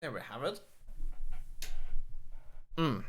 There we have it. Hmm.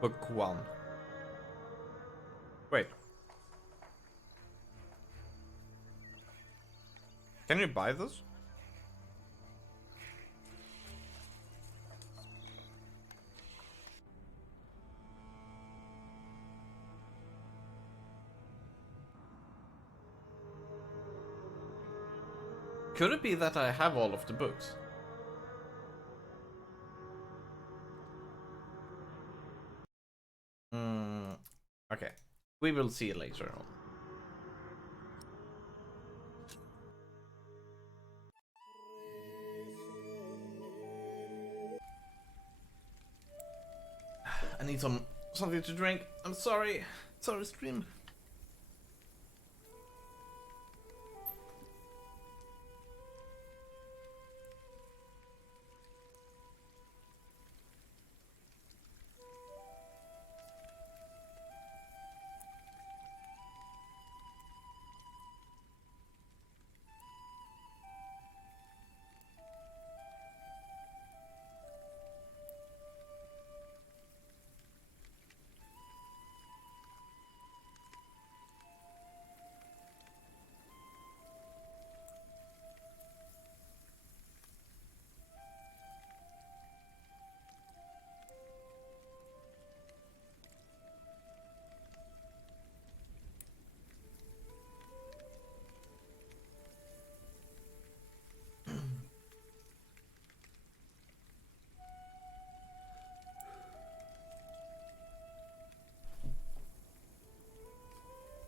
Book 1. Wait. Can you buy this? Could it be that I have all of the books? Hmm. Okay. We will see later on. I need something to drink. I'm sorry. Sorry, stream.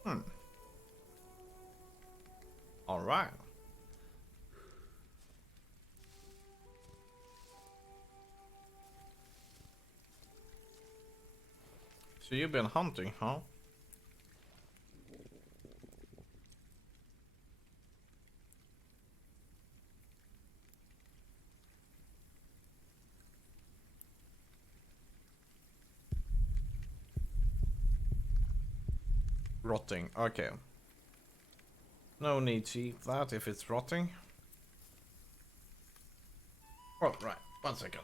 Hmm. All right. So you've been hunting, huh? Rotting. Okay. No need to eat that if it's rotting. Oh, right. 1 second.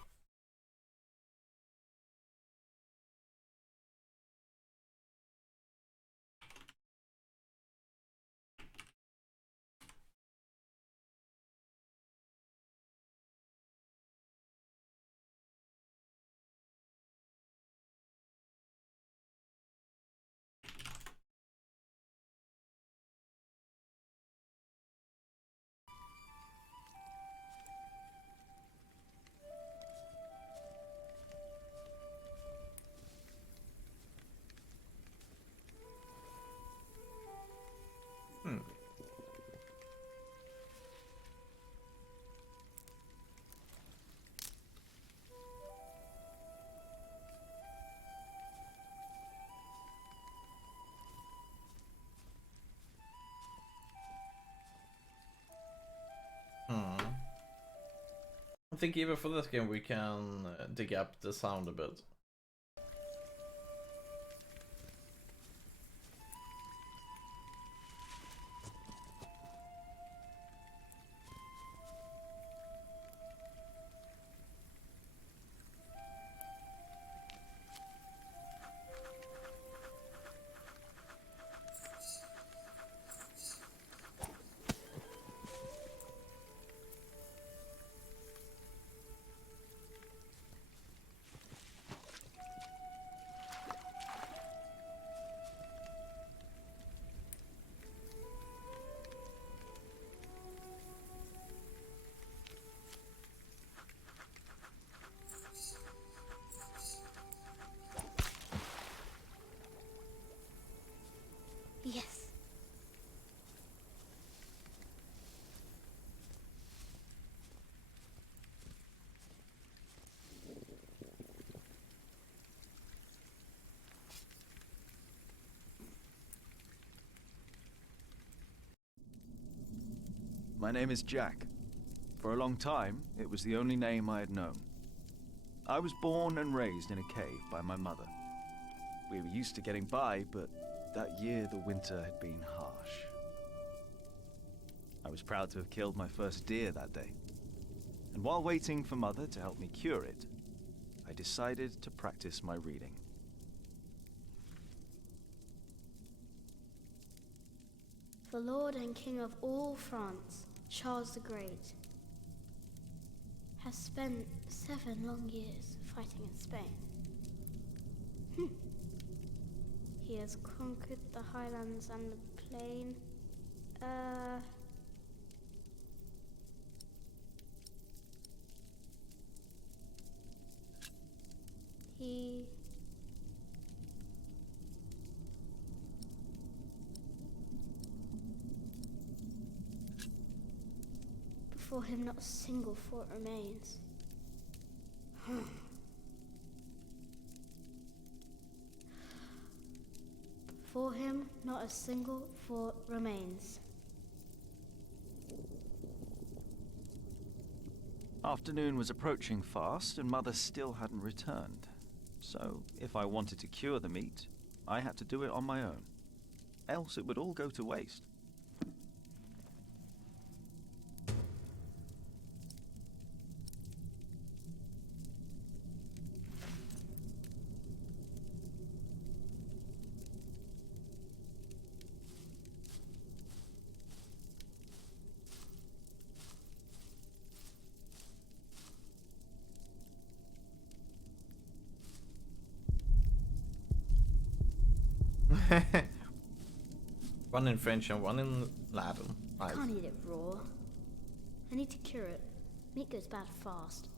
Hmm. Hmm. I think even for this game we can dig up the sound a bit. My name is Jack. For a long time, it was the only name I had known. I was born and raised in a cave by my mother. We were used to getting by, but that year the winter had been harsh. I was proud to have killed my first deer that day. And while waiting for Mother to help me cure it, I decided to practice my reading. The Lord and King of all France, Charles the Great, has spent 7 long years fighting in Spain. He has conquered the highlands and the plain. He... Before him not a single fort remains. Before him not a single fort remains. Afternoon was approaching fast, and Mother still hadn't returned. So, if I wanted to cure the meat, I had to do it on my own. Else it would all go to waste. One in French and one in Latin. I can't eat it raw. I need to cure it. Meat goes bad fast.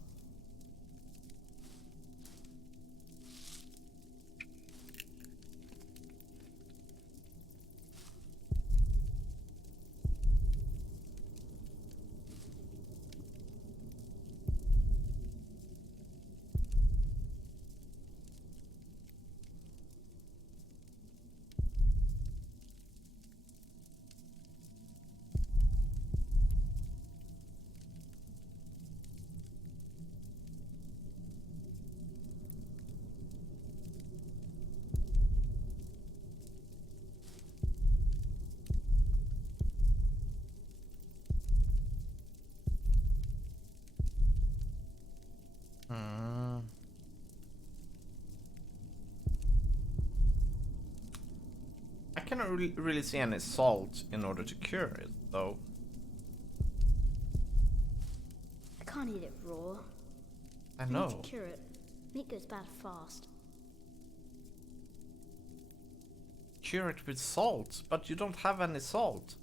I cannot really see any salt in order to cure it, though. I can't eat it raw. I I know. need to cure it. Meat goes bad fast. Cure it with salt, but you don't have any salt.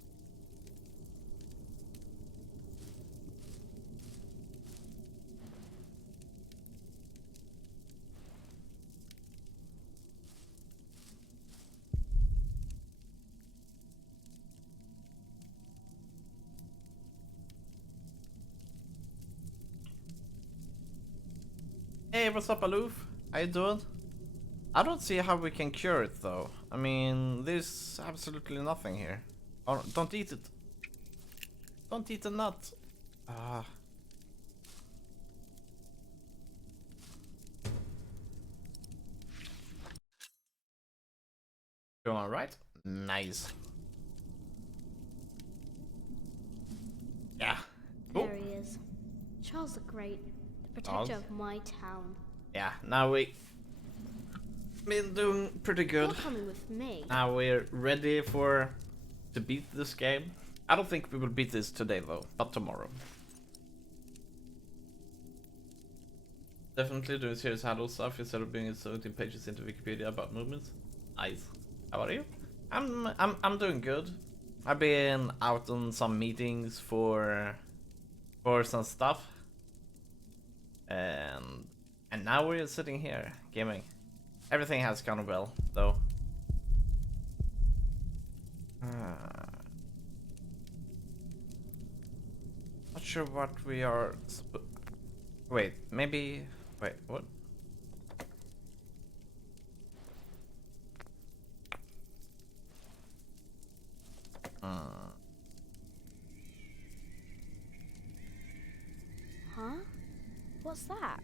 Hey, what's up, Aloof? How you doing? I don't see how we can cure it, though. I mean, there's absolutely nothing here. Oh, don't eat it. Don't eat the nut. Ah. Going right? Nice. Yeah. Cool. There he is. Charles the Great, the protector of my town. Yeah, now we been doing pretty good. You're coming with me. Now we're ready to beat this game. I don't think we will beat this today though, but tomorrow. Definitely do serious handle stuff instead of being 17 pages into Wikipedia about movements. Nice. How are you? I'm doing good. I've been out on some meetings for some stuff. And now we're sitting here gaming. Everything has gone well though. Not sure what we are. Wait, maybe. Wait, what? What's that?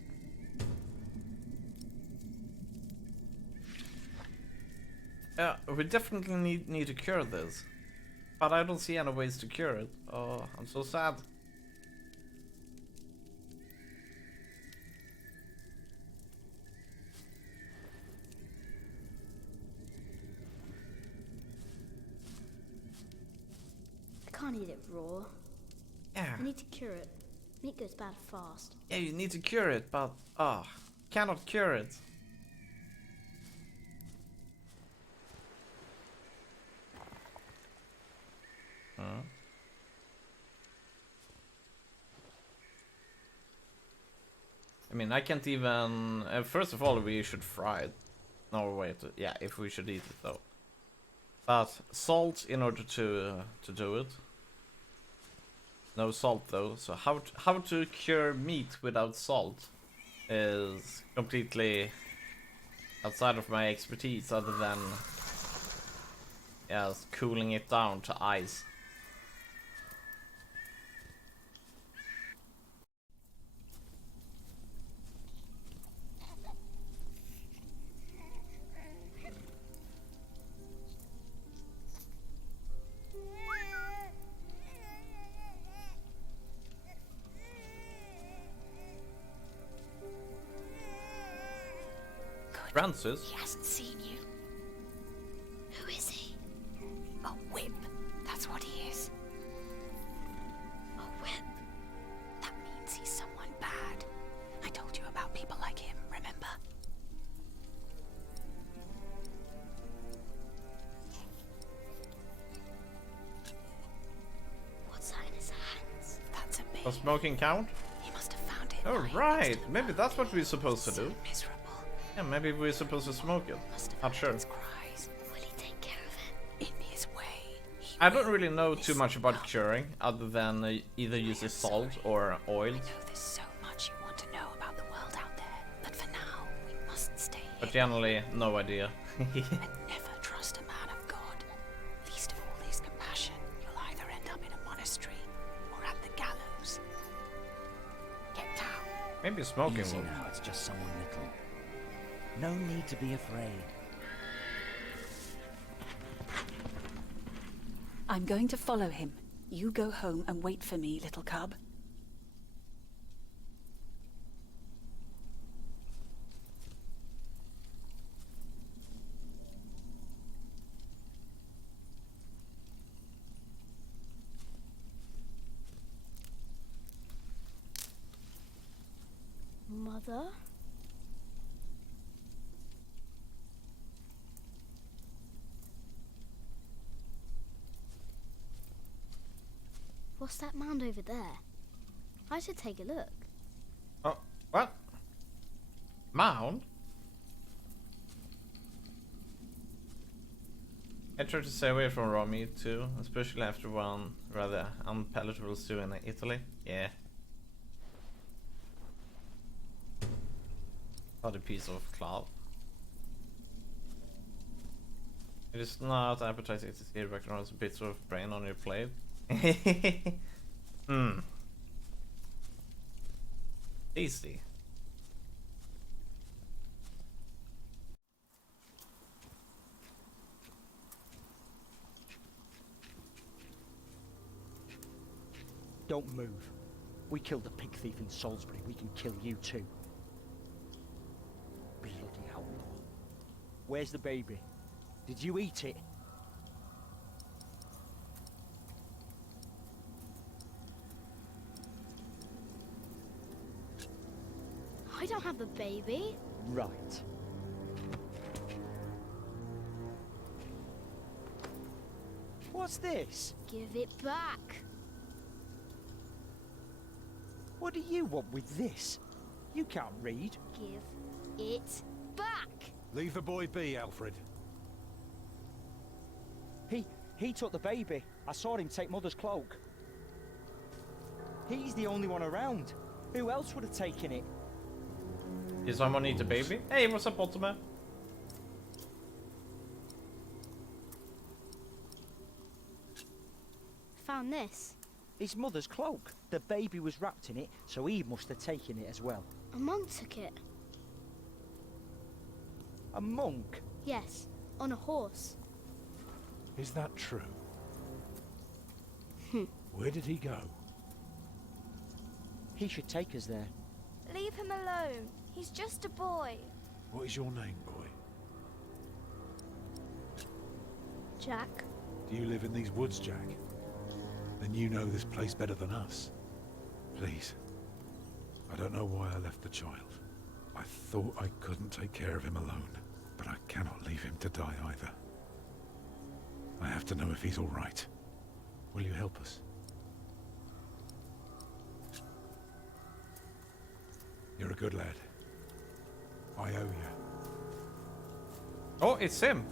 Yeah, we definitely need to cure this. But I don't see any ways to cure it. Oh, I'm so sad. I can't eat it raw. Yeah. I need to cure it. Meat goes bad fast. Yeah, you need to cure it, but cannot cure it. Huh? I mean, I can't even. First of all, we should fry it. No, wait. Yeah, if we should eat it though. But salt in order to do it. No salt though. So how to cure meat without salt is completely outside of my expertise, other than yes, cooling it down to ice. Francis? He hasn't seen you. Who is he? A whip. That's what he is. A whip. That means he's someone bad. I told you about people like him, remember? What's that in his hands? That's a baby. Does smoking count? He must have found it. Oh lying right, next to maybe a that's what body. we're supposed to So do. miserable. Yeah, maybe we're supposed to smoke it. Must have Not heard sure. its cries. Will he take care of it? In his way. He I don't will. really know too Listen much about up. curing, other than either using salt or oil. I know there's so much you want to know about the world out there, but for now, we must stay But here generally, no idea. and never trust a man of God. Least of all his compassion, you'll either end up in a monastery or at the gallows. Get down. Maybe smoking Easy will. now, it's just someone little. No need to be afraid. I'm going to follow him. You go home and wait for me, little cub. Mother? What's that mound over there? I should take a look. Oh, what? Mound? I try to stay away from raw meat too, especially after one rather unpalatable stew in Italy. Yeah. Not a piece of cloth. It is not appetizing to see backgrounds bits of brain on your plate. Hmm. Tasty. Don't move. We killed the pig thief in Salisbury. We can kill you too. Bloody outlaw. Where's the baby? Did you eat it? I don't have the baby. Right. What's this? Give it back. What do you want with this? You can't read. Give it back. Leave the boy be, Alfred. He took the baby. I saw him take Mother's cloak. He's the only one around. Who else would have taken it? Did someone eat a baby? Hey, what's up, Ultima? Found this. His mother's cloak. The baby was wrapped in it, so he must have taken it as well. A monk took it. A monk? Yes, on a horse. Is that true? Where did he go? He should take us there. Leave him alone. He's just a boy. What is your name, boy? Jack, Do you live in these woods, Jack? Then you know this place better than us. Please. I don't know why I left the child. I thought I couldn't take care of him alone, but I cannot leave him to die either. I have to know if he's all right. Will you help us? You're a good lad. I owe you. Oh, it's him.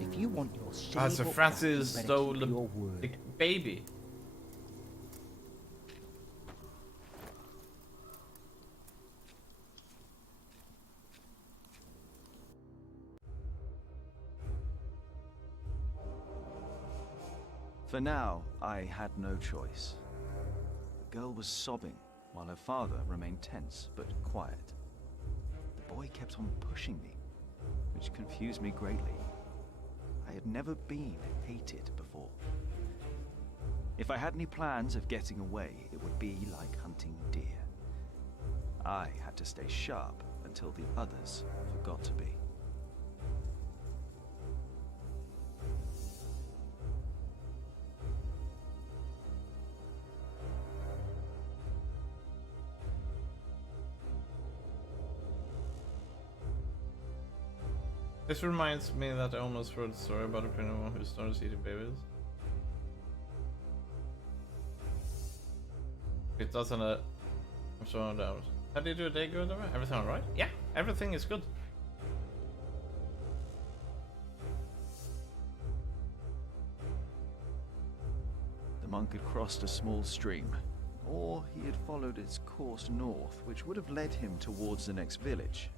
If you want your Ah, so silver Francis back, you better stole keep the your word. baby. For now, I had no choice. The girl was sobbing, while her father remained tense but quiet. The boy kept on pushing me, which confused me greatly. I had never been hated before. If I had any plans of getting away, it would be like hunting deer. I had to stay sharp until the others forgot to be. This reminds me that I almost wrote a story about a criminal who started eating babies. It doesn't. I'm so out. How did your day go, though? Everything alright? Yeah, everything is good. The monk had crossed a small stream, or he had followed its course north, which would have led him towards the next village.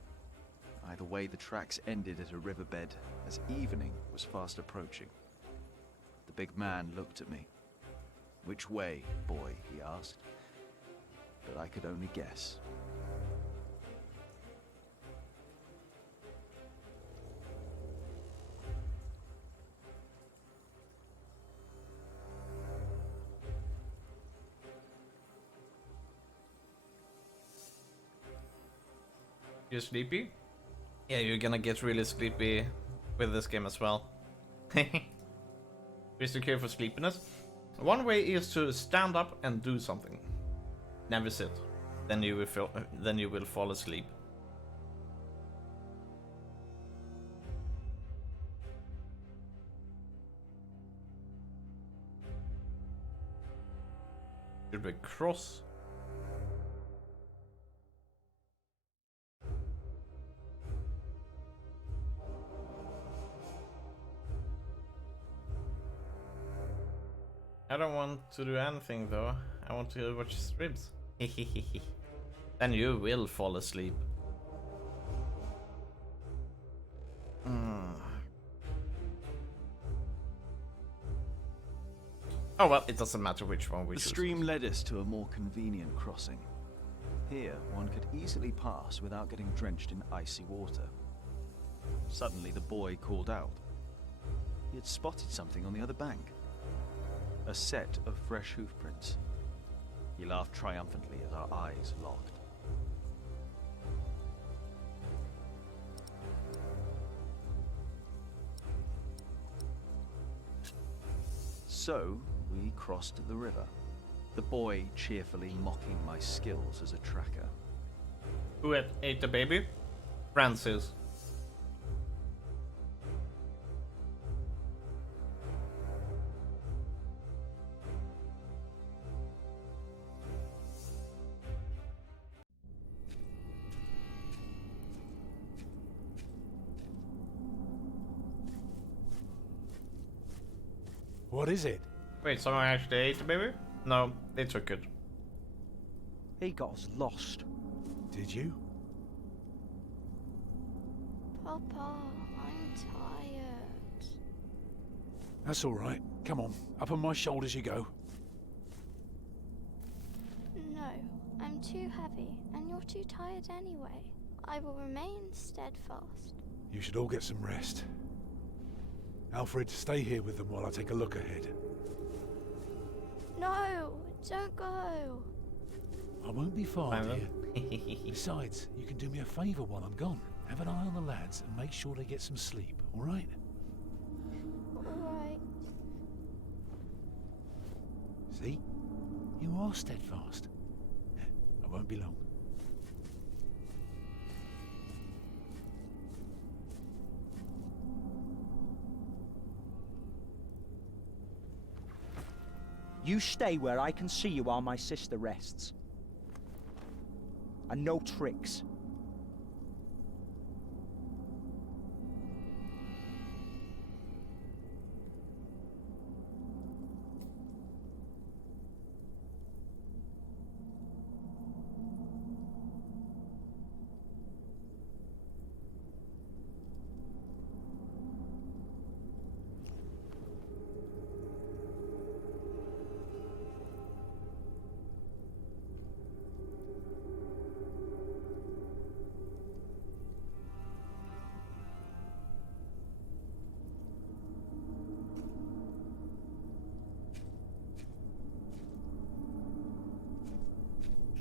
Either way, the tracks ended at a riverbed as evening was fast approaching. The big man looked at me. "Which way, boy?" he asked. But I could only guess. You're sleepy? Yeah, you're gonna get really sleepy with this game as well. Is to care for sleepiness? One way is to stand up and do something. Never sit. Then you will fall asleep. Should we cross? I don't want to do anything though. I want to watch streams. Then you will fall asleep. Oh well, it doesn't matter which one we The choose. stream led us to a more convenient crossing. Here, one could easily pass without getting drenched in icy water. Suddenly, the boy called out. He had spotted something on the other bank. A set of fresh hoofprints. He laughed triumphantly as our eyes locked. So, we crossed the river, the boy cheerfully mocking my skills as a tracker. Who ate the baby? Francis. What is it? Wait, someone actually ate the baby? No, they took it. He got us lost. Did you? Papa, I'm tired. That's all right. Come on, up on my shoulders you go. I'm too heavy, and you're too tired anyway. I will remain steadfast. You should all get some rest. Alfred, stay here with them while I take a look ahead. No, don't go. I won't be far, Fine, dear. Besides, you can do me a favour while I'm gone. Have an eye on the lads and make sure they get some sleep, all right? Alright. See? You are steadfast. I won't be long. You stay where I can see you while my sister rests. And no tricks.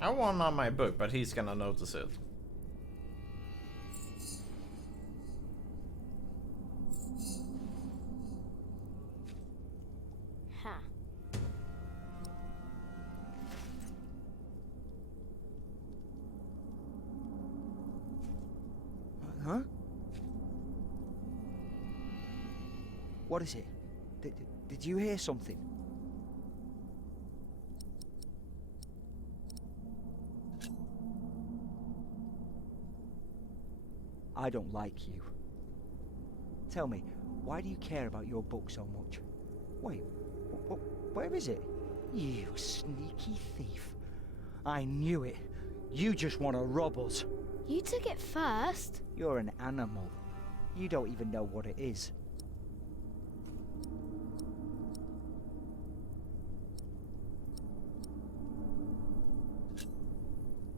I want on my book, but he's gonna notice it. Ha. Huh? What is it? Did you hear something? I don't like you. Tell me, why do you care about your book so much? Wait, where is it? You sneaky thief. I knew it. You just want to rob us. You took it first. You're an animal. You don't even know what it is.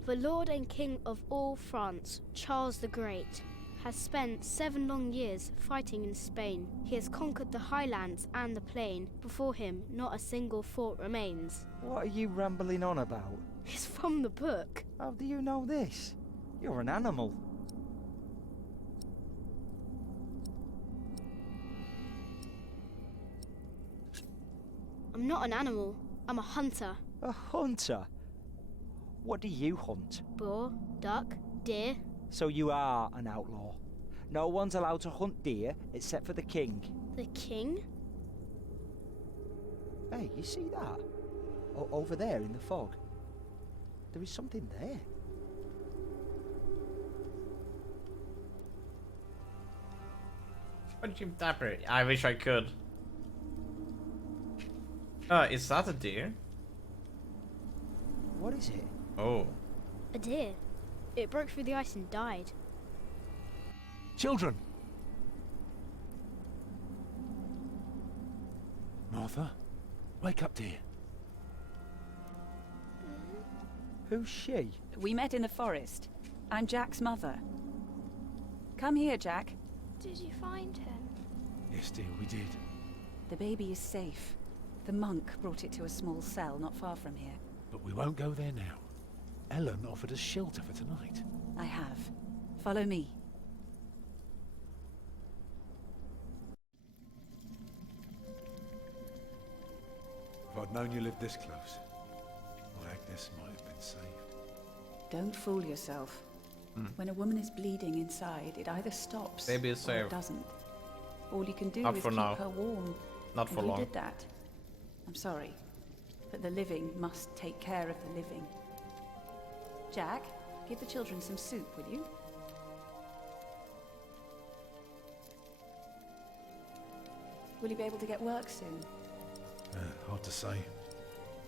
The Lord and King of all France, Charles the Great, has spent 7 long years fighting in Spain. He has conquered the highlands and the plain. Before him, not a single fort remains. What are you rambling on about? It's from the book. How do you know this? You're an animal. I'm not an animal. I'm a hunter. A hunter? What do you hunt? Boar, duck, deer. So you are an outlaw. No one's allowed to hunt deer except for the king. The king? Hey, you see that? Over there in the fog. There is something there. What you dapper? I wish I could. Is that a deer? What is it? Oh. A deer. It broke through the ice and died. Children! Martha, wake up, dear. Who's she? We met in the forest. I'm Jack's mother. Come here, Jack. Did you find him? Yes, dear, we did. The baby is safe. The monk brought it to a small cell not far from here. But we won't go there now. Ellen offered us shelter for tonight. I have. Follow me. If I'd known you lived this close, my Agnes might have been saved. Don't fool yourself. When a woman is bleeding inside, it either stops Baby is or it safe. doesn't. All you can do Not is for keep now. her warm. Not And for you long. did that. I'm sorry, but the living must take care of the living. Jack, give the children some soup, will you? Will you be able to get work soon? Hard to say.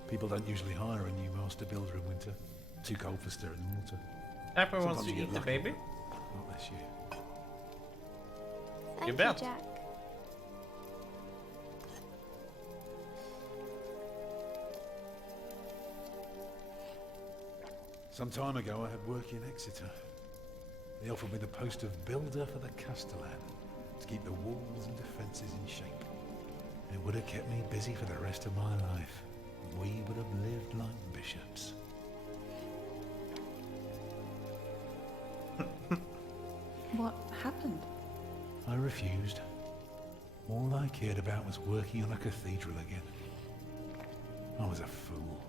People don't usually hire a new master builder in winter. Too cold for stirring water. Dapper wants Sometimes to you get eat the lucky. baby. Not this year. Thank you, bet. Jack. Some time ago I had work in Exeter. They offered me the post of builder for the Castellan, to keep the walls and defences in shape. It would have kept me busy for the rest of my life. We would have lived like bishops. What happened? I refused. All I cared about was working on a cathedral again. I was a fool.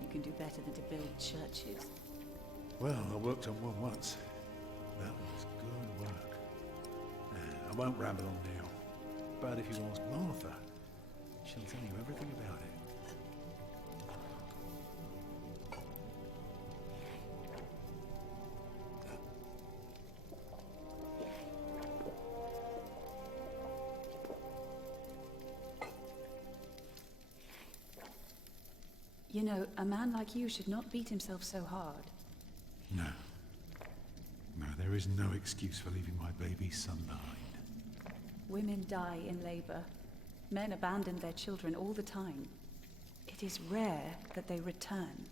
You can do better than to build churches. Well, I worked on one once. That was good work. I won't ramble on now. But if you ask Martha, she'll tell you everything about it. You know, a man like you should not beat himself so hard. No. No, there is no excuse for leaving my baby son behind. Women die in labor. Men abandon their children all the time. It is rare that they return.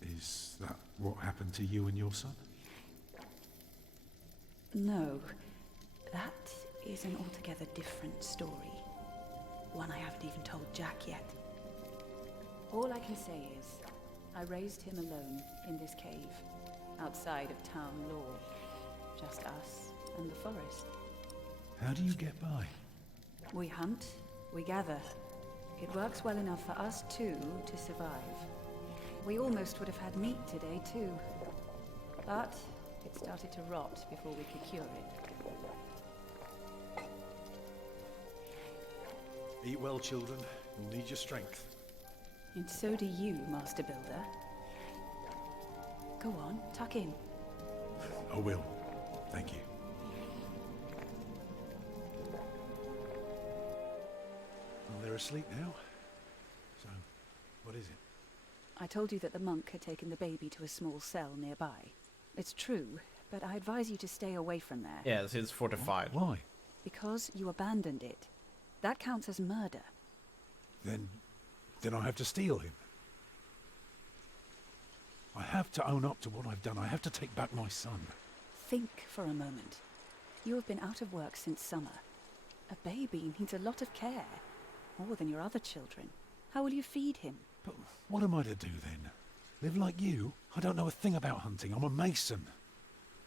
Is that what happened to you and your son? No, that is an altogether different story. One I haven't even told Jack yet. All I can say is, I raised him alone in this cave, outside of town law. Just us and the forest. How do you get by? We hunt, we gather. It works well enough for us two to survive. We almost would have had meat today too. But it started to rot before we could cure it. Eat well, children. You'll need your strength. And so do you, Master Builder. Go on, tuck in. I will. Thank you. Well, they're asleep now. So, what is it? I told you that the monk had taken the baby to a small cell nearby. It's true, but I advise you to stay away from there. Yes, it's fortified. Why? Because you abandoned it. That counts as murder. Then I have to steal him. I have to own up to what I've done. I have to take back my son. Think for a moment. You have been out of work since summer. A baby needs a lot of care. More than your other children. How will you feed him? But what am I to do then? Live like you? I don't know a thing about hunting. I'm a mason.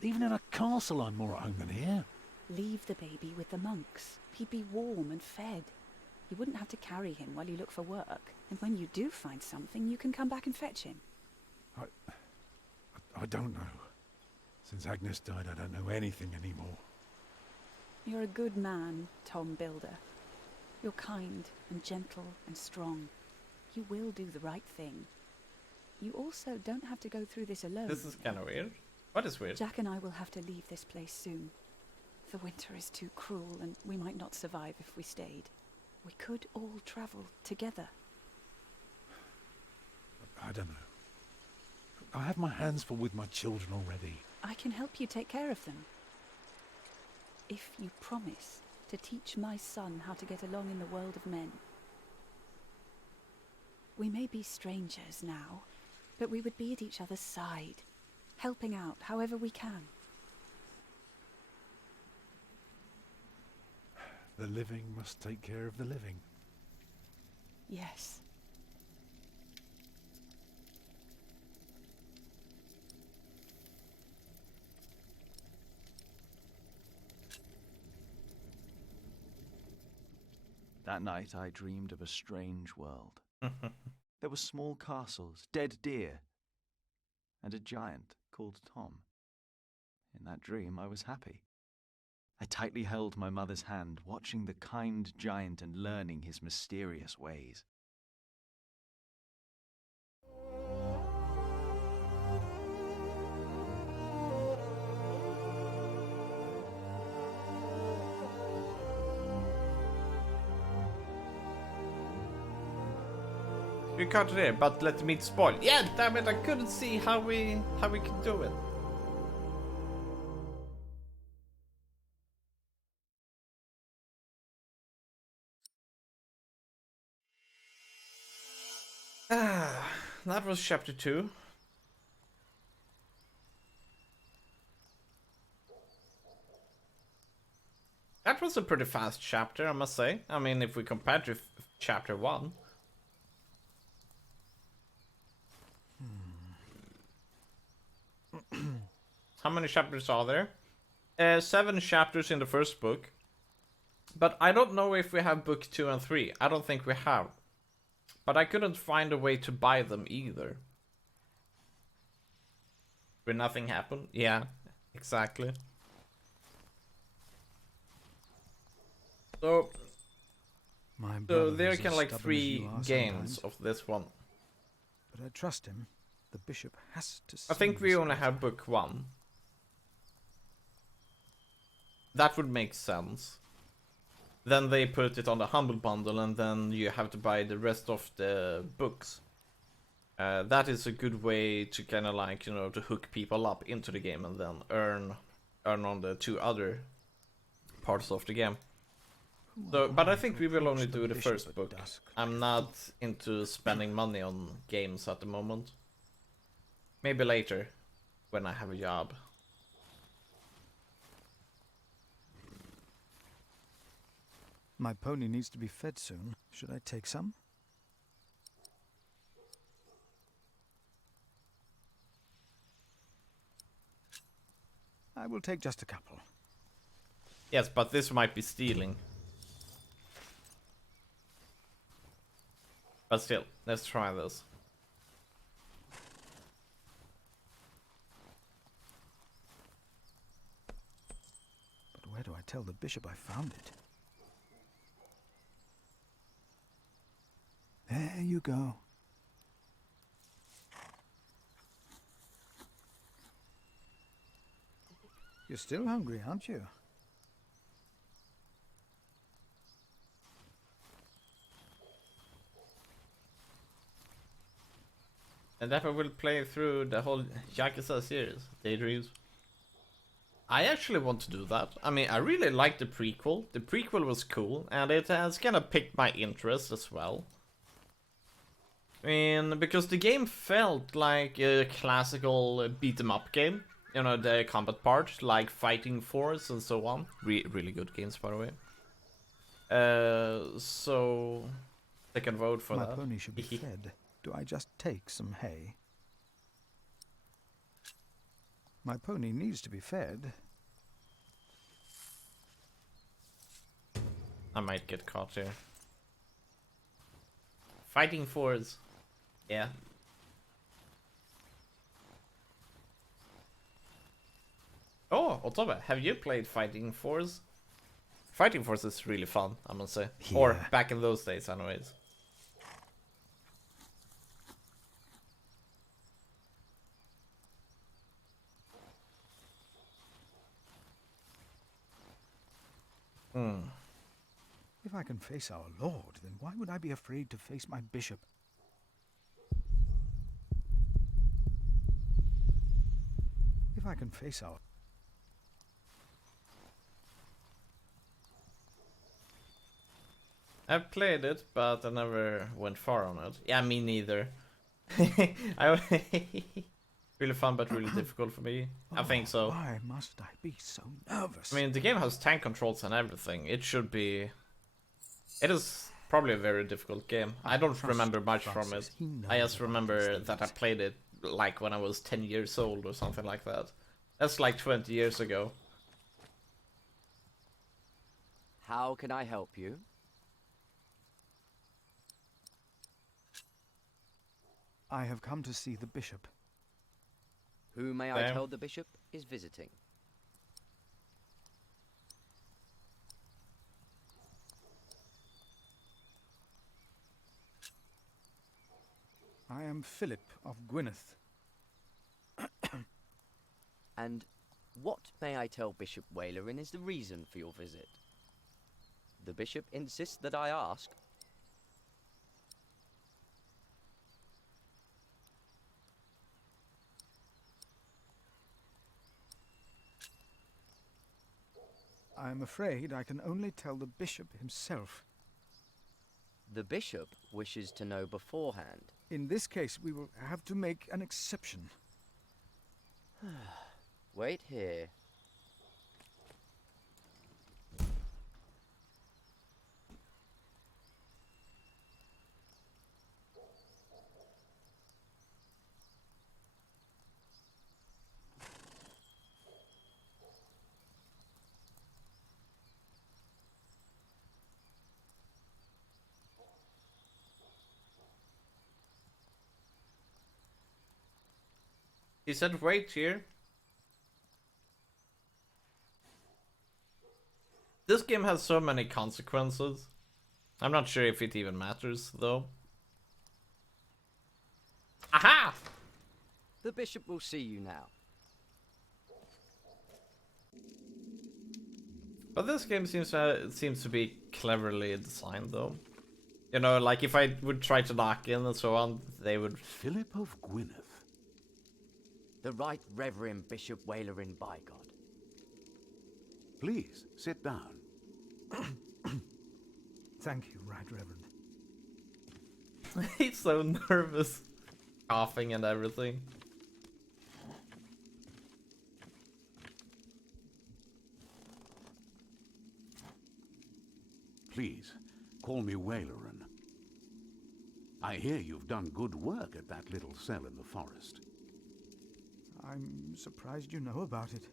Even in a castle I'm more at home than here. Leave the baby with the monks. He'd be warm and fed. You wouldn't have to carry him while you look for work. And when you do find something, you can come back and fetch him. I don't know. Since Agnes died, I don't know anything anymore. You're a good man, Tom Builder. You're kind and gentle and strong. You will do the right thing. You also don't have to go through this alone. This is kind of weird. What is weird? Jack and I will have to leave this place soon. The winter is too cruel and we might not survive if we stayed. We could all travel together. I don't know. I have my hands full with my children already. I can help you take care of them. If you promise to teach my son how to get along in the world of men. We may be strangers now, but we would be at each other's side, helping out however we can. The living must take care of the living. Yes. That night I dreamed of a strange world. There were small castles, dead deer, and a giant called Tom. In that dream I was happy. I tightly held my mother's hand, watching the kind giant and learning his mysterious ways. We cut it here, but let me spoil. Yeah, damn it! I couldn't see how we could do it. That was chapter 2. was a pretty fast chapter, I must say. I mean, if we compare to chapter 1. How many chapters are there? 7 chapters in the first book. But I don't know if we have book 2 and 3. I don't think we have. But I couldn't find a way to buy them either. Where nothing happened? Yeah, exactly. So there can like 3 games of this one. But I trust him. The bishop has to. I think we only have book 1. That would make sense. Then they put it on the Humble Bundle, and then you have to buy the rest of the books. That is a good way to kind of like, you know, to hook people up into the game and then earn on the 2 other parts of the game. So, but I think we will only do the first book. I'm not into spending money on games at the moment. Maybe later, when I have a job. My pony needs to be fed soon. Should I take some? I will take just a couple. Yes, but this might be stealing. But still, let's try this. But where do I tell the bishop I found it? There you go. You're still hungry, aren't you? And therefore we'll play through the whole Yakuza series, Daydreams. I actually want to do that. I mean, I really liked the prequel. The prequel was cool, and it has kind of piqued my interest as well. I mean, because the game felt like a classical beat-em-up game. You know, the combat part, like Fighting Force and so on. Really good games, by the way. So I can vote for My that. pony should be fed. Do I just take some hay? My pony needs to be fed. I might get caught here. Fighting Force. Yeah. Oh, Otobe, have you played Fighting Force? Fighting Force is really fun, I must say. Yeah. Or back in those days, anyways. If I can face our lord, then why would I be afraid to face my bishop? If I can face our... I've played it, but I never went far on it. Yeah, me neither. Really fun, but really difficult for me. I think so. Why must I be so nervous? I mean, the game has tank controls and everything. It should be... It is probably a very difficult game. I don't remember much from it. I just remember that I played it like when I was 10 years old or something like that. That's like 20 years ago. How can I help you? I have come to see the bishop. Who may I Damn. tell the bishop is visiting? I am Philip of Gwyneth. And what may I tell Bishop Wailerin is the reason for your visit? The bishop insists that I ask. I am afraid I can only tell the bishop himself. The bishop wishes to know beforehand. In this case, we will have to make an exception. Wait here. He said wait here. This game has so many consequences. I'm not sure if it even matters, though. Aha! The bishop will see you now. But this game seems to be cleverly designed, though. You know, like if I would try to knock in and so on, they would... Philip of Gwynedd. The Right Reverend Bishop Wailerin Bygod. Please, sit down. Thank you, Right Reverend. He's so nervous. Coughing and everything. Please, call me Wailerin. I hear you've done good work at that little cell in the forest. I'm surprised you know about it.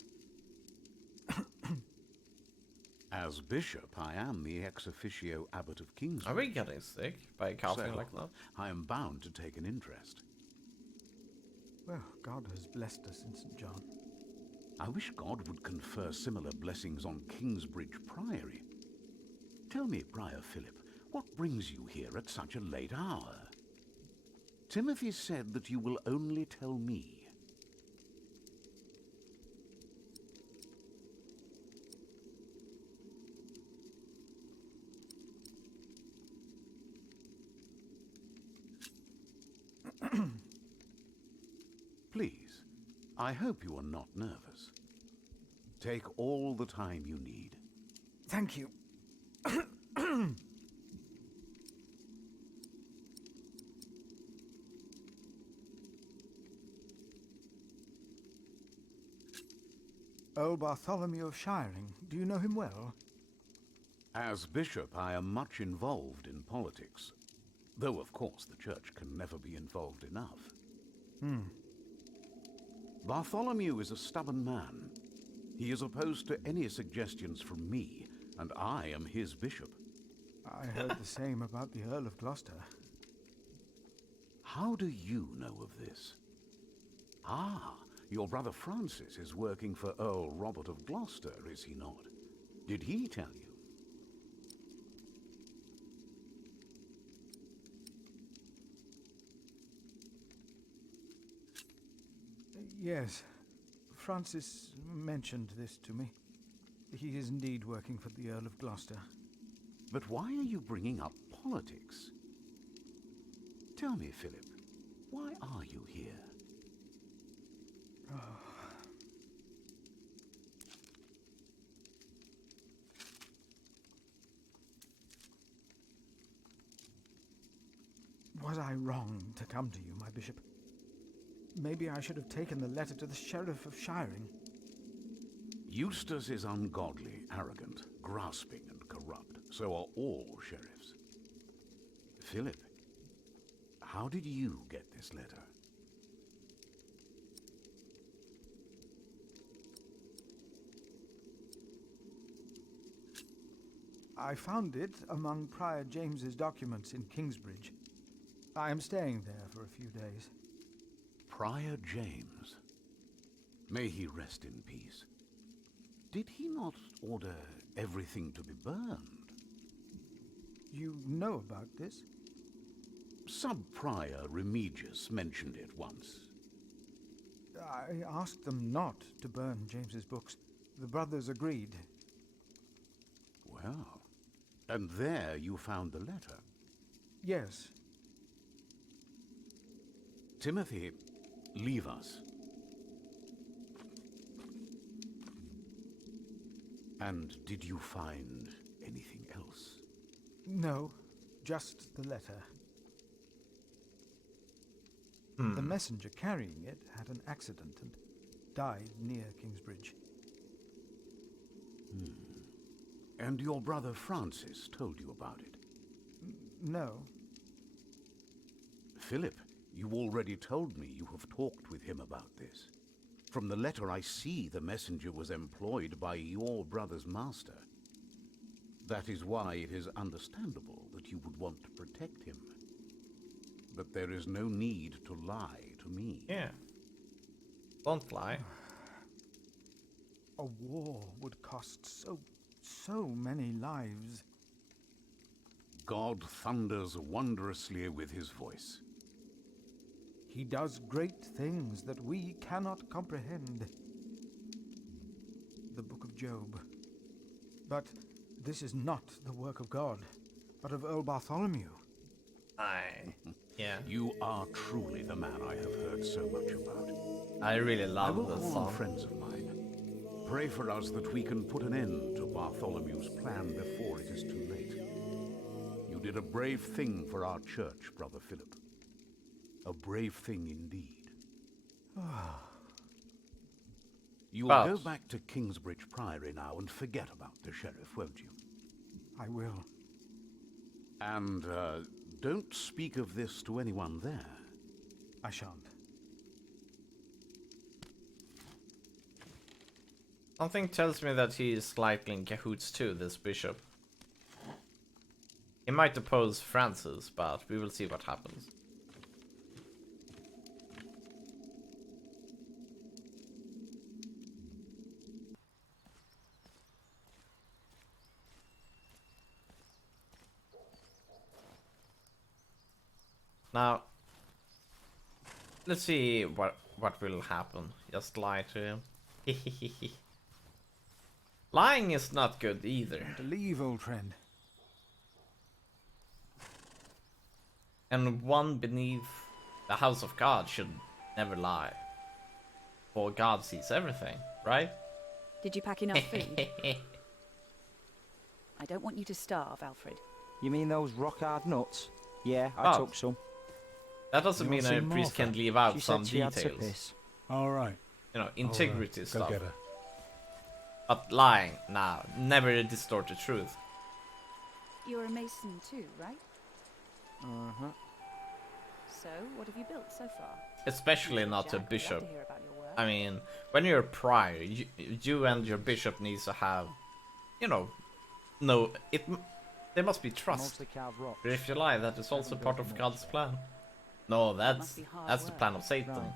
As bishop, I am the ex officio abbot of Kingsbridge. Are we getting sick by coughing So, like that? I am bound to take an interest. Well, God has blessed us in St. John. I wish God would confer similar blessings on Kingsbridge Priory. Tell me, Prior Philip, what brings you here at such a late hour? Timothy said that you will only tell me. Please, I hope you are not nervous. Take all the time you need. Thank you. Old Bartholomew of Shiring. Do you know him well? As bishop, I am much involved in politics. Though, of course, the church can never be involved enough. Bartholomew is a stubborn man. He is opposed to any suggestions from me, and I am his bishop. I heard the same about the Earl of Gloucester. How do you know of this? Ah, your brother Francis is working for Earl Robert of Gloucester, is he not? Did he tell you? Yes. Francis mentioned this to me. He is indeed working for the Earl of Gloucester. But why are you bringing up politics? Tell me, Philip, why are you here? Was I wrong to come to you, my bishop? Maybe I should have taken the letter to the Sheriff of Shiring. Eustace is ungodly, arrogant, grasping, and corrupt. So are all sheriffs. Philip, how did you get this letter? I found it among Prior James's documents in Kingsbridge. I am staying there for a few days. Prior James. May he rest in peace. Did he not order everything to be burned? You know about this? Sub-Prior Remigius mentioned it once. I asked them not to burn James's books. The brothers agreed. Well, and there you found the letter. Yes. Timothy, leave us. And did you find anything else? No, just the letter. The messenger carrying it had an accident and died near Kingsbridge. And your brother Francis told you about it? No. Philip, you already told me you have talked with him about this. From the letter I see the messenger was employed by your brother's master. That is why it is understandable that you would want to protect him. But there is no need to lie to me. Yeah. Don't lie. A war would cost so many lives. God thunders wondrously with his voice. He does great things that we cannot comprehend. The Book of Job. But this is not the work of God, but of Earl Bartholomew. Yeah. You are truly the man I have heard so much about. I really I love will this call song. on friends of mine. Pray for us that we can put an end to Bartholomew's plan before it is too late. You did a brave thing for our church, Brother Philip. A brave thing indeed. You will go back to Kingsbridge Priory now and forget about the sheriff, won't you? I will. And, don't speak of this to anyone there. I shan't. Something tells me that he is slightly in cahoots too, this bishop. He might oppose Francis, but we will see what happens. Now, let's see what will happen. Just lie to him. Lying is not good either. To leave, old friend. And one beneath the house of God should never lie. For God sees everything, right? Did you pack enough food? I don't want you to starve, Alfred. You mean those rock-hard nuts? Yeah, I Oh. took some. That doesn't You mean want a some priest more, can Fred? leave out She some said she had to details. piss. All right. You know, I'll, integrity go stuff. get her. But lying, nah, never distort the truth. You're a mason too, right? Uh-huh. So, what have you built so far? Especially not a Jack, I'd love bishop. to hear about your work. I mean, when you're a prior, you and your bishop needs to have, you know, there must be trust. Mostly carved rocks. But if you lie, that is also part of God's plan. No, must be hard that's the work. plan of Satan. Right.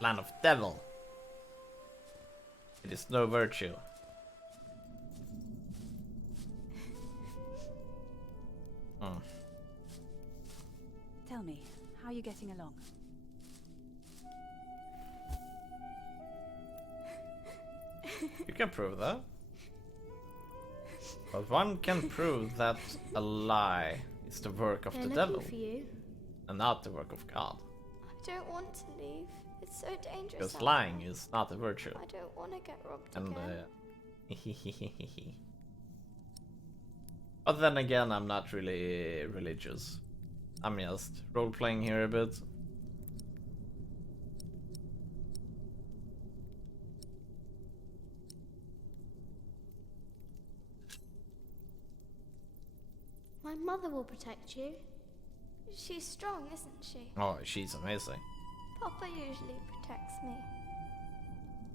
Plan of devil. It is no virtue. Hmm. Tell me, how are you getting along? You can prove that. But one can prove that a lie is the work of They're the looking devil for you. and not the work of God. I don't want to leave. It's so dangerous. Because out lying there. is not a virtue. I don't want to get robbed And again. but then again, I'm not really religious. I'm just role-playing here a bit. My mother will protect you. She's strong, isn't she? Oh, she's amazing. Papa usually protects me.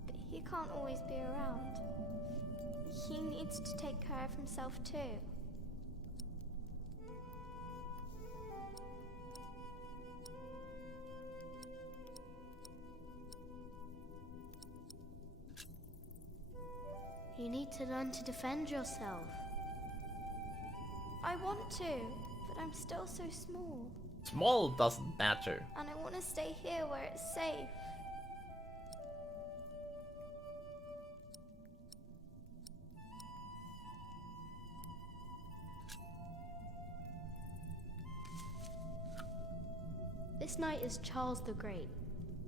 But he can't always be around. He needs to take care of himself too. You need to learn to defend yourself. I want to, but I'm still so small. Small doesn't matter. And I want to stay here where it's safe. This knight is Charles the Great.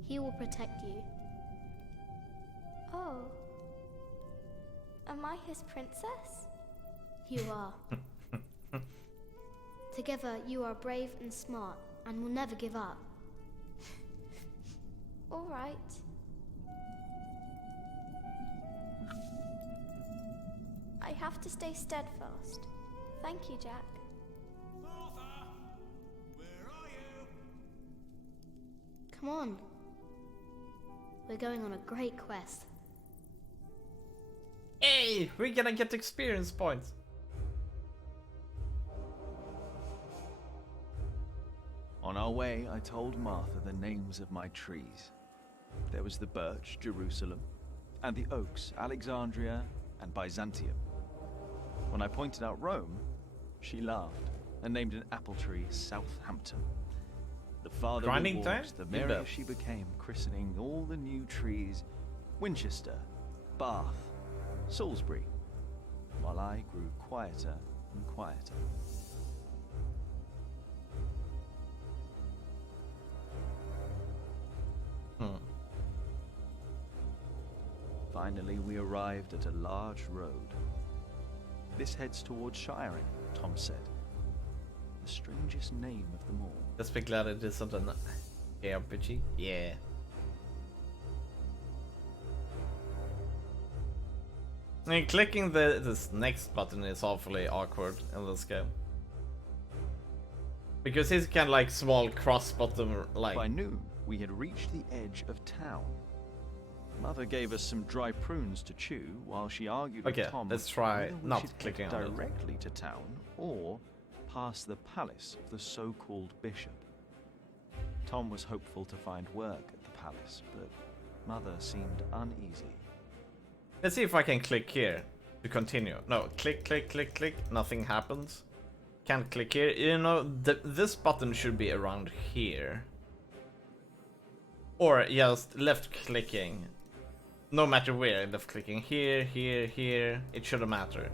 He will protect you. Oh. Am I his princess? You are. Together, you are brave and smart, and will never give up. All right. I have to stay steadfast. Thank you, Jack. Martha! Where are you? Come on. We're going on a great quest. Hey, we're gonna get experience points. On our way, I told Martha the names of my trees. There was the birch, Jerusalem, and the oaks, Alexandria and Byzantium. When I pointed out Rome, she laughed and named an apple tree Southampton. The farther Grinding we time? walked, the You merrier bet. she became, christening all the new trees Winchester, Bath, Salisbury, while I grew quieter and quieter. Finally, we arrived at a large road. This heads towards Shiring, Tom said. The strangest name of them all. Let's be glad it isn't an RPG. Yeah. And clicking this next button is awfully awkward in this game. Because it's kind of like small cross button, like. By noon, we had reached the edge of town. Mother gave us some dry prunes to chew while she argued Okay, with Tom let's try whether we not should head clicking on it. directly to town or past the palace of the so-called bishop. Tom was hopeful to find work at the palace, but Mother seemed uneasy. Let's see if I can click here to continue. No, click, click, click, click. Nothing happens. Can't click here. You know, this button should be around here. Or just left clicking. No matter where, left clicking here, here, here. It shouldn't matter.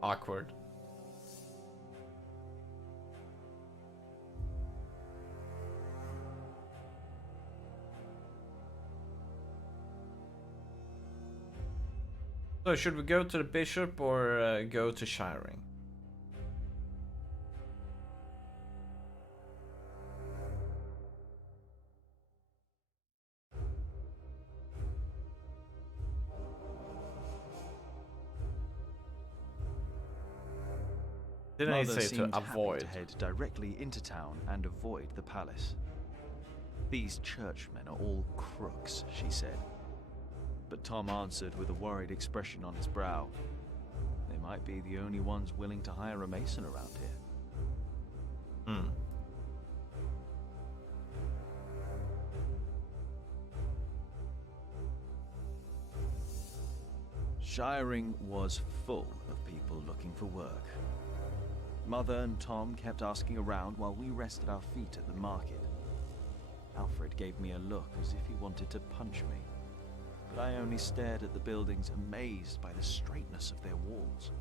Awkward. So should we go to the bishop or go to Shiring? Didn't I Mother say to seemed happy avoid? to head directly into town and avoid the palace. These churchmen are all crooks, she said. But Tom answered with a worried expression on his brow. They might be the only ones willing to hire a mason around here. Hmm. Shiring was full of people looking for work. Mother and Tom kept asking around while we rested our feet at the market. Alfred gave me a look as if he wanted to punch me, but I only stared at the buildings, amazed by the straightness of their walls.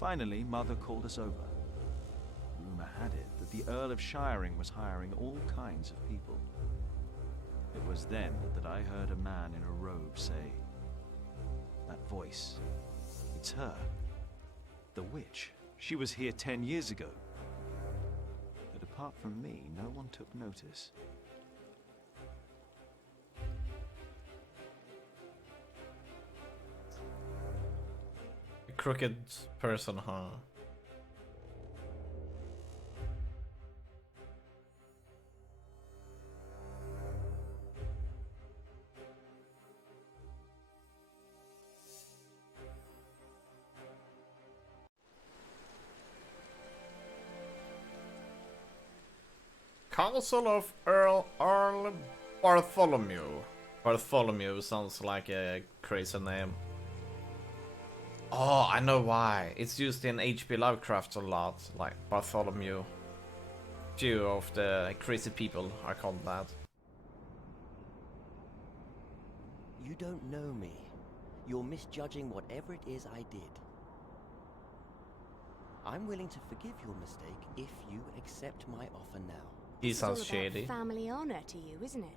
Finally, Mother called us over. Rumor had it that the Earl of Shiring was hiring all kinds of people. It was then that I heard a man in a robe say, "That voice, it's her. The witch. She was here 10 years ago." But apart from me, no one took notice. A crooked person, huh? Castle of Earl Bartholomew. Bartholomew sounds like a crazy name. Oh, I know why. It's used in H.P. Lovecraft a lot, like Bartholomew. Few of the crazy people are called that. You don't know me. You're misjudging whatever it is I did. I'm willing to forgive your mistake if you accept my offer now. He sounds It's all about shady. family honor to you, isn't it?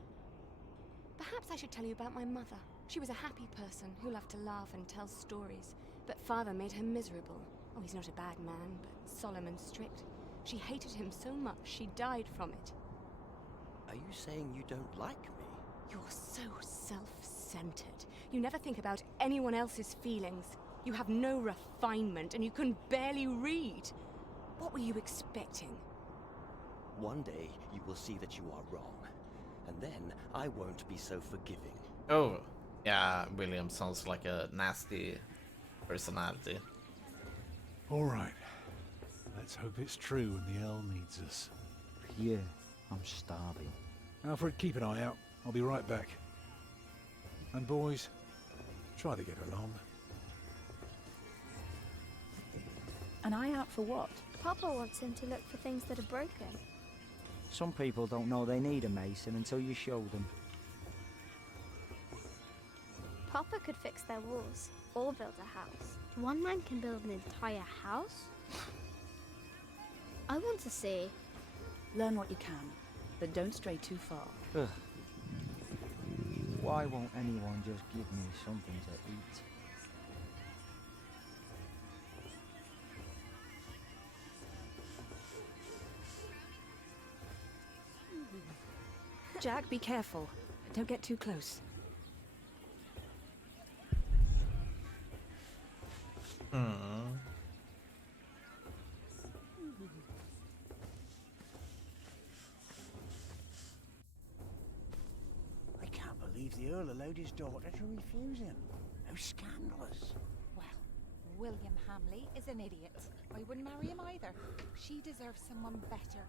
Perhaps I should tell you about my mother. She was a happy person who loved to laugh and tell stories, but father made her miserable. Oh, he's not a bad man, but solemn and strict. She hated him so much she died from it. Are you saying you don't like me? You're so self-centered. You never think about anyone else's feelings. You have no refinement and you can barely read. What were you expecting? One day you will see that you are wrong, and then I won't be so forgiving. Oh, yeah, William sounds like a nasty personality. All right. Let's hope it's true and the Earl needs us. Yeah, I'm starving. Alfred, keep an eye out. I'll be right back. And boys, try to get along. An eye out for what? Papa wants him to look for things that are broken. Some people don't know they need a mason until you show them. Papa could fix their walls or build a house. One man can build an entire house? I want to see. Learn what you can, but don't stray too far. Ugh. Why won't anyone just give me something to eat? Jack, be careful. Don't get too close. I can't believe the Earl allowed his daughter to refuse him. How scandalous. Well, William Hamley is an idiot. I wouldn't marry him either. She deserves someone better.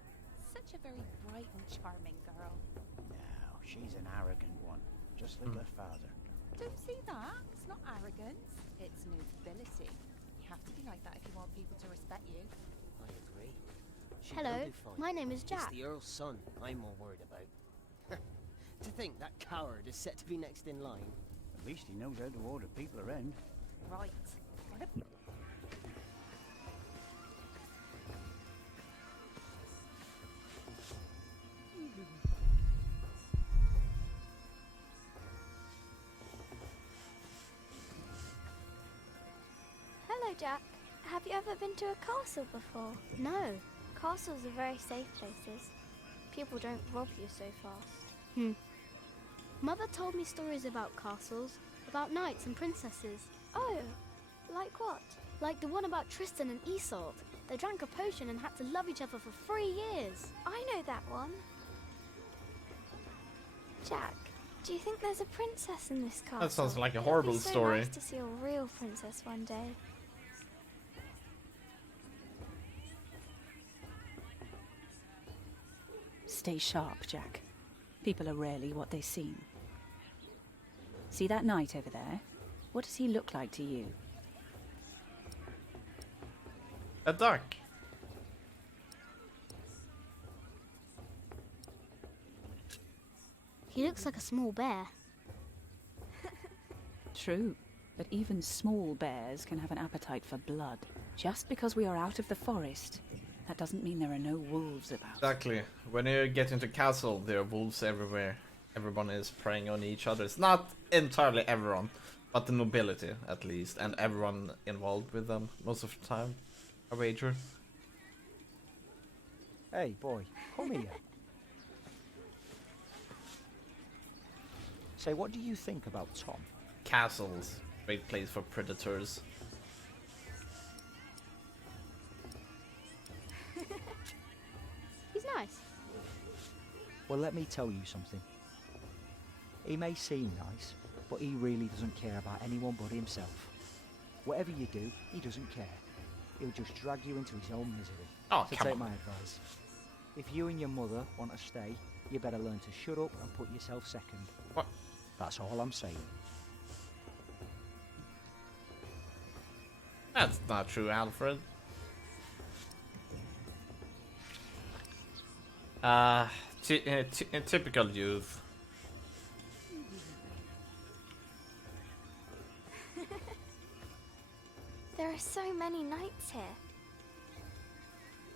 Such a very bright and charming girl. No, she's an arrogant one, just like her father. Don't see that. It's not arrogance. It's nobility. You have to be like that if you want people to respect you. I agree. She Hello, will be fine. my name is Jack. It's the Earl's son I'm more worried about. To think that coward is set to be next in line. At least he knows how to order people around. Right. Hello, Jack. Have you ever been to a castle before? No. Castles are very safe places. People don't rob you so fast. Mother told me stories about castles, about knights and princesses. Oh, like what? Like the one about Tristan and Isolde. They drank a potion and had to love each other for 3 years. I know that one. Jack, do you think there's a princess in this castle? That sounds like a It'd horrible be so story. nice to see a real princess one day. Stay sharp, Jack. People are rarely what they seem. See that knight over there? What does he look like to you? A duck. He looks like a small bear. True, but even small bears can have an appetite for blood. Just because we are out of the forest, that doesn't mean there are no wolves about. Exactly. When you get into castle, there are wolves everywhere. Everyone is preying on each other. It's not entirely everyone, but the nobility at least, and everyone involved with them most of the time. I wager. Hey, boy, come here. Say, what do you think about Tom? Castles, great place for predators. He's nice. Well, let me tell you something. He may seem nice, but he really doesn't care about anyone but himself. Whatever you do, he doesn't care. He'll just drag you into his own misery. Oh, so come take on. my advice. If you and your mother want to stay, you better learn to shut up and put yourself second. What? That's all I'm saying. That's not true, Alfred. Typical youth. There are so many knights here.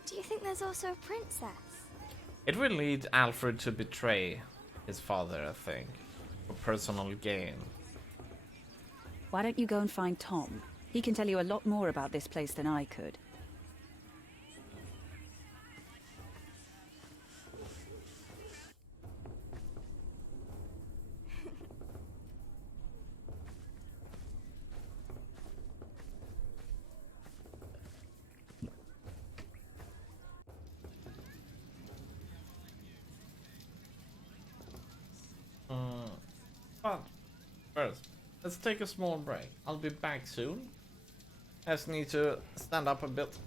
Do you think there's also a princess? It will lead Alfred to betray his father, I think, for personal gain. Why don't you go and find Tom? He can tell you a lot more about this place than I could. But first, let's take a small break. I'll be back soon. I just need to stand up a bit.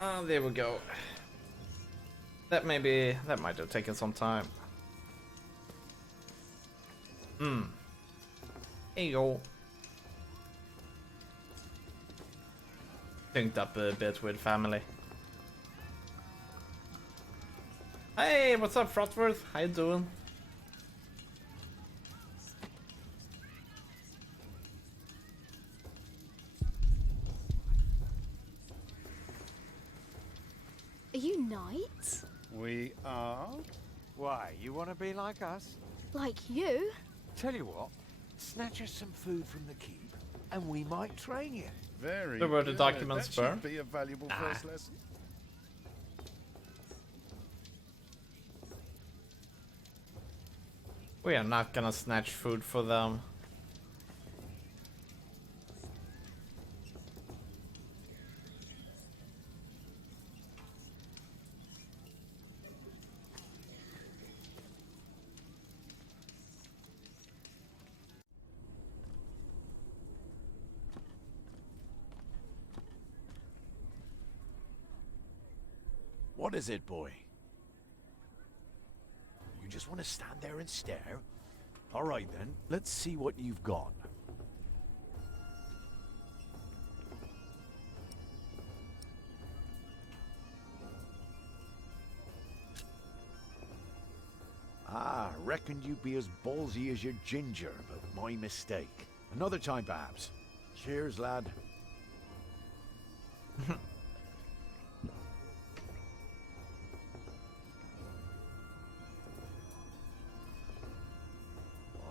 Ah, there we go. That might have taken some time. Hmm. Here you go. Synced up a bit with family. Hey, what's up, Frostworth? How you doing? Are you knights? We are? Why, you want to be like us? Like you? Tell you what, snatch us some food from the keep, and we might train you. Very So where the good. documents That were? should be a valuable first lesson. We are not gonna snatch food for them. What is it, boy? You just want to stand there and stare? All right then, let's see what you've got. Ah, reckoned you'd be as ballsy as your ginger, but my mistake. Another time, perhaps. Cheers, lad.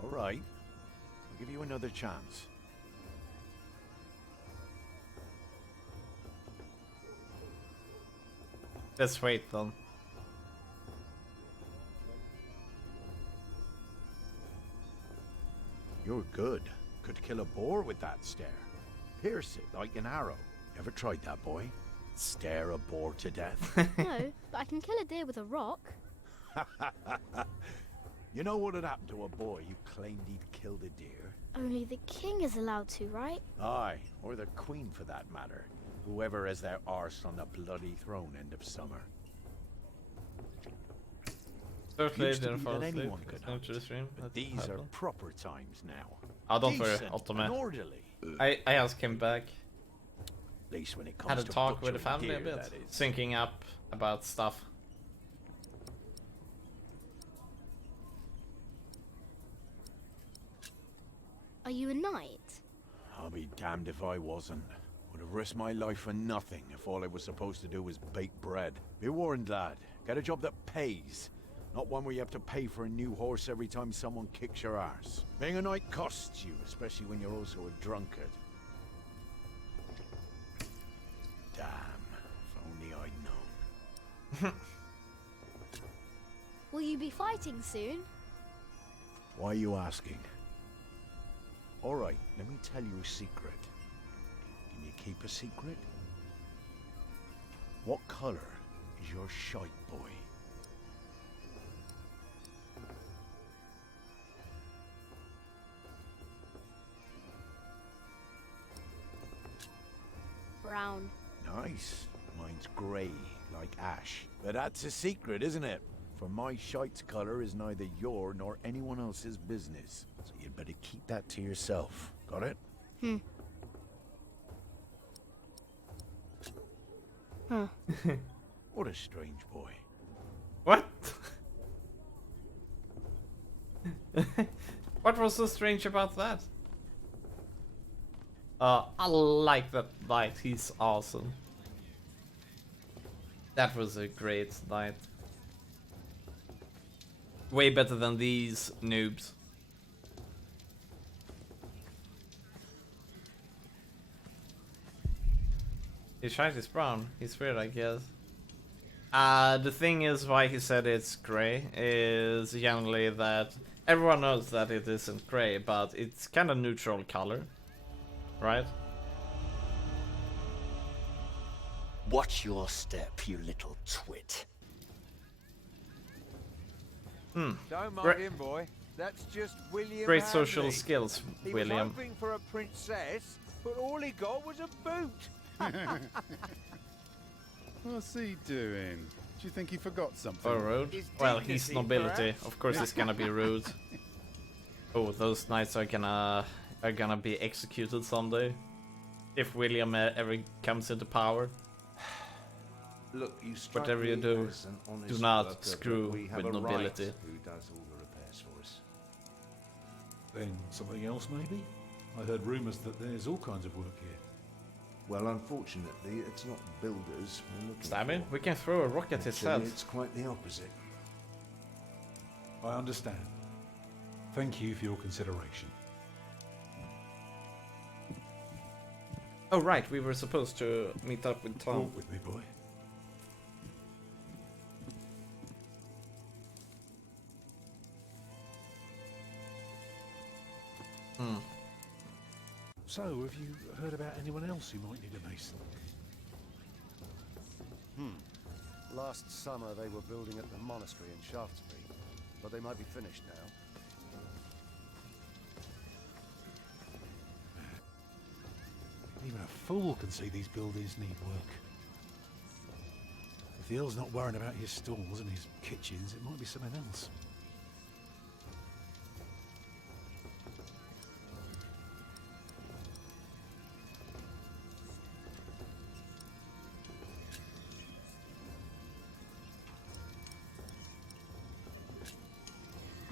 All right. I'll give you another chance. Let's wait then. You're good. Could kill a boar with that stare. Pierce it like an arrow. Ever tried that, boy? Stare a boar to death? No, but I can kill a deer with a rock. You know what had happened to a boy who claimed he'd killed a deer? Only the king is allowed to, right? Aye, or the queen for that matter. Whoever has their arse on the bloody throne end of summer. Certainly Used to didn't be fall that asleep. anyone could Listening to the stream. But That these are happened. proper times now. Don't worry, Decent Ultimate. and orderly. I asked him back. At least when it comes Had a to talk with the butchering family a deer, bit. that is. Syncing up about stuff. Are you a knight? I'll be damned if I wasn't. Would have risked my life for nothing if all I was supposed to do was bake bread. Be warned, lad. Get a job that pays. Not one where you have to pay for a new horse every time someone kicks your arse. Being a knight costs you, especially when you're also a drunkard. Damn. If only I'd known. Will you be fighting soon? Why are you asking? Alright, let me tell you a secret. Can you keep a secret? What color is your shite, boy? Brown. Nice. Mine's grey, like ash. But that's a secret, isn't it? For my shite's color is neither your nor anyone else's business. So you'd better keep that to yourself. Got it? Hmm. Huh. What a strange boy. What? What was so strange about that? I like that knight. He's awesome. That was a great knight. Way better than these noobs. His shite is brown. He's weird, I guess. The thing is why he said it's gray is generally that everyone knows that it isn't gray, but it's kind of neutral color, right? Watch your step, you little twit. Hmm. Don't Great- mind him, boy. That's just William Great social Hamley. skills, He William. was hoping for a princess, but all he got was a boot. What's he doing? Do you think he forgot something? Oh, rude. Well, he's nobility. Of course, he's gonna be rude. Oh, those knights are gonna be executed someday, if William ever comes into power. Look, you strike Whatever you me do, as an do honest not worker, screw but we have with a nobility. Wright who does all the repairs for us. Then something else, maybe? I heard rumours that there's all kinds of work here. Well, unfortunately, it's not builders we're looking Stab him? for. We can throw a rock at his Actually, head. it's quite the opposite. I understand. Thank you for your consideration. Oh right, we were supposed to meet up with Tom. Walk with me, boy. So, have you heard about anyone else who might need a mason? Last summer they were building at the monastery in Shaftesbury, but they might be finished now. Even a fool can see these buildings need work. If the Earl's not worrying about his stalls and his kitchens, it might be something else.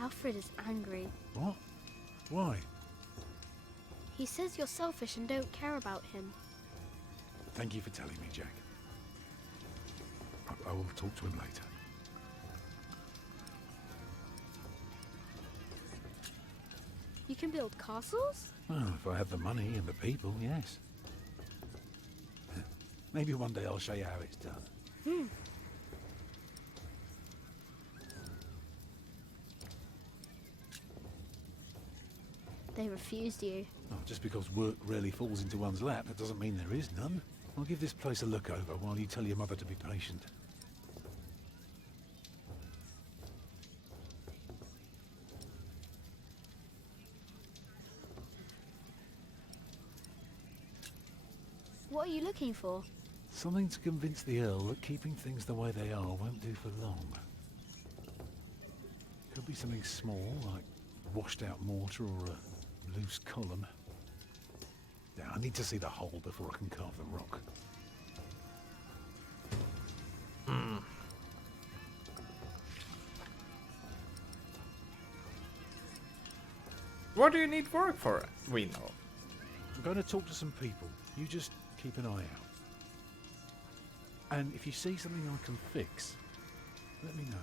Alfred is angry. What? Why? He says you're selfish and don't care about him. Thank you for telling me, Jack. I will talk to him later. You can build castles? Well, if I have the money and the people, yes. Maybe one day I'll show you how it's done. They refused you. Oh, just because work rarely falls into one's lap, that doesn't mean there is none. I'll give this place a look over while you tell your mother to be patient. What are you looking for? Something to convince the Earl that keeping things the way they are won't do for long. Could be something small, like washed out mortar or a loose column. Yeah, I need to see the hole before I can carve the rock. What do you need work for? We know. I'm going to talk to some people. You just keep an eye out. And if you see something I can fix, let me know.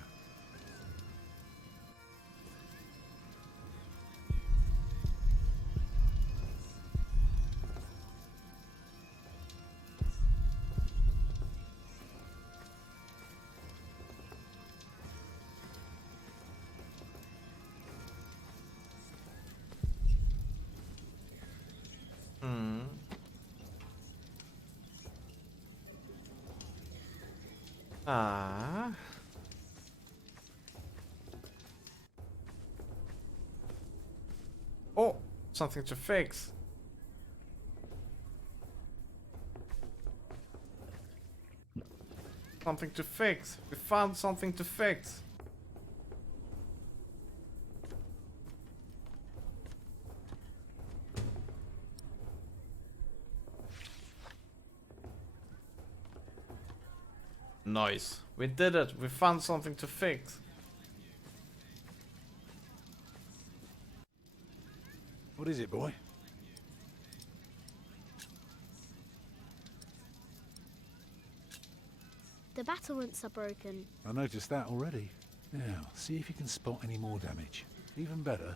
Oh, something to fix. Something to fix. We found something to fix. Nice. We did it. We found something to fix. What is it, boy? The battlements are broken. I noticed that already. Now, see if you can spot any more damage. Even better,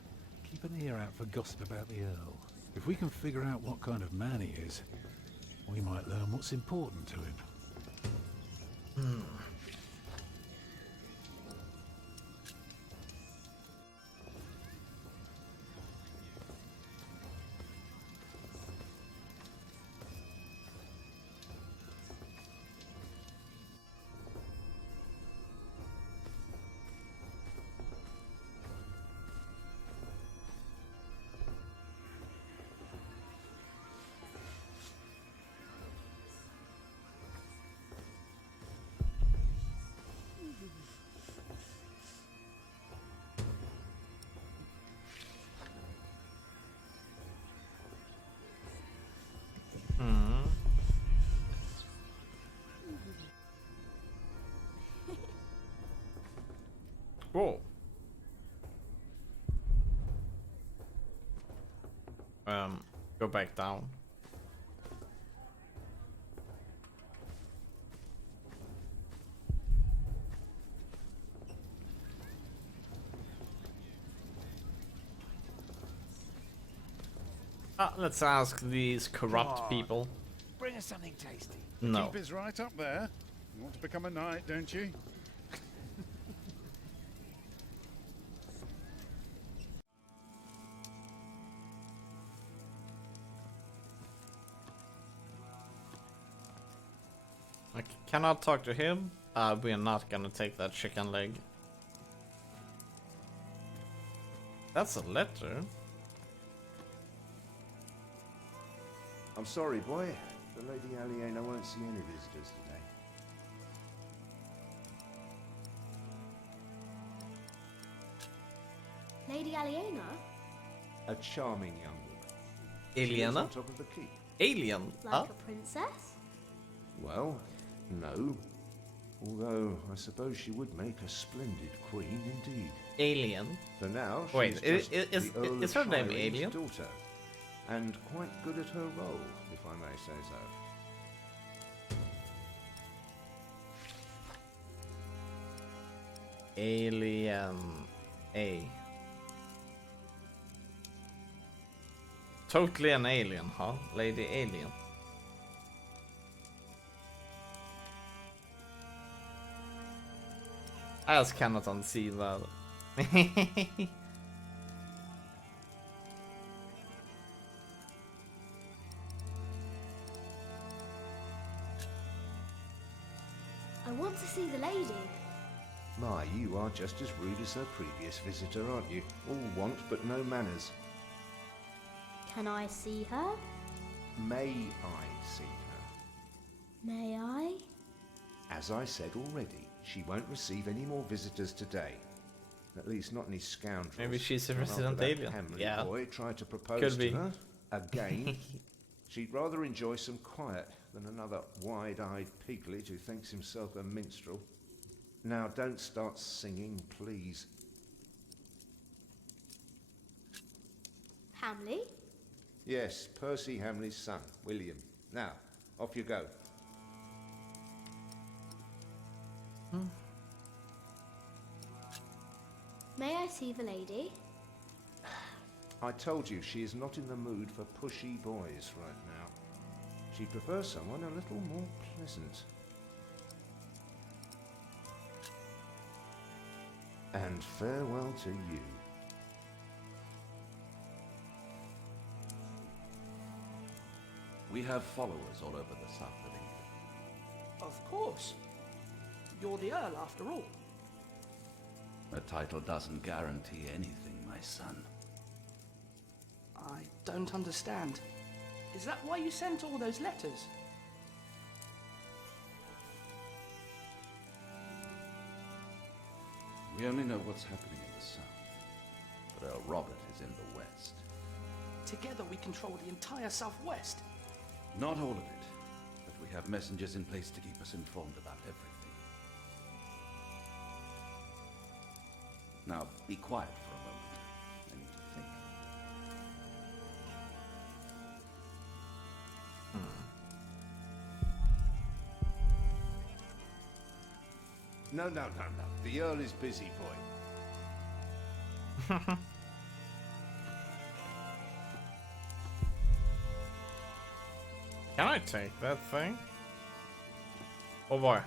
keep an ear out for gossip about the Earl. If we can figure out what kind of man he is, we might learn what's important to him. Whoa. Go back down. Let's ask these corrupt people. Bring us something tasty. No. Keep is right up there. You want to become a knight, don't you? I cannot talk to him. We are not gonna take that chicken leg. That's a letter. I'm sorry, boy. The Lady Aliena won't see any visitors today. Lady Aliena? A charming young woman. She lives Aliena? on top of the keep. Alien? Like a princess? Well, no. Although, I suppose she would make a splendid queen indeed. Alien? For now, Wait, she's is just the Earl is of her name Shire's Alien? daughter, and quite good at her role, if I may say so. Alien A. Totally an alien, huh? Lady Alien. I just cannot unsee that. I want to see the lady. My, you are just as rude as her previous visitor, aren't you? All want but no manners. Can I see her? May I see her? May I? As I said already, she won't receive any more visitors today. At least not any scoundrels. Maybe she's a Not after resident that alien. Hamley Yeah. boy tried to propose Could to be. her again. She'd rather enjoy some quiet than another wide-eyed piglet who thinks himself a minstrel. Now, don't start singing, please. Hamley? Yes, Percy Hamley's son, William. Now, off you go. May I see the lady? I told you she is not in the mood for pushy boys right now. She prefers someone a little more pleasant. And farewell to you. We have followers all over the south of England. Of course. You're the Earl, after all. A title doesn't guarantee anything, my son. I don't understand. Is that why you sent all those letters? We only know what's happening in the south, but Earl Robert is in the west. Together we control the entire southwest. Not all of it, but we have messengers in place to keep us informed about everything. Now, be quiet for a moment. I need to think. No. The Earl is busy, boy. Can I take that thing? Oh boy.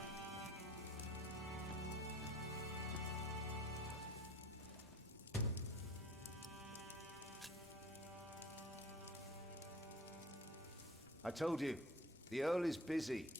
I told you, the Earl is busy.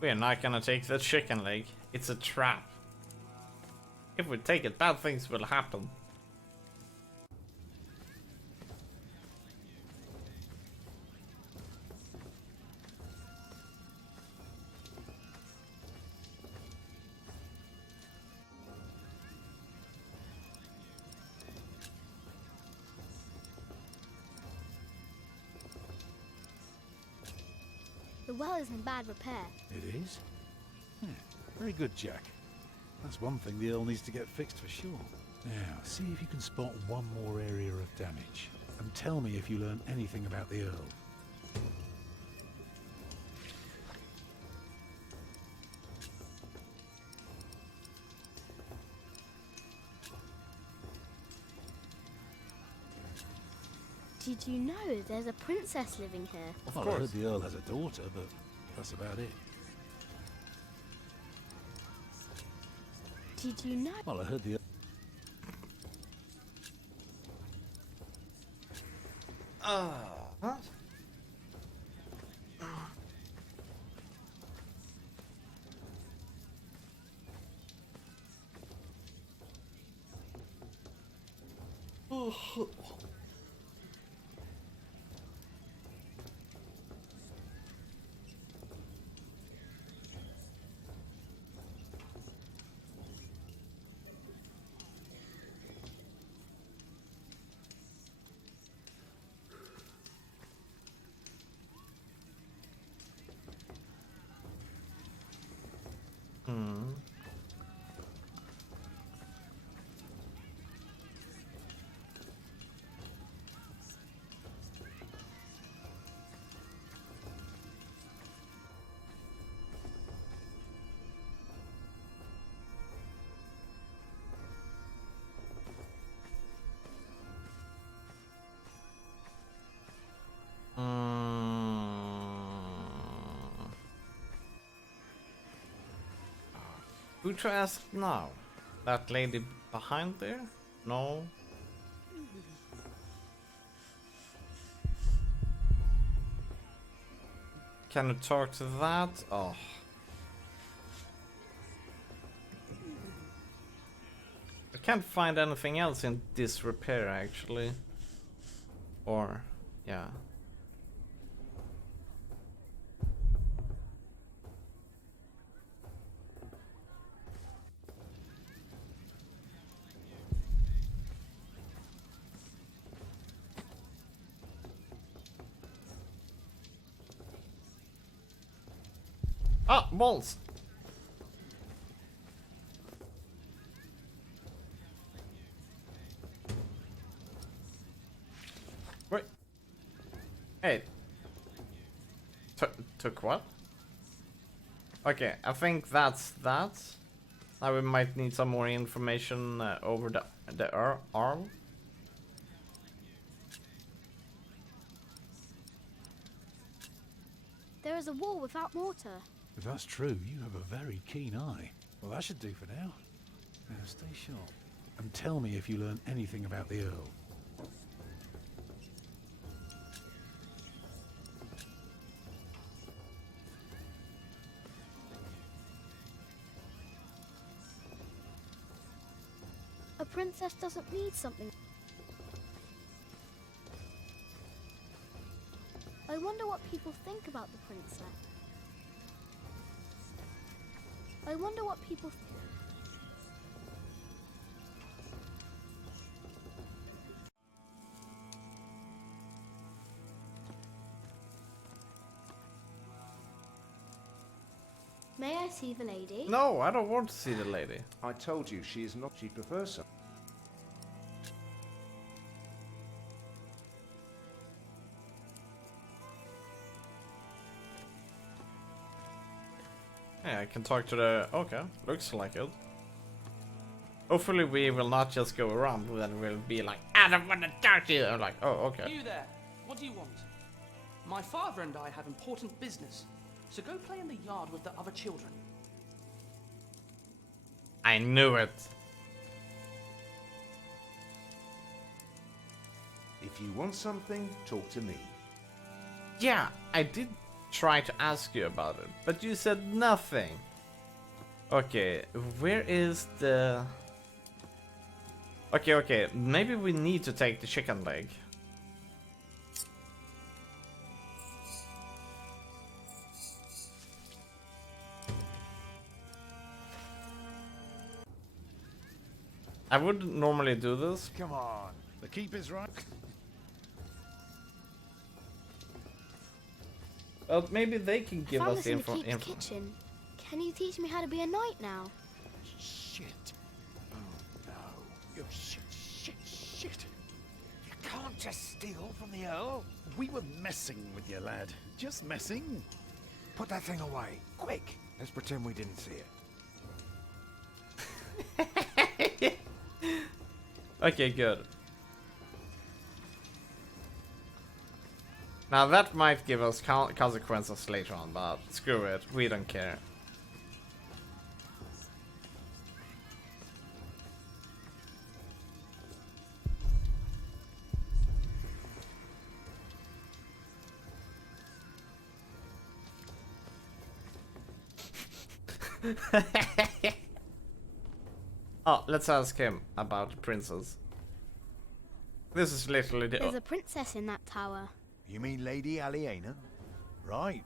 We're not gonna take the chicken leg. It's a trap. If we take it, bad things will happen. The well is in bad repair. It is? Very good, Jack. That's one thing the Earl needs to get fixed for sure. Now, see if you can spot one more area of damage. And tell me if you learn anything about the Earl. Did you know there's a princess living here? Of course. I heard the Earl has a daughter, but that's about it. Did you know? Well, I heard the Earl... Huh? Who to ask now? That lady behind there? No. Can you talk to that? Oh. I can't find anything else in this repair actually. Or, yeah. Ah, balls! Wait. Hey. Took what? Okay, I think that's that. Now we might need some more information over the arm. There is a wall without mortar. If that's true, you have a very keen eye. Well, that should do for now. Now, stay sharp. And tell me if you learn anything about the Earl. A princess doesn't need something. I wonder what people think about the princess. I wonder what people May I see the lady? No, I don't want to see the lady. I told you she is not. She prefers some. Yeah, I can talk to the... Okay, looks like it. Hopefully we will not just go around and we'll be like, I don't want to talk to you. I'm like, oh, okay. You there, what do you want? My father and I have important business, so go play in the yard with the other children. I knew it. If you want something, talk to me. Yeah, I did try to ask you about it, but you said nothing. Okay, where is the... Okay, maybe we need to take the chicken leg. I wouldn't normally do this. Come on, the keep is right. Well, maybe they can give found us this in the info. keep's kitchen. Can you teach me how to be a knight now? Shit. Oh no. You shit. You can't just steal from the Earl. We were messing with you, lad. Just messing. Put that thing away. Quick. Let's pretend we didn't see it. Okay, good. Now that might give us consequences later on, but screw it, we don't care. Oh, let's ask him about the princess. This is literally the... There's a princess in that tower. You mean Lady Aliena? Right.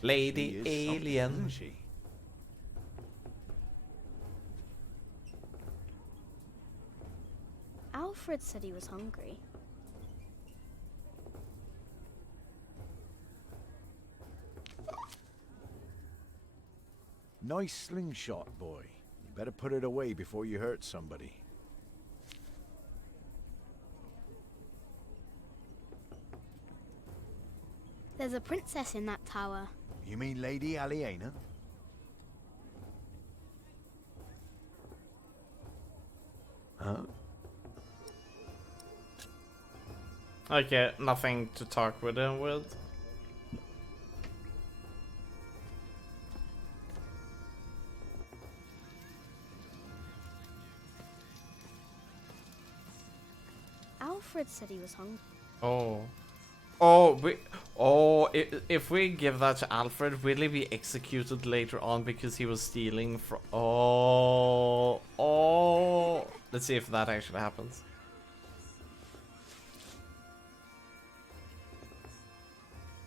Lady She is something, Alien. isn't she? Alfred said he was hungry. Nice slingshot, boy. You better put it away before you hurt somebody. There's a princess in that tower. You mean Lady Aliena? Huh? Okay, nothing to talk with him with. Alfred said he was hungry. Oh. Oh, if we give that to Alfred, will he be executed later on because he was stealing from... Oh. Let's see if that actually happens.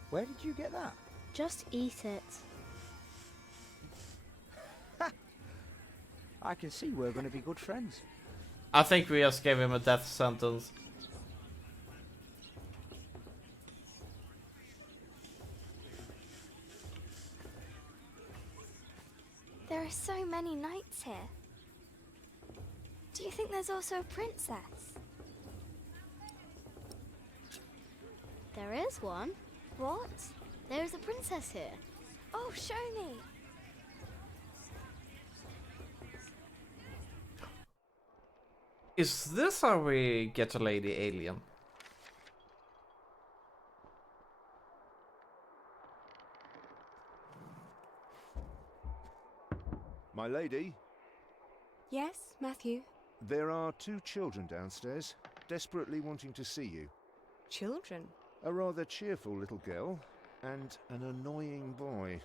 Where did you get that? Just eat it. I can see we're going to be good friends. I think we just gave him a death sentence. There are so many knights here. Do you think there's also a princess? There is one. What? There is a princess here. Oh, show me. Is this how we get to Lady Alien? My lady, Yes, Matthew? there are two children downstairs, desperately wanting to see you. Children? A rather cheerful little girl and an annoying boy.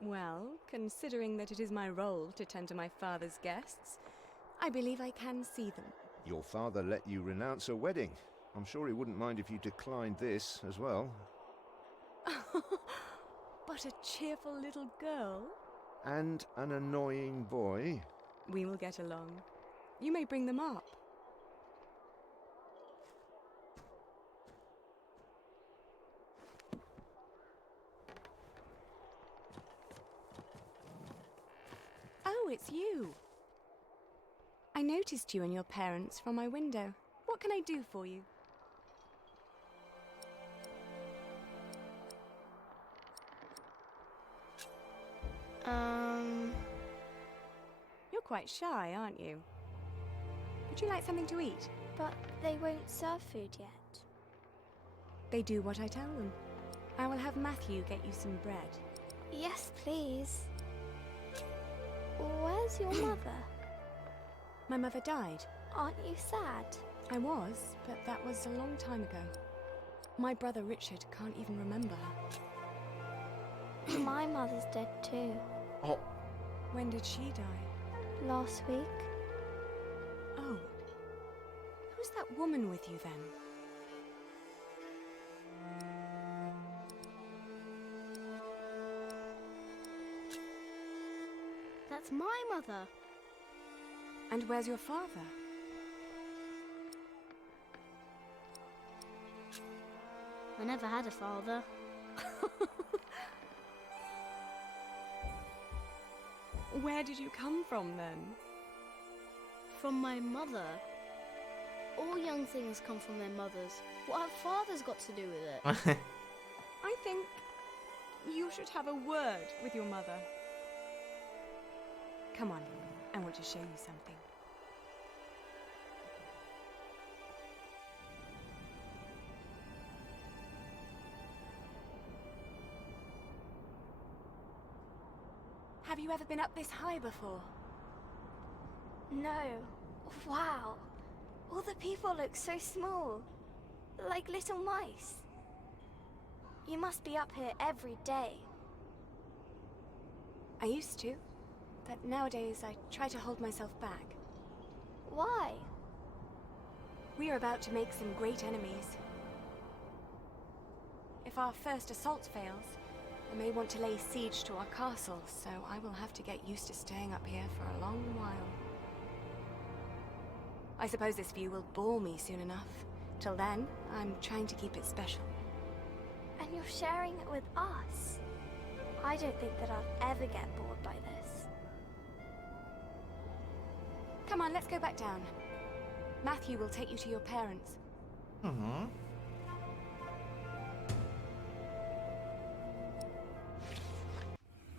Well, considering that it is my role to tend to my father's guests, I believe I can see them. Your father let you renounce a wedding. I'm sure he wouldn't mind if you declined this as well. But a cheerful little girl? And an annoying boy. We will get along. You may bring them up. Oh, it's you. I noticed you and your parents from my window. What can I do for you? You're quite shy, aren't you? Would you like something to eat? But they won't serve food yet. They do what I tell them. I will have Matthew get you some bread. Yes, please. Where's your mother? My mother died. Aren't you sad? I was, but that was a long time ago. My brother Richard can't even remember her. My mother's dead too. Oh. When did she die? Last week. Oh. Who's that woman with you then? That's my mother. And where's your father? I never had a father. Where did you come from then? From my mother. All young things come from their mothers. What have fathers got to do with it? I think you should have a word with your mother. Come on, I want to show you something. Have you ever been up this high before? No. Wow. All the people look so small. Like little mice. You must be up here every day. I used to, but nowadays I try to hold myself back. Why? We are about to make some great enemies. If our first assault fails, they may want to lay siege to our castle, so I will have to get used to staying up here for a long while. I suppose this view will bore me soon enough. Till then, I'm trying to keep it special. And you're sharing it with us? I don't think that I'll ever get bored by this. Come on, let's go back down. Matthew will take you to your parents. Mm-hmm.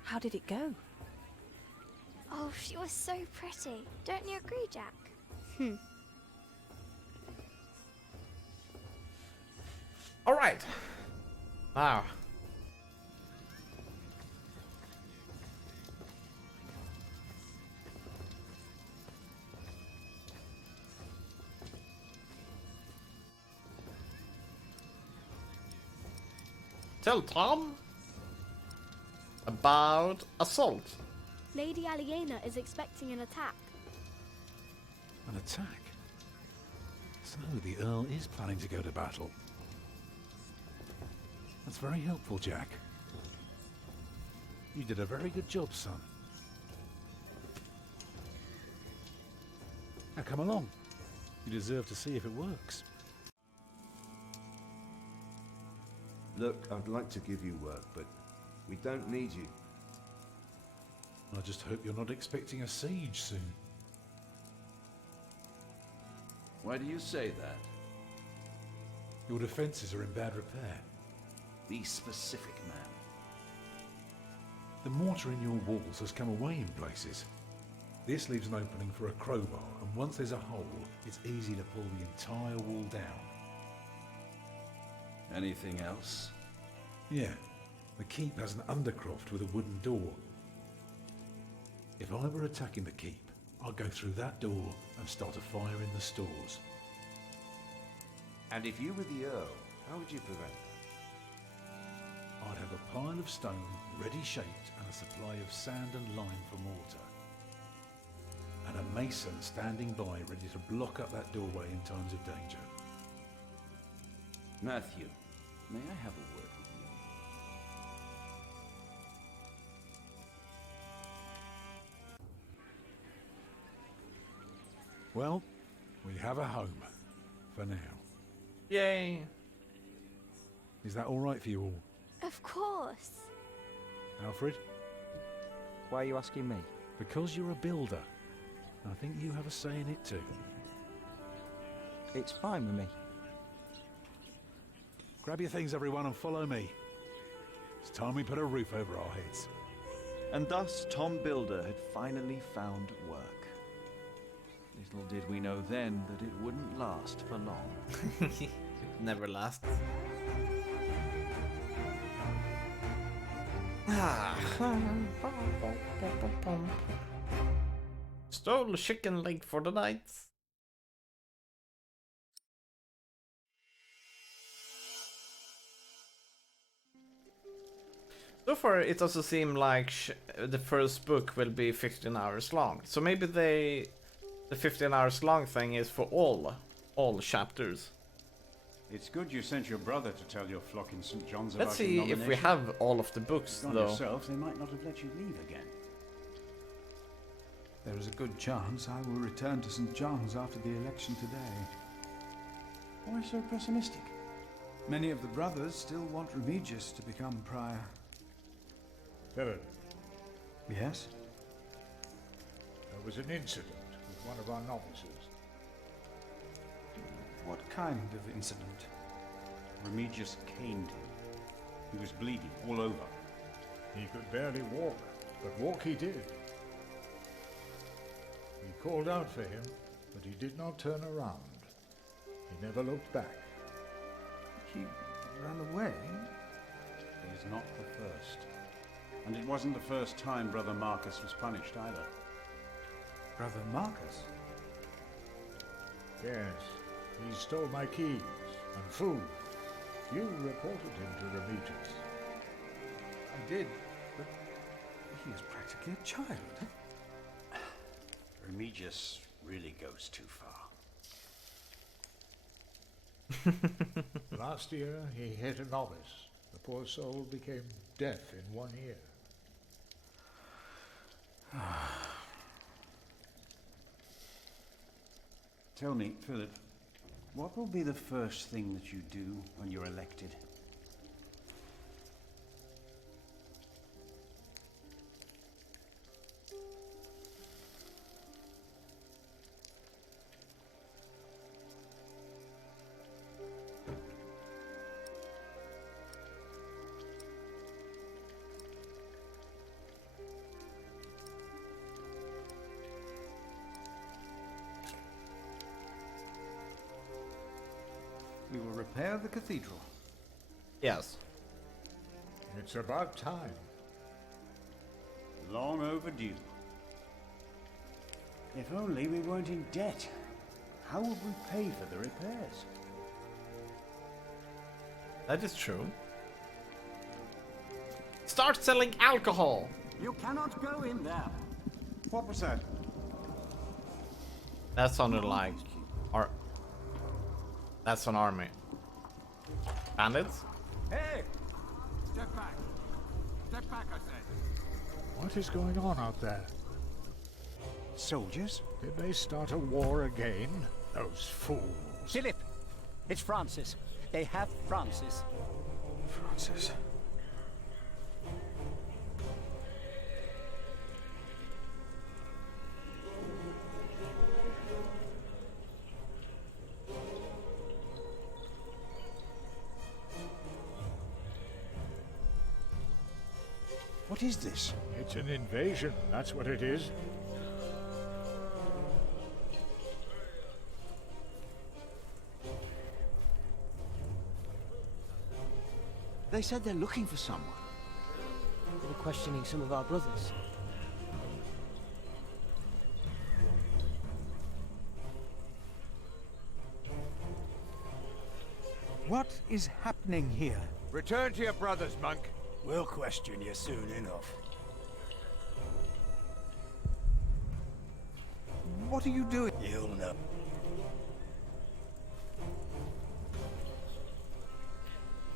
How did it go? Oh, she was so pretty. Don't you agree, Jack? All right. Now. Tell Tom about assault. Lady Aliena is expecting an attack. An attack? So the Earl is planning to go to battle. That's very helpful, Jack. You did a very good job, son. Now come along. You deserve to see if it works. Look, I'd like to give you work, but we don't need you. I just hope you're not expecting a siege soon. Why do you say that? Your defences are in bad repair. Be specific, man. The mortar in your walls has come away in places. This leaves an opening for a crowbar, and once there's a hole, it's easy to pull the entire wall down. Anything else? Yeah, the keep has an undercroft with a wooden door. If I were attacking the keep, I'd go through that door and start a fire in the stores. And if you were the Earl, how would you prevent that? I'd have a pile of stone ready shaped and a supply of sand and lime for mortar. And a mason standing by ready to block up that doorway in times of danger. Matthew, may I have a word with you? Well, we have a home. For now. Yay! Is that all right for you all? Of course. Alfred? Why are you asking me? Because you're a builder. I think you have a say in it too. It's fine with me. Grab your things, everyone, and follow me. It's time we put a roof over our heads. And thus Tom Builder had finally found work. Little did we know then that it wouldn't last for long. Never lasts. Stole a chicken leg for the night. So far, it doesn't seem like the first book will be 15 hours long. So maybe the 15 hours long thing is for all chapters. It's good you sent your brother to tell your flock in St. John's Let's about see your if we have all of the books, Gone though. yourself, they might not have let you leave again. There is a good chance I will return to St. John's after the election today. Why so pessimistic? Many of the brothers still want Remigius to become prior. Philip, Yes? there was an incident with one of our novices. What kind of incident? Remigius caned him. He was bleeding all over. He could barely walk, but walk he did. We called out for him, but he did not turn around. He never looked back. He ran away? He's not the first. And it wasn't the first time Brother Marcus was punished either. Brother Marcus? Yes, he stole my keys and food. You reported him to Remigius. I did, but he is practically a child. Remigius really goes too far. Last year, he hit a novice. The poor soul became deaf in one ear. Tell me, Philip, what will be the first thing that you do when you're elected? We will repair the cathedral. Yes. It's about time. Long overdue. If only we weren't in debt. How would we pay for the repairs? That is true. Start selling alcohol! You cannot go in there. What was that? That sounded like... That's an army. Bandits? Hey! Step back. Step back, I said. What is going on out there? Soldiers? Did they start a war again? Those fools. Philip! It's Francis. They have Francis. Francis. What is this? It's an invasion, that's what it is. They said they're looking for someone. They were questioning some of our brothers. What is happening here? Return to your brothers, monk. We'll question you soon enough. What are you doing? You'll know.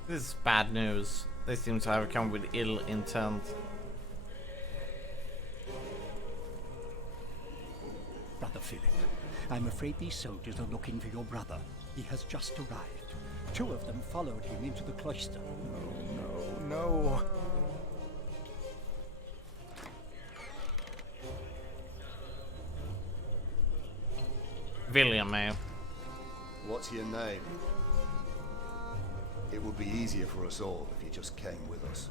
This is bad news. They seem to have come with ill intent. Brother Philip, I'm afraid these soldiers are looking for your brother. He has just arrived. 2 of them followed him into the cloister. No. William, eh? What's your name? It would be easier for us all if you just came with us.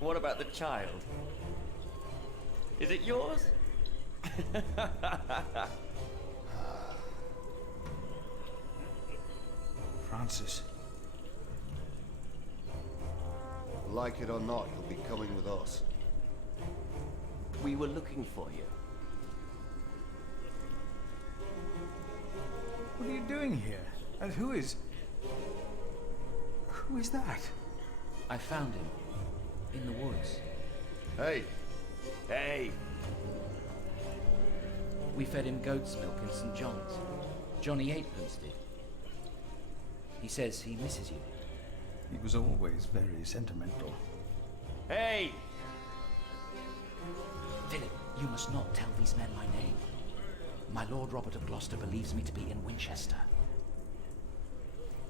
What about the child? Is it yours? Francis. Like it or not, you'll be coming with us. We were looking for you. What are you doing here? And who is that? I found him. In the woods. Hey! Hey! We fed him goat's milk in St. John's. Johnny Eightpence did. He says he misses you. He was always very sentimental. Hey! Philip, you must not tell these men my name. My Lord Robert of Gloucester believes me to be in Winchester.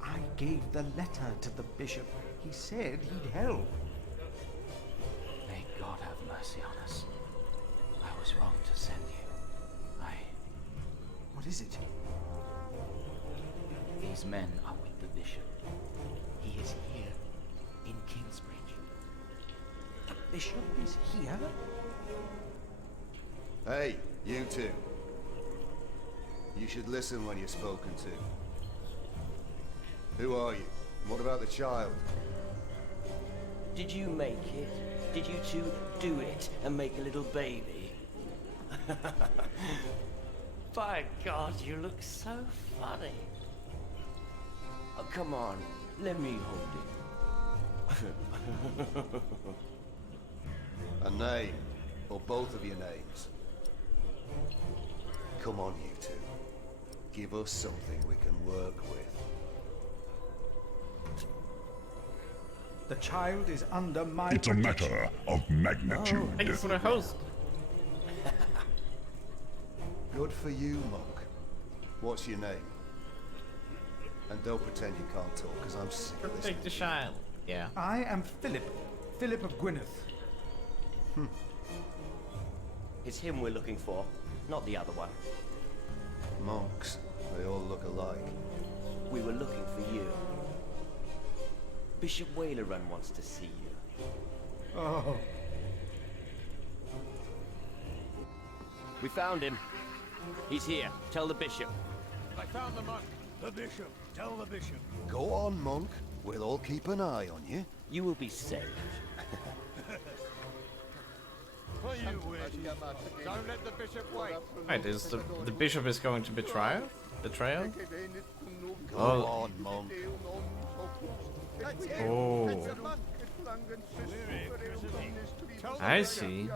I gave the letter to the bishop. He said he'd help. May God have mercy on us. I was wrong to send you. What is it? These men are with the bishop. He is here, in Kingsbridge. The bishop is here? Hey, you two. You should listen when you're spoken to. Who are you? What about the child? Did you make it? Did you two do it and make a little baby? By God, you look so funny. Oh, come on, let me hold it. A name, or both of your names. Come on, you two. Give us something we can work with. The child is under my It's a matter of magnitude. Thank you for the host. Good for you, monk. What's your name? And don't pretend you can't talk, because I'm sick of this. Take the child. Yeah. I am Philip. Philip of Gwynedd. It's him we're looking for, not the other one. Monks, they all look alike. We were looking for you. Bishop Wailerun wants to see you. Oh. We found him. He's here. Tell the bishop. I found the monk. The bishop. Tell the bishop. Go on, monk. We'll all keep an eye on you. You will be saved. For you, Witch. Don't let the bishop wait. Wait, is the bishop is going to betray her? Betrayal? Go Oh. on, monk. Oh. I see.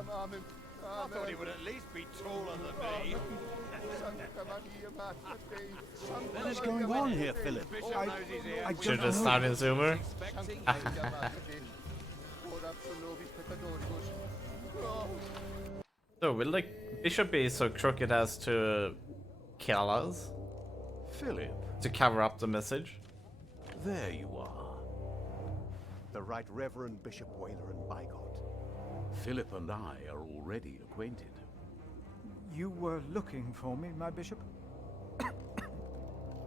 I thought he would at least be taller than me. What is going on here, Philip? I Should have started Zoomer. So, will the bishop be so crooked as to kill us? Philip, To cover up the message? there you are. The Right Reverend Bishop Wailerun Bygot. Philip and I are already acquainted. You were looking for me, my bishop?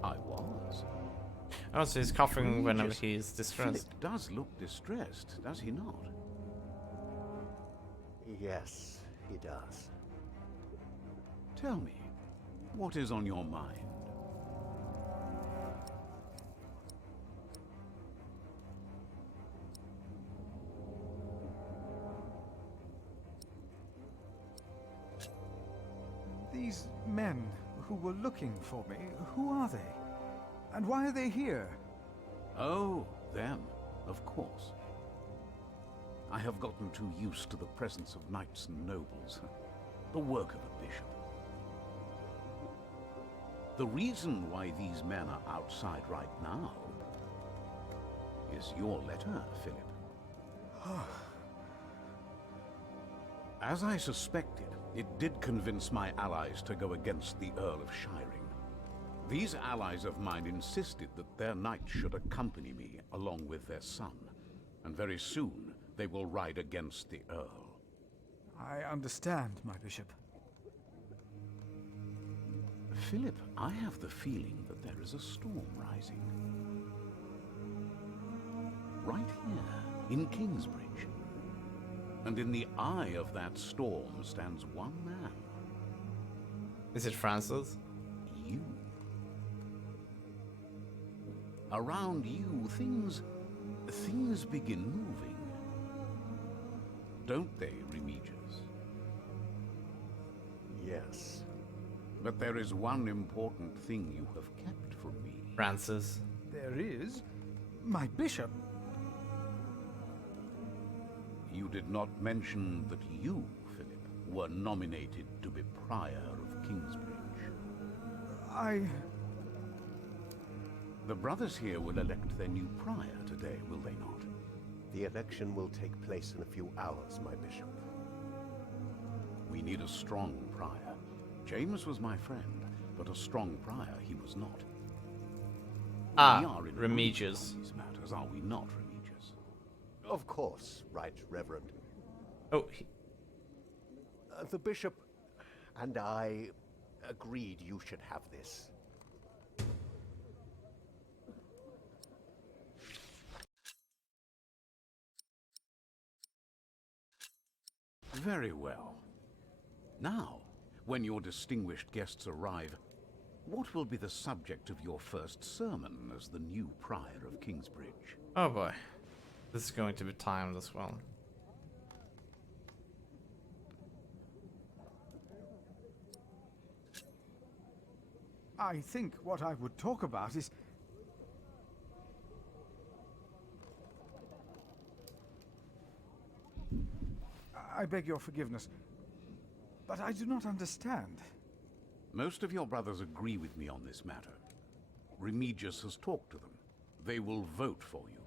I was. Oh, so he's coughing whenever Just- he's distressed. Philip does look distressed, does he not? Yes, he does. Tell me, what is on your mind? These men who were looking for me, who are they? And why are they here? Oh, them, of course. I have gotten too used to the presence of knights and nobles, the work of a bishop. The reason why these men are outside right now is your letter, Philip. As I suspected, it did convince my allies to go against the Earl of Shiring. These allies of mine insisted that their knight should accompany me along with their son, and very soon they will ride against the Earl. I understand, my bishop. Philip, I have the feeling that there is a storm rising. Right here, in Kingsbridge. And in the eye of that storm stands one man. Is it Francis? You. Around you, things begin moving. Don't they, Remigius? Yes. But there is one important thing you have kept from me. Francis. There is? My bishop? You did not mention that you, Philip, were nominated to be Prior of Kingsbridge. The brothers here will elect their new Prior today, will they not? The election will take place in a few hours, my bishop. We need a strong Prior. James was my friend, but a strong Prior he was not. Ah, We are in Remigius. these matters, are we not, Remigius? Of course, Right Reverend. Oh, The bishop and I agreed you should have this. Very well. Now, when your distinguished guests arrive, what will be the subject of your first sermon as the new prior of Kingsbridge? oh boy. This is going to be timed as well. I think what I would talk about is... I beg your forgiveness, but I do not understand. Most of your brothers agree with me on this matter. Remigius has talked to them. They will vote for you.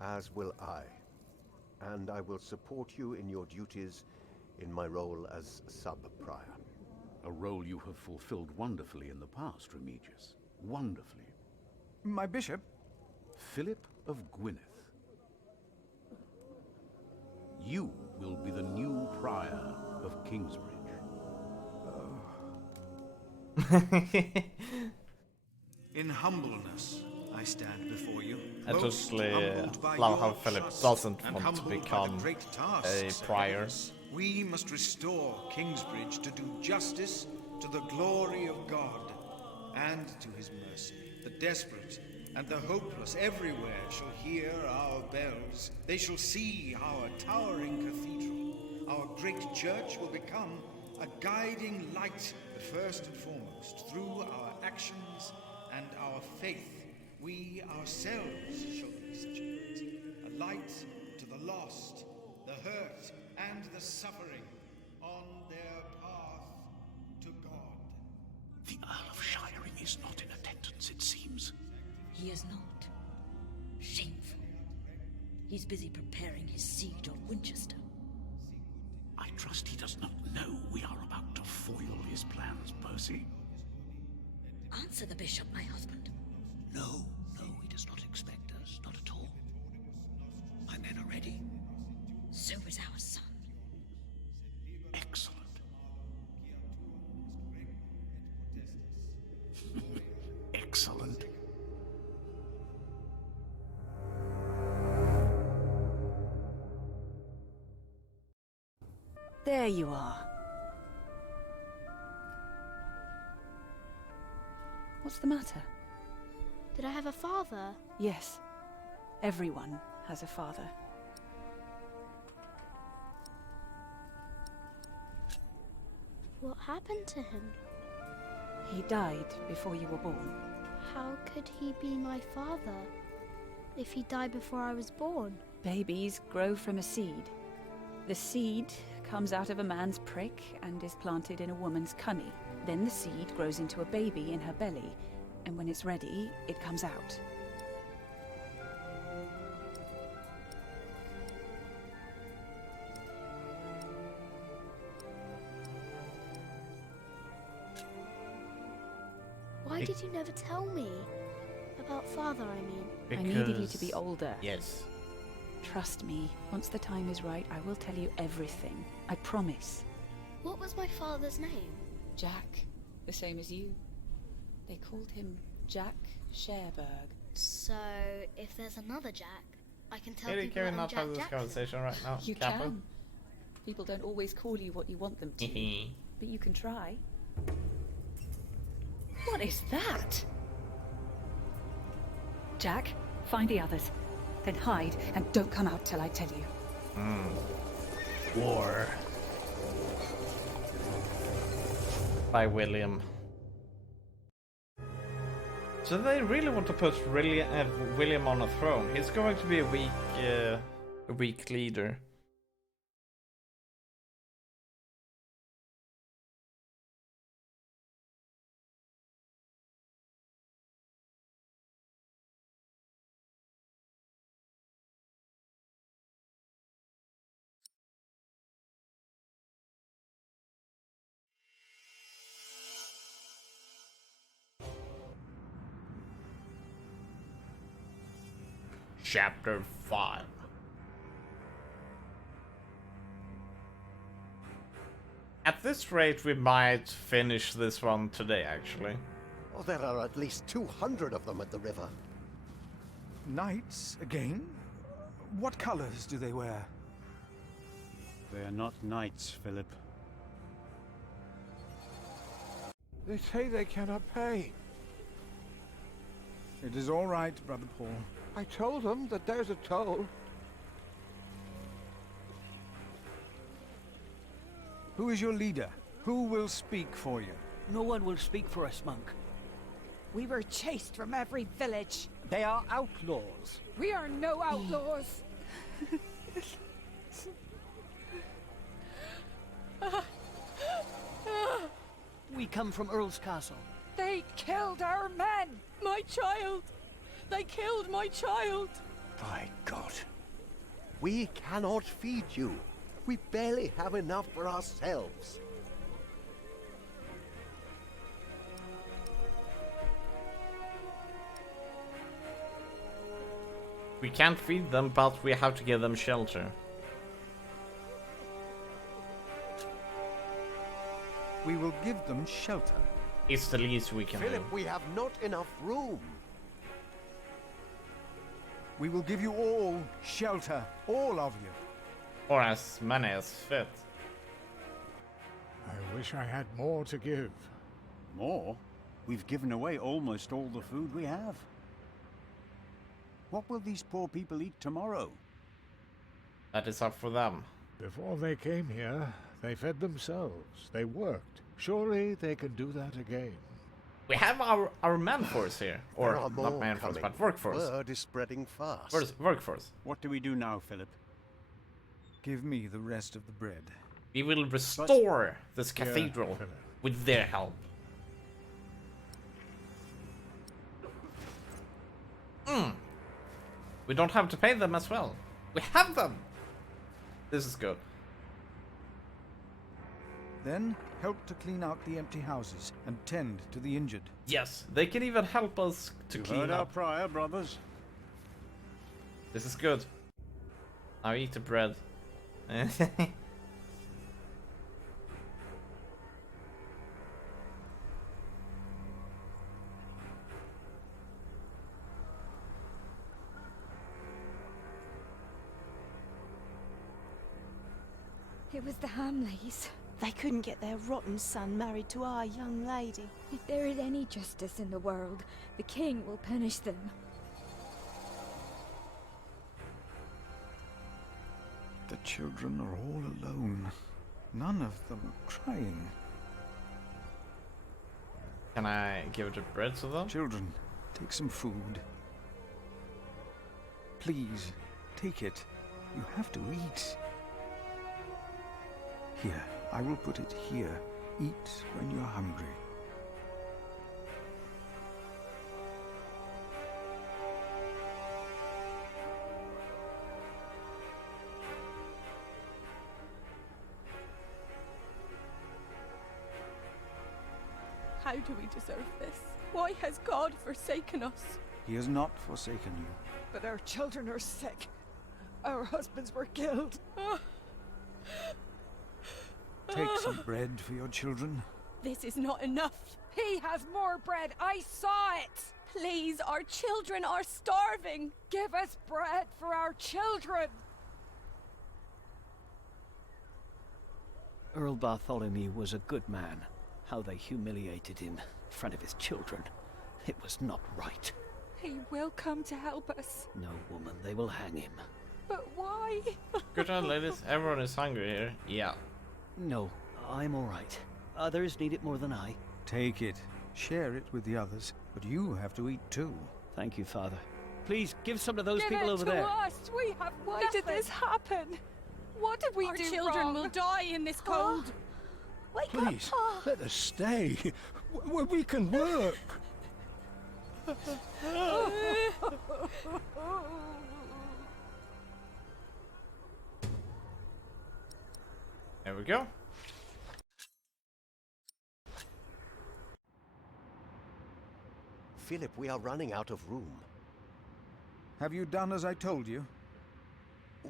As will I. And I will support you in your duties in my role as sub-prior. A role you have fulfilled wonderfully in the past, Remigius. Wonderfully. My bishop? Philip of Gwynedd. You will be the new prior of Kingsbridge. In humbleness, I stand before you. I most just humbled by love how your Philip trust doesn't and want to humbled by the become great a tasks ahead prior. of us. We must restore Kingsbridge to do justice to the glory of God and to his mercy. The desperate and the hopeless everywhere shall hear our bells. They shall see our towering cathedral. Our great church will become a guiding light, but first and foremost, through our actions and our faith, we ourselves shall be such a light to the lost, the hurt, and the suffering on their path to God. The Earl of Shiring is not in attendance, it seems. He is not. Shameful. He's busy preparing his siege on Winchester. I trust he does not know we are about to foil his plans, Percy. Answer the bishop, my husband. No, he does not expect us, not at all. My men are ready. So is our son. Excellent. Excellent. There you are. What's the matter? Did I have a father? Yes. Everyone has a father. What happened to him? He died before you were born. How could he be my father if he died before I was born? Babies grow from a seed. The seed comes out of a man's prick and is planted in a woman's cunny. Then the seed grows into a baby in her belly, and when it's ready, it comes out. Why did you never tell me? About father, I mean. I needed you to be older. Yes. Trust me, once the time is right, I will tell you everything. I promise. What was my father's name? Jack, the same as you. They called him Jack Sherberg. So, if there's another Jack, I can tell Maybe people can we that I'm not Jack have this Jackson. conversation right now? You Kappa? can. People don't always call you what you want them to, but you can try. What is that? Jack, find the others. Then hide and don't come out till I tell you. War. By William. So they really want to put William on a throne. He's going to be a weak leader. Chapter 5. At this rate, we might finish this one today, actually. Oh, there are at least 200 of them at the river. Knights again? What colors do they wear? They are not knights, Philip. They say they cannot pay. It is all right, Brother Paul. I told them that there's a toll. Who is your leader? Who will speak for you? No one will speak for us, monk. We were chased from every village. They are outlaws. We are no outlaws. We come from Earl's Castle. They killed our men. My child! They killed my child! By God. We cannot feed you. We barely have enough for ourselves. We can't feed them, but we have to give them shelter. We will give them shelter. It's the least we can Philip, do. we have not enough room. We will give you all shelter, all of you. Or as many as fit. I wish I had more to give. More? We've given away almost all the food we have. What will these poor people eat tomorrow? That is up for them. Before they came here, they fed themselves. They worked. Surely they can do that again. We have our man-force here. Or There are not more man-force, coming. but workforce. Word is spreading fast. Workforce. What do we do now, Philip? Give me the rest of the bread. We will restore this Yeah, cathedral Philip. with their help. We don't have to pay them as well. We have them! This is good. Then help to clean out the empty houses and tend to the injured. Yes, they can even help us to You clean heard our up. prior, brothers. This is good. Now eat the bread. It was the Hamleys. They couldn't get their rotten son married to our young lady. If there is any justice in the world, the king will punish them. The children are all alone. None of them are crying. Can I give the bread to them? Children, take some food. Please, take it. You have to eat. Here, I will put it here. Eat when you're hungry. How do we deserve this? Why has God forsaken us? He has not forsaken you. But our children are sick. Our husbands were killed. Take some bread for your children. This is not enough. He has more bread. I saw it. Please, our children are starving. Give us bread for our children. Earl Bartholomew was a good man. How they humiliated him in front of his children. It was not right. He will come to help us. No, woman, they will hang him. But why? Good job, ladies. Everyone is hungry here. Yeah. No, I'm all right. Others need it more than I. Take it. Share it with the others. But you have to eat too. Thank you, Father. Please, give some to those Give people it over to there. us. We have Why nothing. did this happen? What did we Our do children wrong? will die in this cold. Wake Please, up, let us stay. We can work. There we go. Philip, we are running out of room. Have you done as I told you?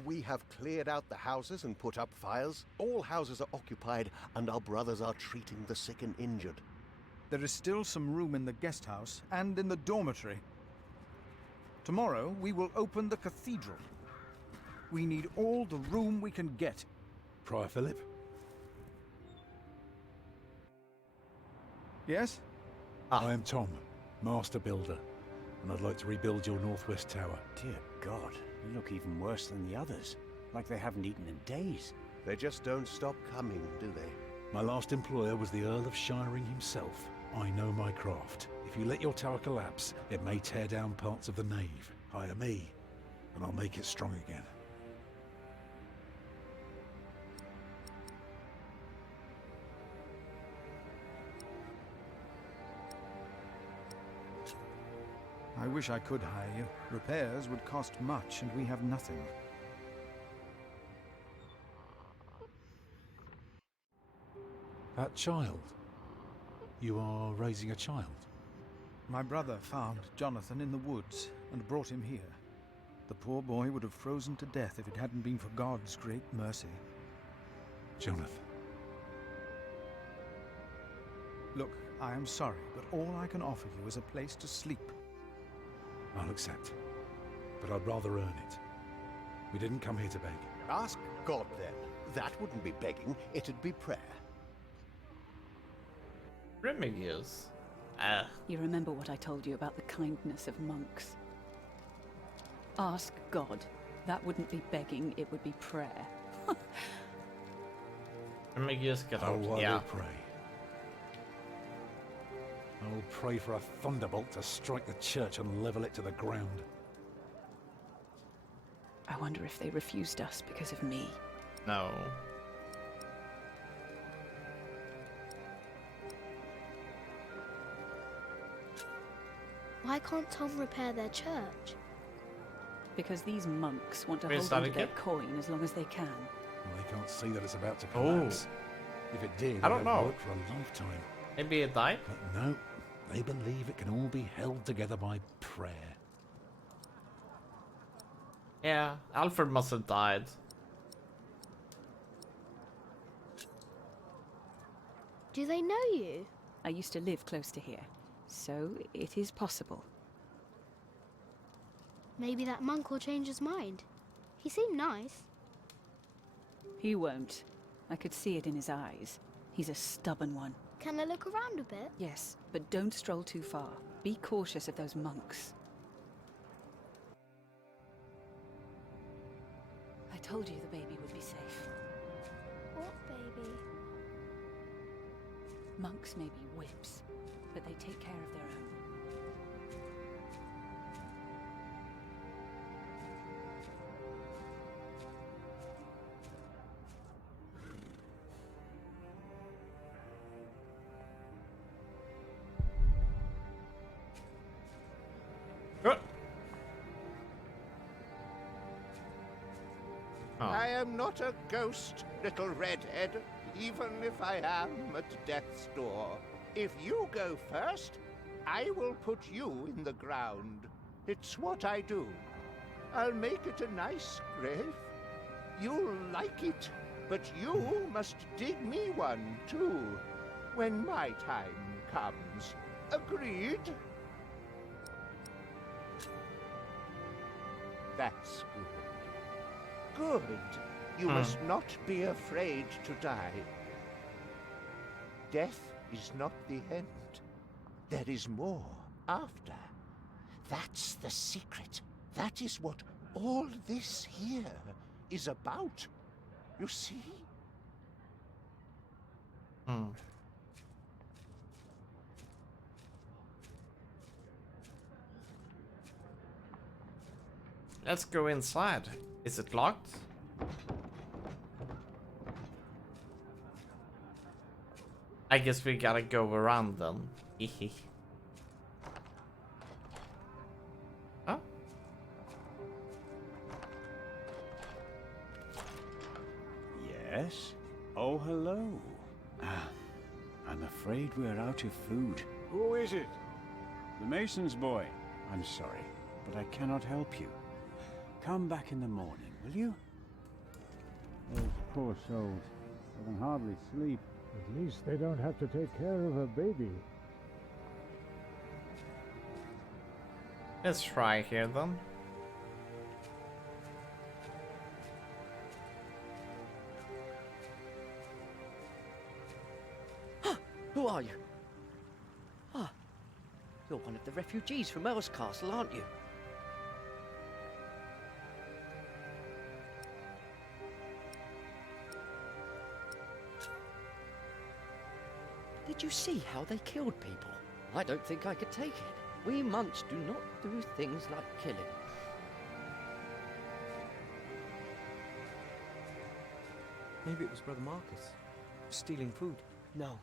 We have cleared out the houses and put up fires. All houses are occupied, and our brothers are treating the sick and injured. There is still some room in the guest house and in the dormitory. Tomorrow, we will open the cathedral. We need all the room we can get. Prior Philip? Yes? I am Tom, Master Builder, and I'd like to rebuild your northwest tower. Dear God, you look even worse than the others. Like they haven't eaten in days. They just don't stop coming, do they? My last employer was the Earl of Shiring himself. I know my craft. If you let your tower collapse, it may tear down parts of the nave. Hire me, and I'll make it strong again. I wish I could hire you. Repairs would cost much, and we have nothing. That child? You are raising a child? My brother found Jonathan in the woods and brought him here. The poor boy would have frozen to death if it hadn't been for God's great mercy. Jonathan. Look, I am sorry, but all I can offer you is a place to sleep. I'll accept. But I'd rather earn it. We didn't come here to beg. Ask God, then. That wouldn't be begging, it'd be prayer. Remigius. You remember what I told you about the kindness of monks? Ask God. That wouldn't be begging, it would be prayer. Remigius, get Oh, out. I will pray. I will pray for a thunderbolt to strike the church and level it to the ground. I wonder if they refused us because of me. No. Why can't Tom repair their church? Because these monks want to Wait, hold start on to their again? coin as long as they can. Well, they can't see that it's about to collapse. If it did, I don't it'd have know. worked for a lifetime. Maybe it died? But no, they believe it can all be held together by prayer. Yeah, Alfred must have died. Do they know you? I used to live close to here, so it is possible. Maybe that monk will change his mind. He seemed nice. He won't. I could see it in his eyes. He's a stubborn one. Can I look around a bit? Yes, but don't stroll too far. Be cautious of those monks. I told you the baby would be safe. What baby? Monks may be whips, but they take care of their own. I am not a ghost, little redhead, even if I am at death's door. If you go first, I will put you in the ground. It's what I do. I'll make it a nice grave. You'll like it, but you must dig me one, too, when my time comes. Agreed? That's good. Good. You must not be afraid to die. Death is not the end. There is more after. That's the secret. That is what all this here is about. You see? Let's go inside. Is it locked? I guess we gotta go around then. Hehe. Huh? Yes? Oh, hello. I'm afraid we're out of food. Who is it? The mason's boy. I'm sorry. but I cannot help you. Come back in the morning, will you? Those poor souls. They can hardly sleep. At least they don't have to take care of a baby. Let's try here then. Who are you? Ah, you're one of the refugees from Earl's Castle, aren't you? Did you see how they killed people? I don't think I could take it. We monks do not do things like killing. Maybe it was Brother Marcus. Stealing food. No.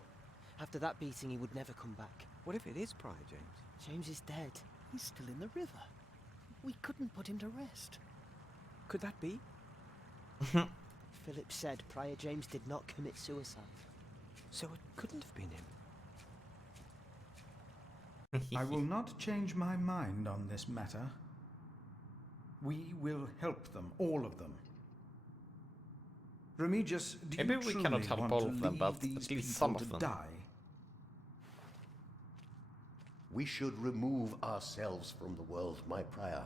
After that beating, he would never come back. What if it is Prior James? James is dead. He's still in the river. We couldn't put him to rest. Could that be? Philip said Prior James did not commit suicide. So it couldn't have been him. I will not change my mind on this matter. We will help them, all of them. Remigius, do Maybe you we truly cannot help want all to of them, leave but these at least some people of to them. die? We should remove ourselves from the world, my prior.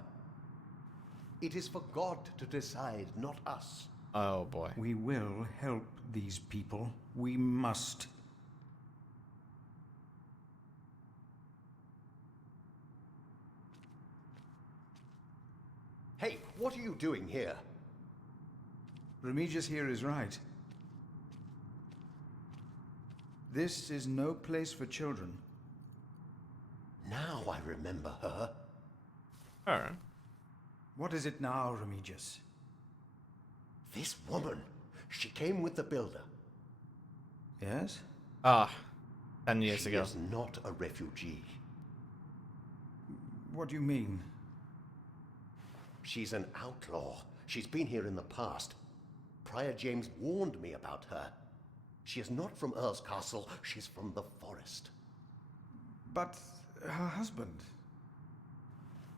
It is for God to decide, not us. Oh boy. We will help these people. We must. Hey, what are you doing here? Remigius here is right. This is no place for children. Now I remember her. Her? What is it now, Remigius? This woman. She came with the builder. Yes? 10 years ago. She is not a refugee. What do you mean? She's an outlaw. She's been here in the past. Prior James warned me about her. She is not from Earl's Castle. She's from the forest. But her husband?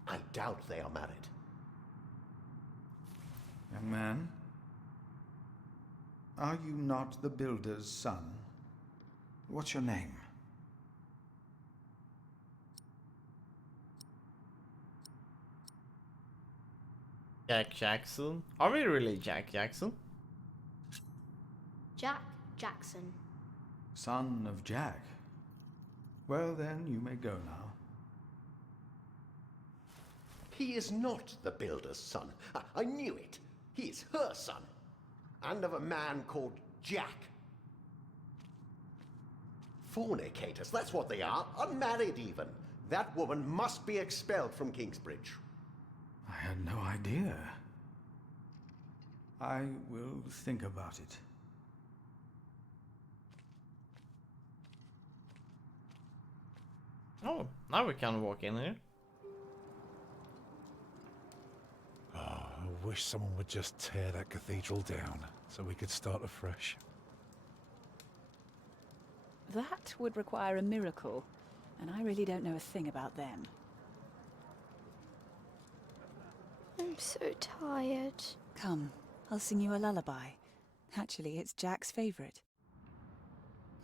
I doubt they are married. Young man, are you not the builder's son? What's your name? Jack Jackson? Are we really Jack Jackson? Jack Jackson. Son of Jack. Well then, you may go now. He is not the builder's son. I knew it. He is her son. And of a man called Jack. Fornicators, that's what they are. Unmarried even. That woman must be expelled from Kingsbridge. I had no idea. I will think about it. Oh, now we can walk in here. Oh, I wish someone would just tear that cathedral down so we could start afresh. That would require a miracle, and I really don't know a thing about them. I'm so tired. Come, I'll sing you a lullaby. Actually, it's Jack's favorite.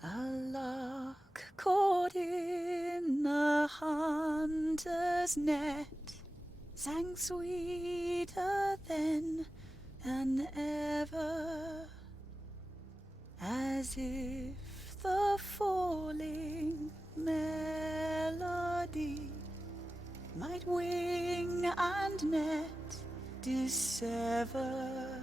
A lark caught in a hunter's net sang sweeter then than ever, as if the falling melody might wing and net dissever.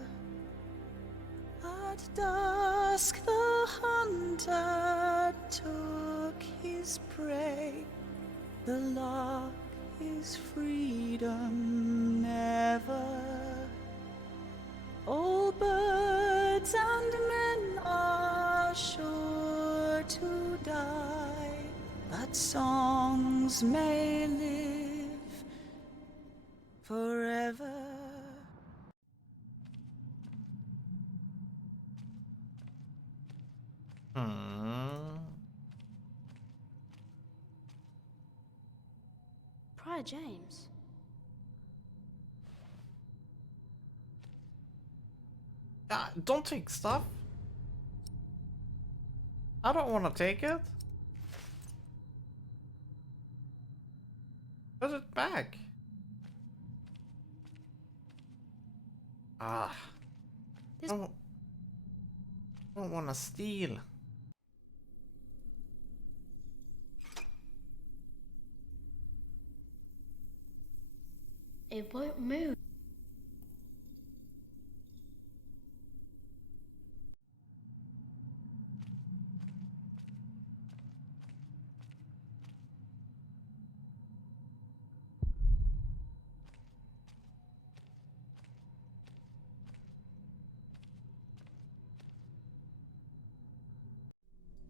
At dusk the hunter took his prey. The lark is freedom never. All birds and men are sure to die, but songs may live forever. Prior James. Don't take stuff. I don't want to take it. Put it back. I don't want to steal. It won't move.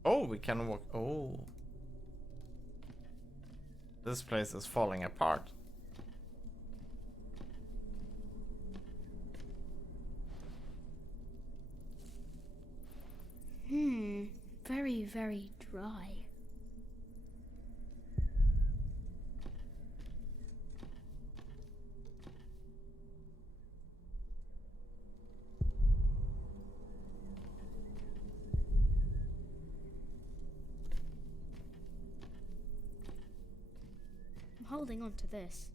Oh, we can walk. Oh. This place is falling apart. Very, very dry. I'm holding on to this.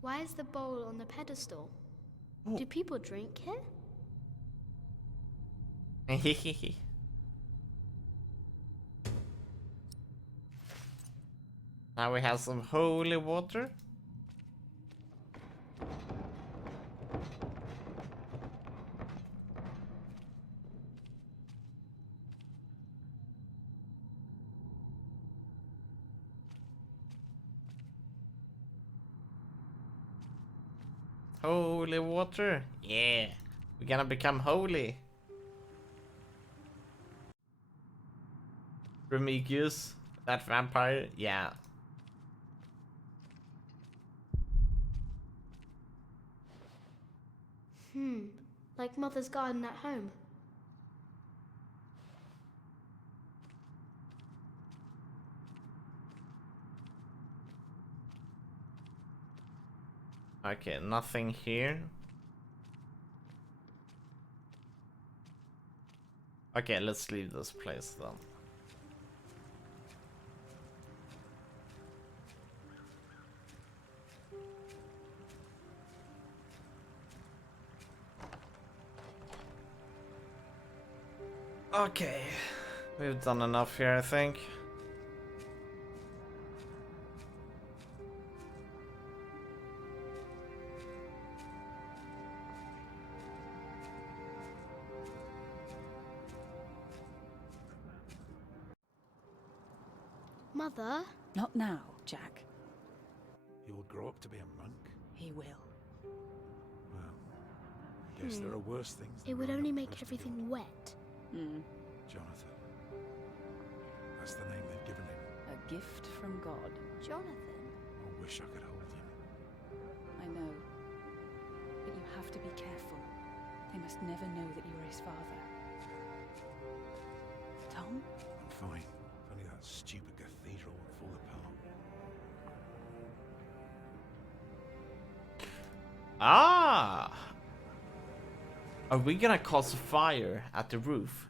Why is the bowl on the pedestal? Do people drink here? Now we have some holy water. Holy water. Yeah. We're gonna become holy. Prometheus, that vampire, yeah. Like Mother's garden at home. Okay, nothing here. Okay, let's leave this place then. Okay, we've done enough here, I think. Mother? Not now, Jack. He will grow up to be a monk. He will. Well, I guess there are worse things. It would only make everything wet. Jonathan. That's the name they've given him. A gift from God. Jonathan? I wish I could hold him. I know. But you have to be careful. They must never know that you are his father. Tom? I'm fine. If only that stupid cathedral would fall apart. Ah! Are we gonna cause a fire at the roof?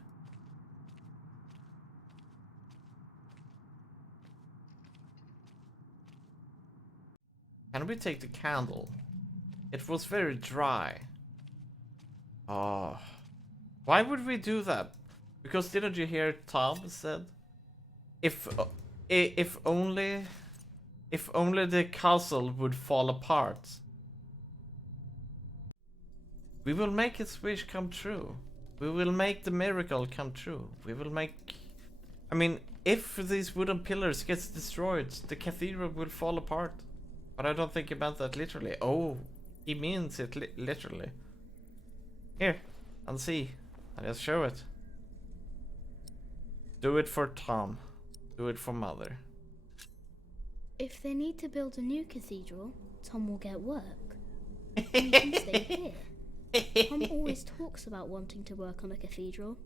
Can we take the candle? It was very dry. Oh. Why would we do that? Because didn't you hear Tom said? If only the castle would fall apart. We will make his wish come true. We will make the miracle come true. We will make... I mean, if these wooden pillars gets destroyed, the cathedral will fall apart. But I don't think he meant that literally. Oh, he means it literally. Here, and see. I'll just show it. Do it for Tom. Do it for Mother. If they need to build a new cathedral, Tom will get work. And we can stay here. Tom always talks about wanting to work on a cathedral.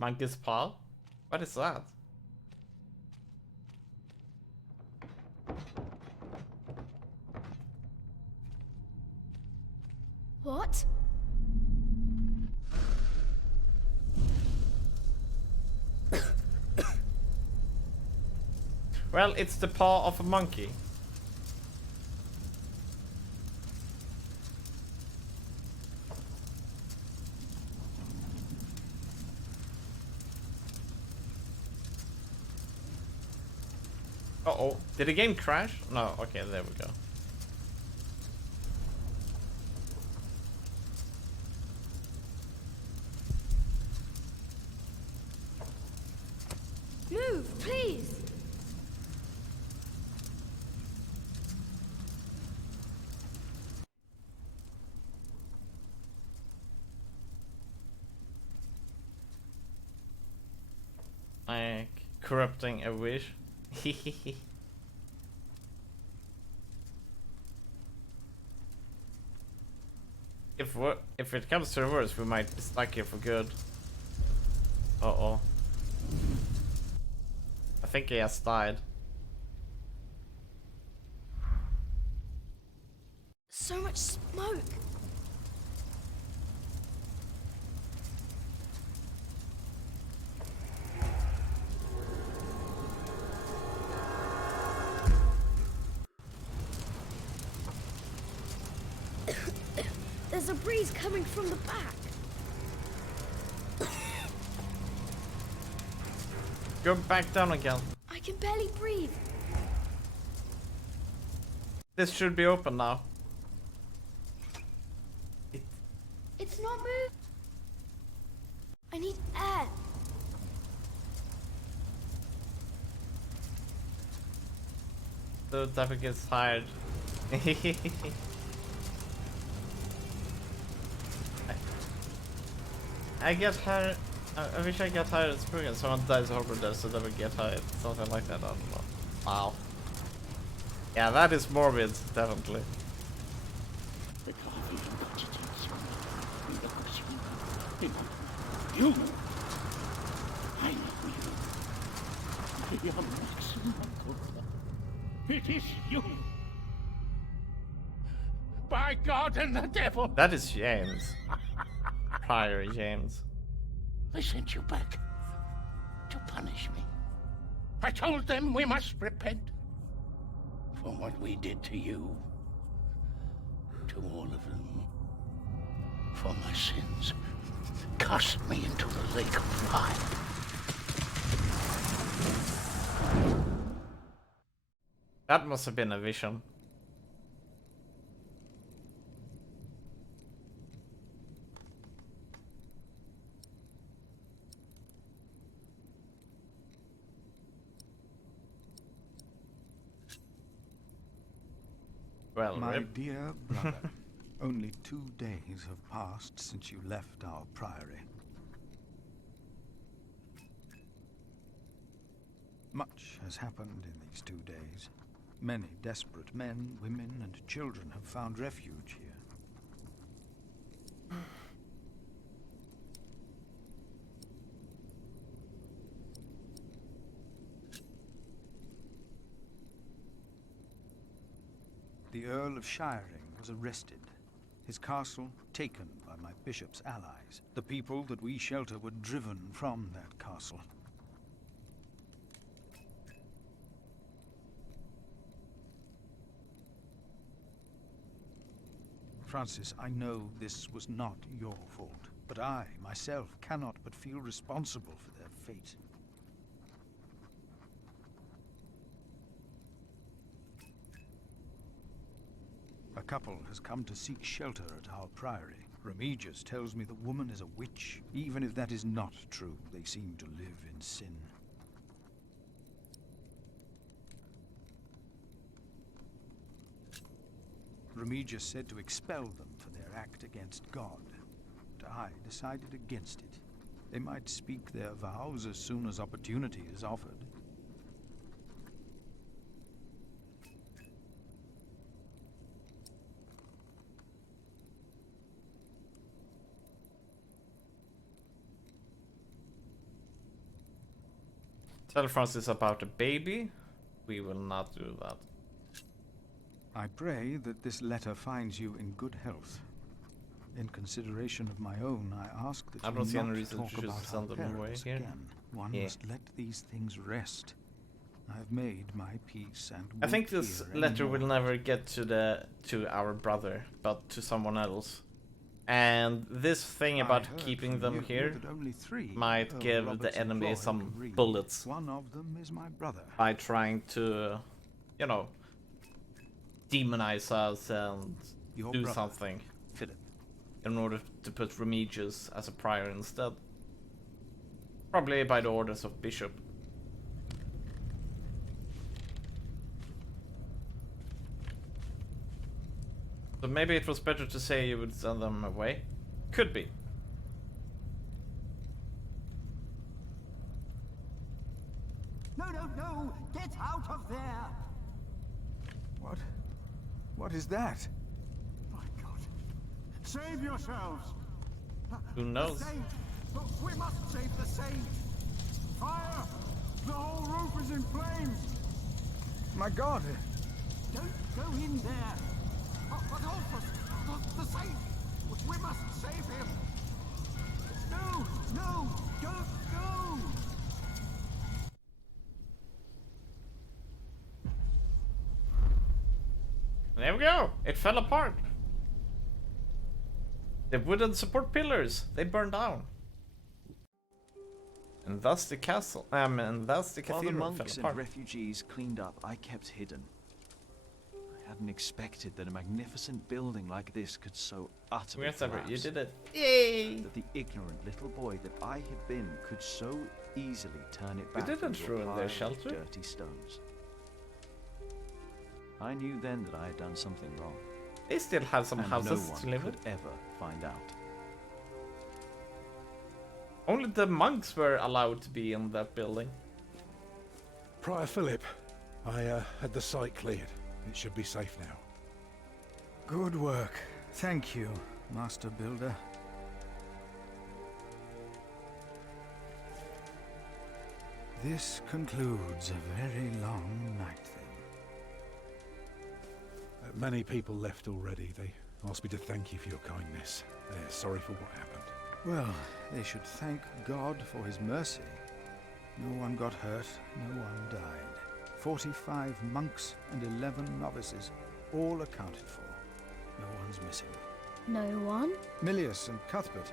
Monkey's paw? What is that? What? Well, it's the paw of a monkey. Uh-oh. Did the game crash? No, okay, there we go. Move, please! Like corrupting a wish. If it comes to the worst, we might be stuck here for good. Uh-oh. I think he has died. So much smoke! There's a breeze coming from the back. Go back down again. I can barely breathe. This should be open now. It's not moving. I need air. The devil gets tired. I get tired. I wish I got tired at spring and someone dies over there so they would get tired. Something like that, I don't know. Wow. Yeah, that is morbid, definitely. You! I know you. Your Maximum. It is you. By God and the devil! That is James. Prior James. They sent you back to punish me. I told them we must repent for what we did to you. To all of them. For my sins. Cast me into the lake of fire. That must have been a vision. Well, my rip. dear brother, only 2 days have passed since you left our priory. Much has happened in these 2 days. Many desperate men, women, and children have found refuge here. The Earl of Shiring was arrested. His castle taken by my bishop's allies. The people that we shelter were driven from that castle. Francis, I know this was not your fault, but I, myself, cannot but feel responsible for their fate. A couple has come to seek shelter at our priory. Remigius tells me the woman is a witch. Even if that is not true, they seem to live in sin. Remigius said to expel them for their act against God, but I decided against it. They might speak their vows as soon as opportunity is offered. Tell Francis about a baby. We will not do that. I pray that this letter finds you in good health. In consideration of my own, I ask that I you don't see any not reason talk to just about send our them away parents here. again. One Yeah. must let these things rest. I have made my peace and I think won't this fear letter any will more. never get to our brother, but to someone else. And this thing I about heard keeping from them you here that only 3 might Earl give Roberts the enemy employed some can read. bullets One of them is my brother. by trying to, you know, demonize us and Your do brother, something Philip. in order to put Remigius as a prior instead. Probably by the orders of Bishop. So maybe it was better to say you would send them away. Could be. No, no, no! Get out of there! What? What is that? My God! Save yourselves! Who knows? The saint! We must save the saint! Fire! The whole roof is in flames! My God! Don't go in there! Adolphus! The saint! We must save him! No! No! Don't go! There we go. It fell apart. The wooden support pillars, they burned down. And thus the castle, and thus the While the cathedral monks fell apart. and refugees cleaned up, I kept hidden. I hadn't expected that a magnificent building like this could so utterly Yes, Everett, collapse. you did it. Yay! That the ignorant little boy that I had been could so easily turn it We back didn't into a ruin pile their of shelter. dirty stones. I knew then that I had done something wrong. They still have some and houses no one to live in. could ever find out. Only the monks were allowed to be in that building. Prior Philip, I had the site cleared. It should be safe now. Good work. Thank you, Master Builder. This concludes a very long night then. Many people left already. They asked me to thank you for your kindness. They're sorry for what happened. Well, they should thank God for his mercy. No one got hurt, no one died. 45 monks and 11 novices, all accounted for. No one's missing. No one? Milius and Cuthbert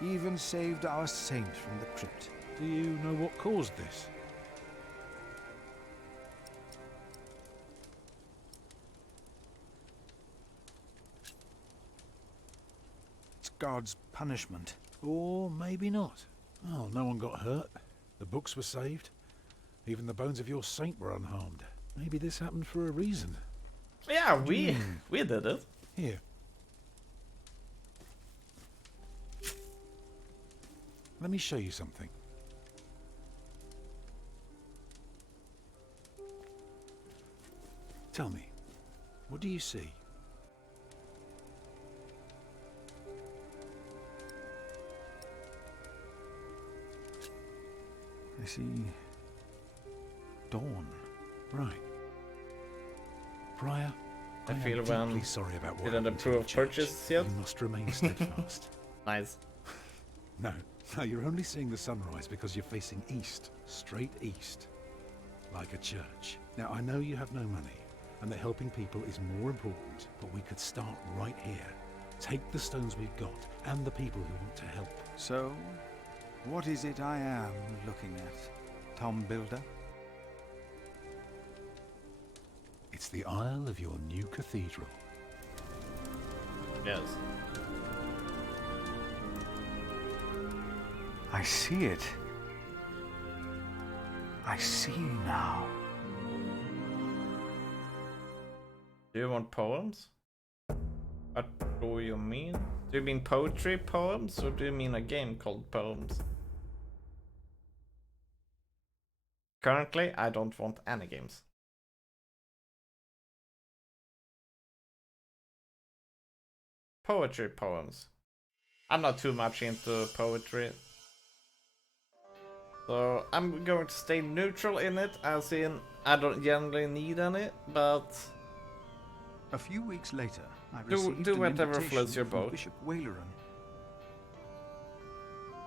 even saved our saint from the crypt. Do you know what caused this? It's God's punishment. Or maybe not. Oh, no one got hurt. The books were saved. Even the bones of your saint were unharmed. Maybe this happened for a reason. Yeah, we did it. Here. Let me show you something. Tell me, what do you see? I see dawn. Right. Prior, I am feel deeply when sorry about what didn't happened to approve your of church. purchase yet. You must remain steadfast. Nice. No, you're only seeing the sunrise because you're facing east, straight east, like a church. Now, I know you have no money, and that helping people is more important, but we could start right here. Take the stones we've got, and the people who want to help. So, what is it I am looking at, Tom Builder? It's the aisle of your new cathedral. Yes. I see it. I see now. Do you want poems? What do you mean? Do you mean poetry poems, or do you mean a game called Poems? Currently, I don't want any games. Poetry poems. I'm not too much into poetry. So I'm going to stay neutral in it, as in I don't generally need any, but... A few weeks later, I received do an whatever invitation floats your from boat. Bishop Waleran.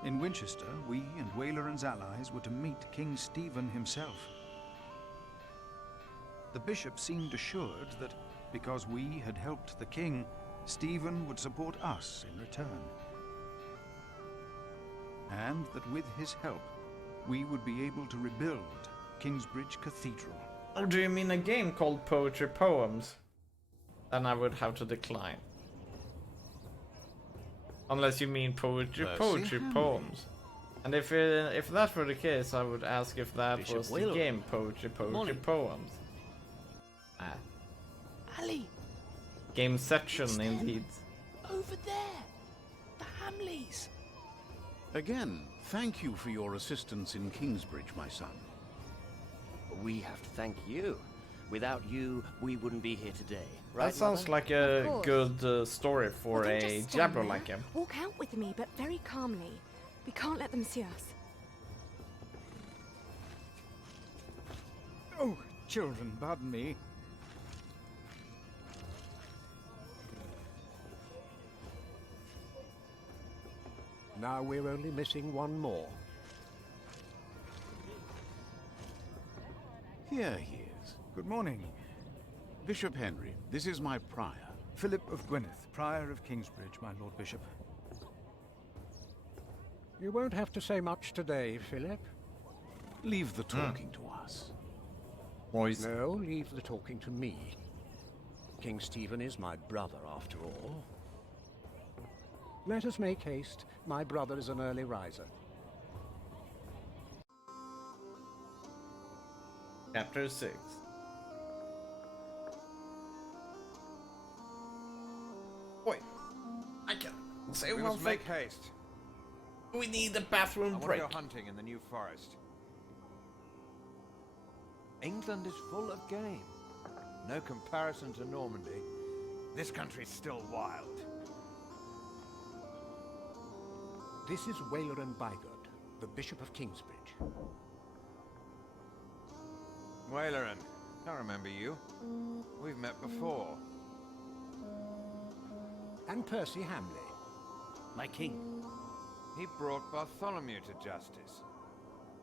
In Winchester, we and Waleran's allies were to meet King Stephen himself. The bishop seemed assured that because we had helped the king, Stephen would support us in return. And that with his help, we would be able to rebuild Kingsbridge Cathedral. Oh, do you mean a game called Poetry Poems? Then I would have to decline. Unless you mean poetry poems. And if that were the case, I would ask if that Bishop was Whalen. the game poetry poems. Ah. Ali, Game section indeed. over there. The Hamleys. Again, thank you for your assistance in Kingsbridge, my son. We have to thank you. Without you, we wouldn't be here today. Right, That sounds Mother? like a good story for Well, a don't just stand Jabber there. like him. Walk out with me, but very calmly. We can't let them see us. Oh, children, pardon me. Now we're only missing one more. Here he is. Good morning. Bishop Henry, this is my prior. Philip of Gwynedd, Prior of Kingsbridge, my Lord Bishop. You won't have to say much today, Philip. Leave the talking to us. No, leave the talking to me. King Stephen is my brother, after all. Let us make haste. My brother is an early riser. Chapter 6. Wait, I can say We one must thing. make haste. We need a bathroom I break. want to go hunting in the New Forest. England is full of game. No comparison to Normandy. This country's still wild. This is Waleran Bygod, the Bishop of Kingsbridge. Waleran, can't remember you. We've met before. And Percy Hamley, my king. He brought Bartholomew to justice.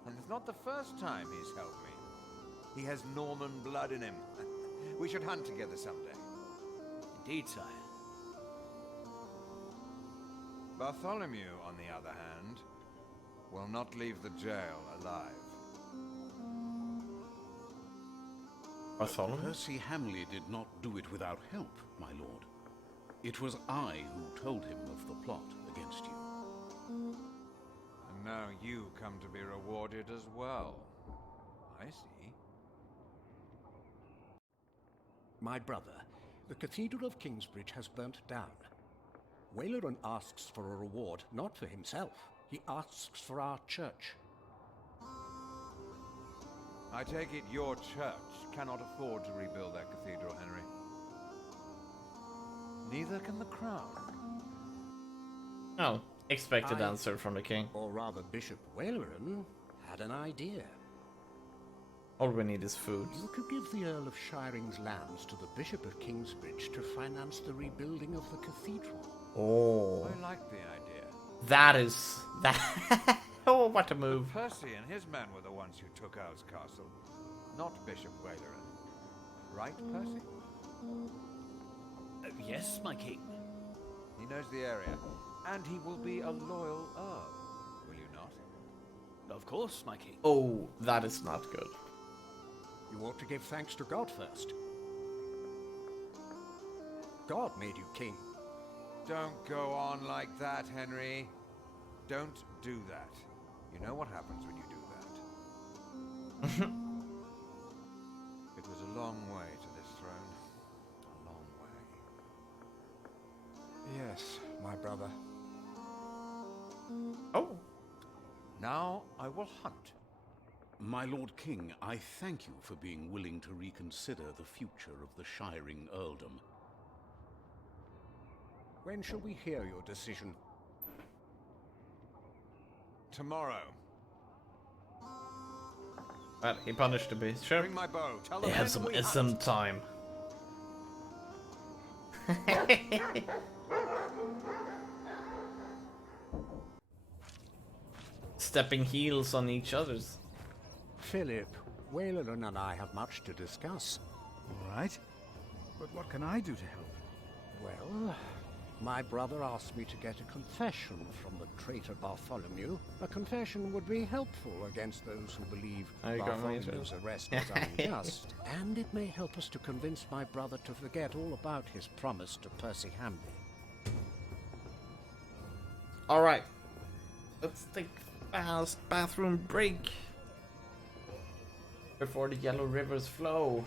And it's not the first time he's helped me. He has Norman blood in him. We should hunt together someday. Indeed, sire. Bartholomew, on the other hand, will not leave the jail alive. Bartholomew? Percy Hamley did not do it without help, my lord. It was I who told him of the plot against you. And now you come to be rewarded as well. I see. My brother, the Cathedral of Kingsbridge has burnt down. Waleran asks for a reward, not for himself. He asks for our church. I take it your church cannot afford to rebuild that cathedral, Henry. Neither can the crown. Oh, expected I- answer from the king. Or rather, Bishop Waleran had an idea. All we need is food. You could give the Earl of Shiring's lands to the Bishop of Kingsbridge to finance the rebuilding of the cathedral. Oh, I like the idea. that is that. Oh, what a move! Percy and his men were the ones who took Owl's Castle, not Bishop Waleran. Right, Percy? Yes, my king. He knows the area, and he will be a loyal Earl, will you not? Of course, my king. Oh, that is not good. You ought to give thanks to God first. God made you king. Don't go on like that, Henry. Don't do that. You know what happens when you do that. It was a long way to this throne. A long way. Yes, my brother. Oh. Now I will hunt. My Lord King, I thank you for being willing to reconsider the future of the Shiring Earldom. When shall we hear your decision? Tomorrow. Well, he punished the beast. Sure. Bring my bow. Tell They the have men some we hunt. some time. Stepping heels on each other's. Philip, Wayland and I have much to discuss. All right. But what can I do to help? Well, my brother asked me to get a confession from the traitor Bartholomew. A confession would be helpful against those who believe Bartholomew's arrest was unjust, and it may help us to convince my brother to forget all about his promise to Percy Hamley. Alright. Let's take a fast bathroom break before the Yellow Rivers flow.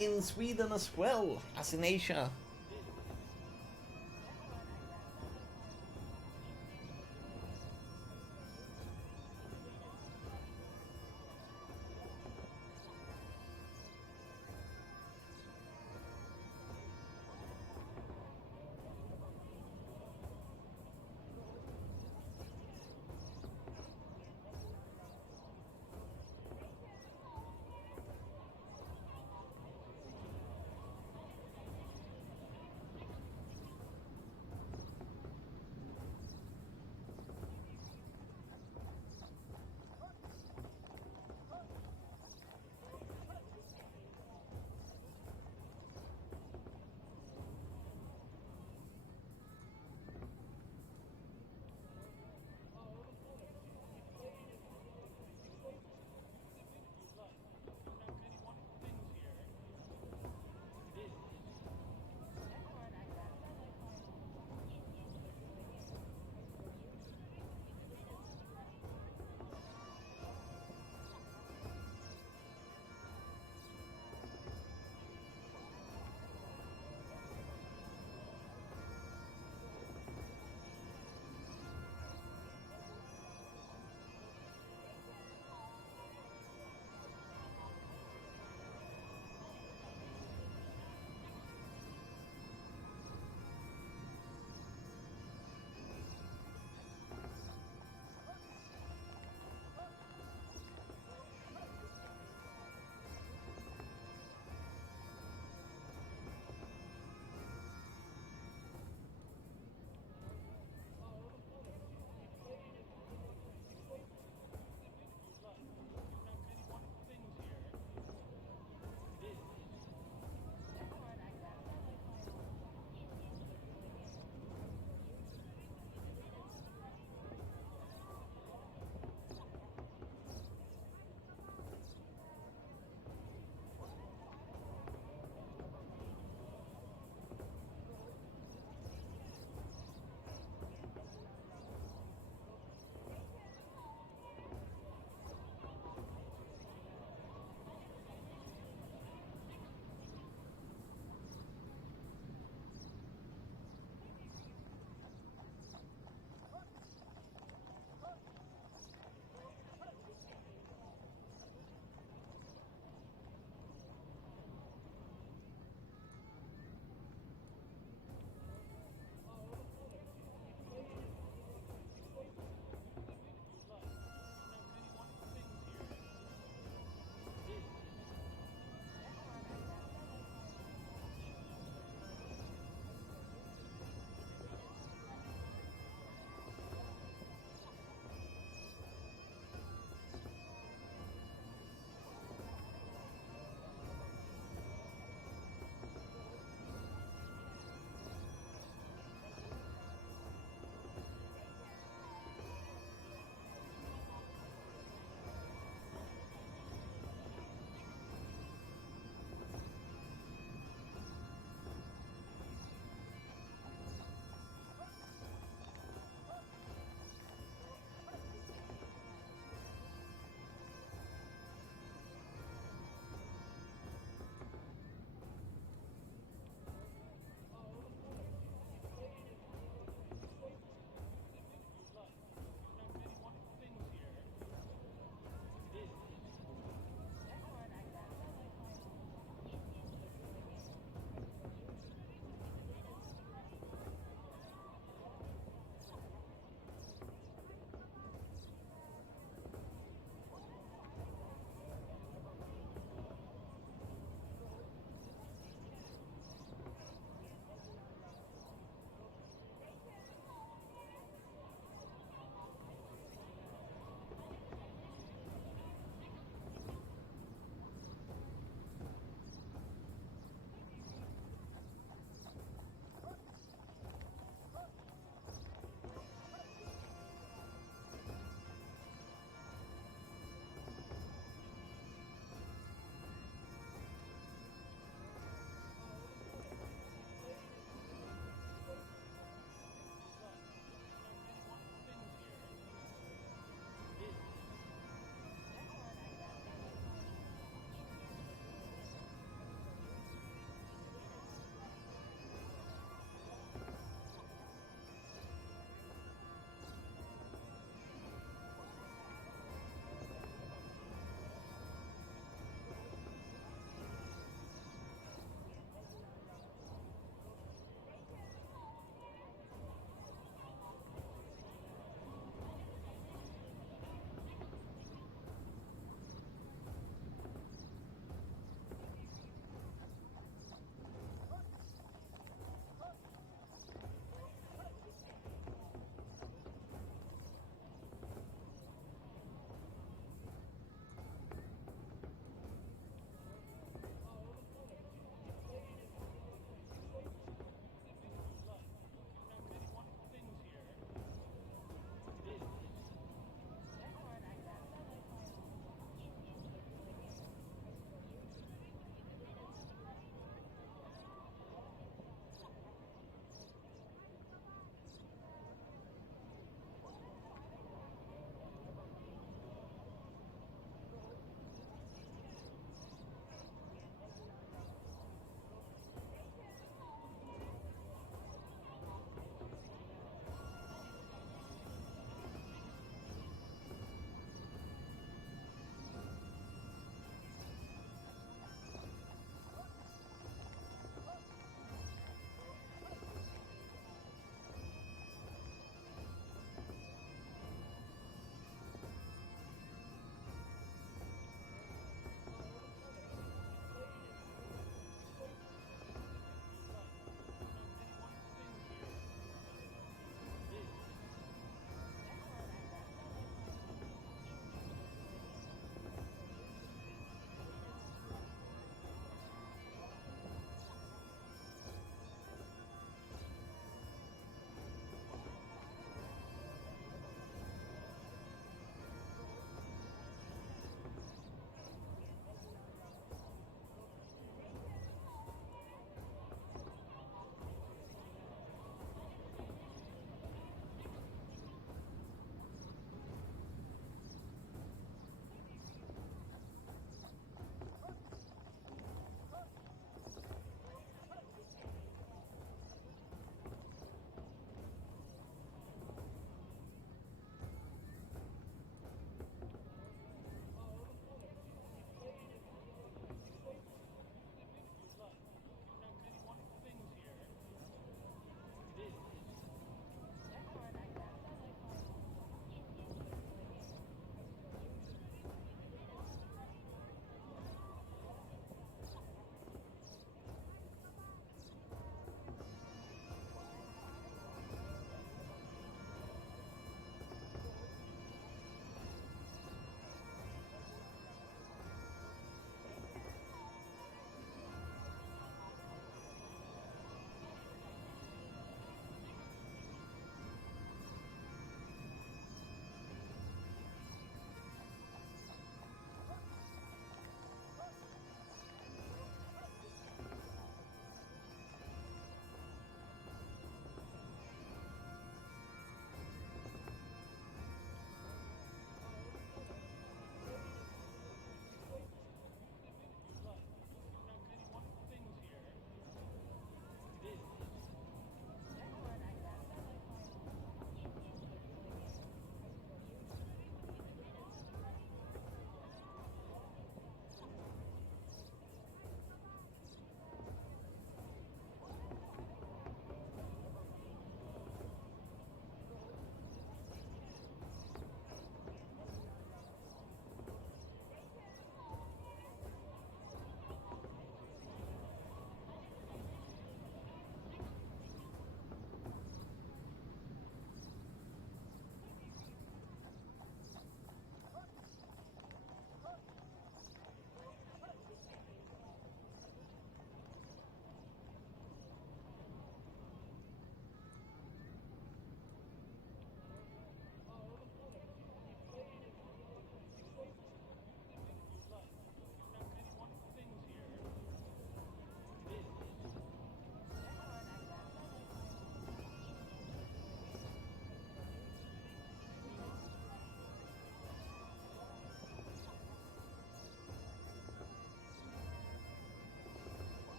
In Sweden as well as in Asia.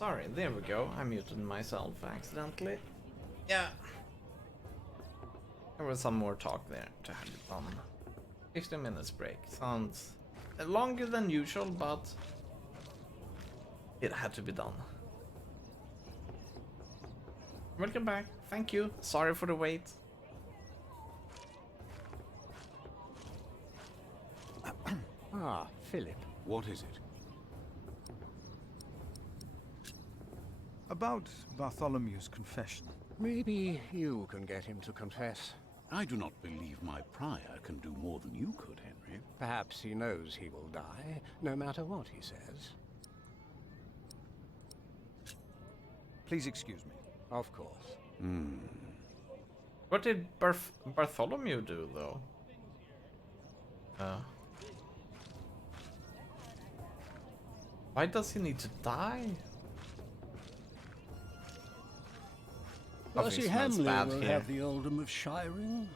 Sorry, there we go. I muted myself accidentally. Yeah. There was some more talk there to have it on. 15 minutes break. Sounds longer than usual, but it had to be done. Welcome back. Thank you. Sorry for the wait. Ah, Philip. What is it? About Bartholomew's confession. Maybe you can get him to confess. I do not believe my prior can do more than you could, Henry. Perhaps he knows he will die, no matter what he says. Please excuse me. Of course. What did Bartholomew do, though? Why does he need to die? Percy Hamley will have the earldom of Shiring.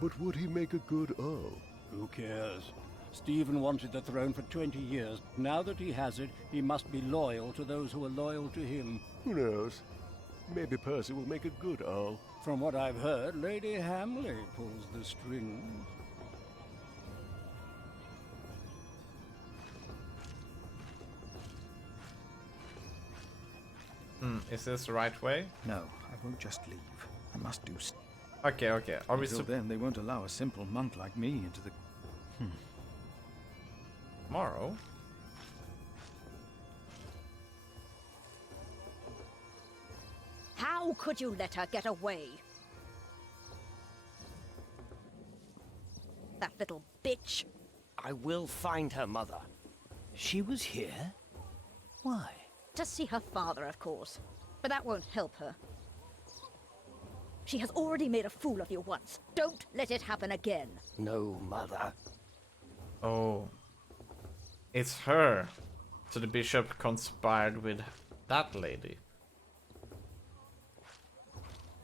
But would he make a good Earl? Who cares? Stephen wanted the throne for 20 years. Now that he has it, he must be loyal to those who are loyal to him. Who knows? Maybe Percy will make a good Earl. From what I've heard, Lady Hamley pulls the strings. Is this the right way? No, I won't just leave. I must do. Okay. Are we Until then, they won't allow a simple monk like me into the. Tomorrow? How could you let her get away? That little bitch. I will find her, Mother. She was here? Why? To see her father, of course. But that won't help her. She has already made a fool of you once. Don't let it happen again. No, Mother. Oh. It's her. So the bishop conspired with that lady.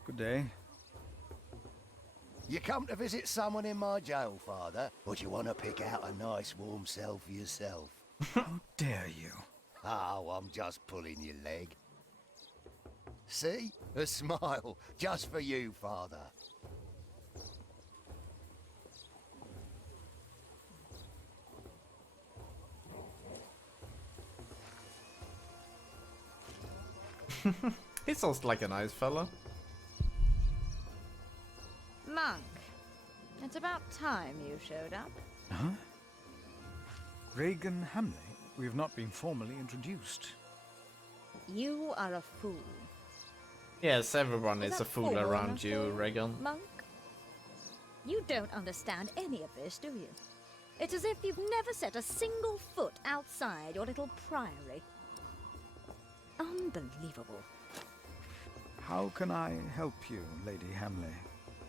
Good day. You come to visit someone in my jail, Father? Or do you want to pick out a nice warm cell for yourself? How dare you? Oh, I'm just pulling your leg. See? A smile. Just for you, Father. He sounds like a nice fella. Monk, it's about time you showed up. Huh? Regan Hamley? We have not been formally introduced. You are a fool. Yes, everyone is a fool around you, Regan. Monk? You don't understand any of this, do you? It's as if you've never set a single foot outside your little priory. Unbelievable. How can I help you, Lady Hamley?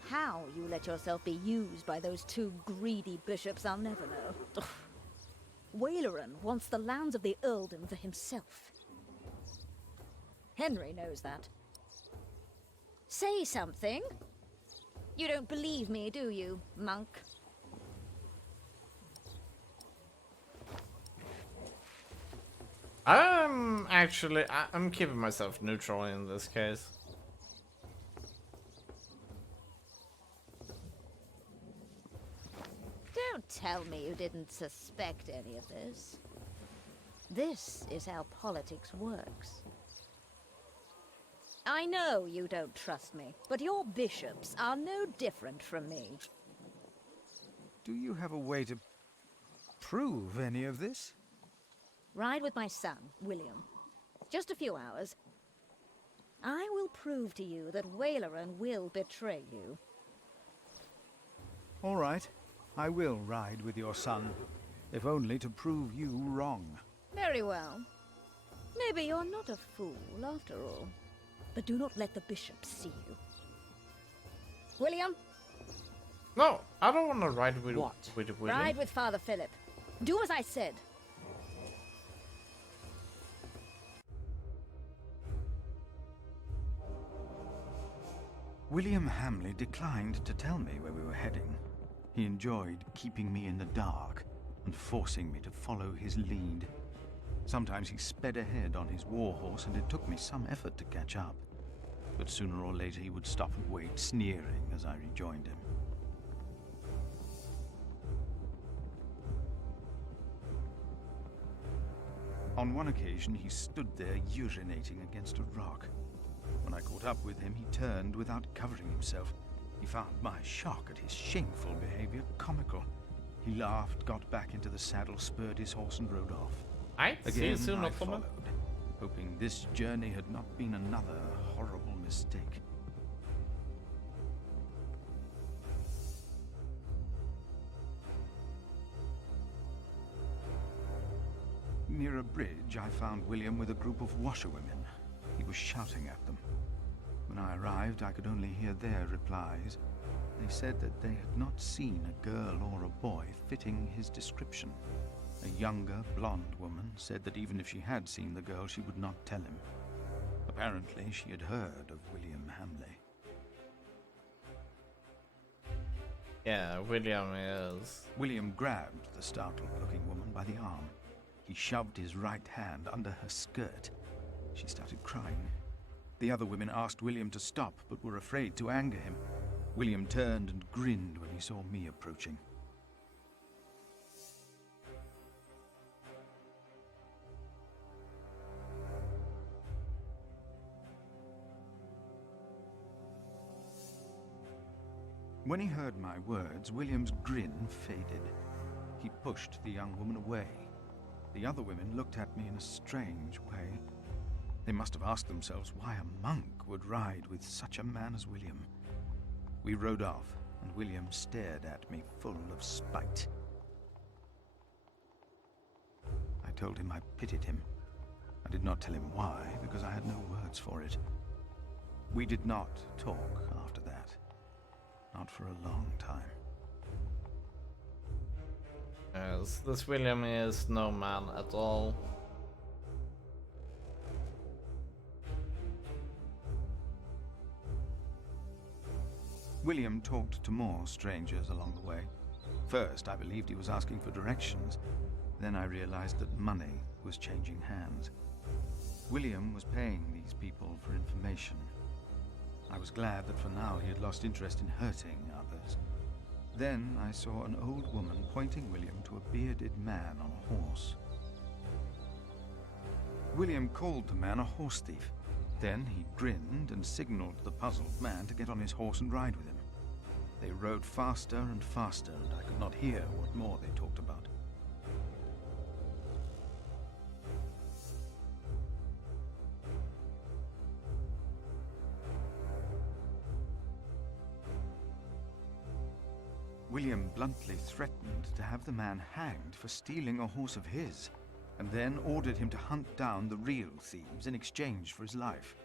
How you let yourself be used by those two greedy bishops, I'll never know. Waleran wants the lands of the earldom for himself. Henry knows that. Say something. You don't believe me, do you, monk? I'm keeping myself neutral in this case. Don't tell me you didn't suspect any of this. This is how politics works. I know you don't trust me, but your bishops are no different from me. Do you have a way to prove any of this? Ride with my son, William. Just a few hours. I will prove to you that Waleran will betray you. All right. I will ride with your son, if only to prove you wrong. Very well. Maybe you're not a fool, after all. But do not let the bishop see you. William? No, I don't want to ride with William. Ride with Father Philip. Do as I said. William Hamley declined to tell me where we were heading. He enjoyed keeping me in the dark and forcing me to follow his lead. Sometimes he sped ahead on his war horse, and it took me some effort to catch up. But sooner or later he would stop and wait, sneering as I rejoined him. On one occasion, he stood there urinating against a rock. When I caught up with him, he turned without covering himself. He found my shock at his shameful behavior comical. He laughed, got back into the saddle, spurred his horse, and rode off. Again, I followed, hoping this journey had not been another horrible mistake. Near a bridge, I found William with a group of washerwomen. He was shouting at them. When I arrived, I could only hear their replies. They said that they had not seen a girl or a boy fitting his description. A younger, blonde woman said that even if she had seen the girl, she would not tell him. Apparently, she had heard of William Hamley. Yeah, William is... William grabbed the startled-looking woman by the arm. He shoved his right hand under her skirt. She started crying. The other women asked William to stop, but were afraid to anger him. William turned and grinned when he saw me approaching. When he heard my words, William's grin faded. He pushed the young woman away. The other women looked at me in a strange way. They must have asked themselves why a monk would ride with such a man as William. We rode off, and William stared at me full of spite. I told him I pitied him. I did not tell him why, because I had no words for it. We did not talk after that. Not for a long time. Yes, this William is no man at all. William talked to more strangers along the way. First, I believed he was asking for directions. Then I realized that money was changing hands. William was paying these people for information. I was glad that for now he had lost interest in hurting others. Then I saw an old woman pointing William to a bearded man on a horse. William called the man a horse thief. Then he grinned and signaled the puzzled man to get on his horse and ride with him. They rode faster and faster, and I could not hear what more they talked about. William bluntly threatened to have the man hanged for stealing a horse of his, and then ordered him to hunt down the real thieves in exchange for his life.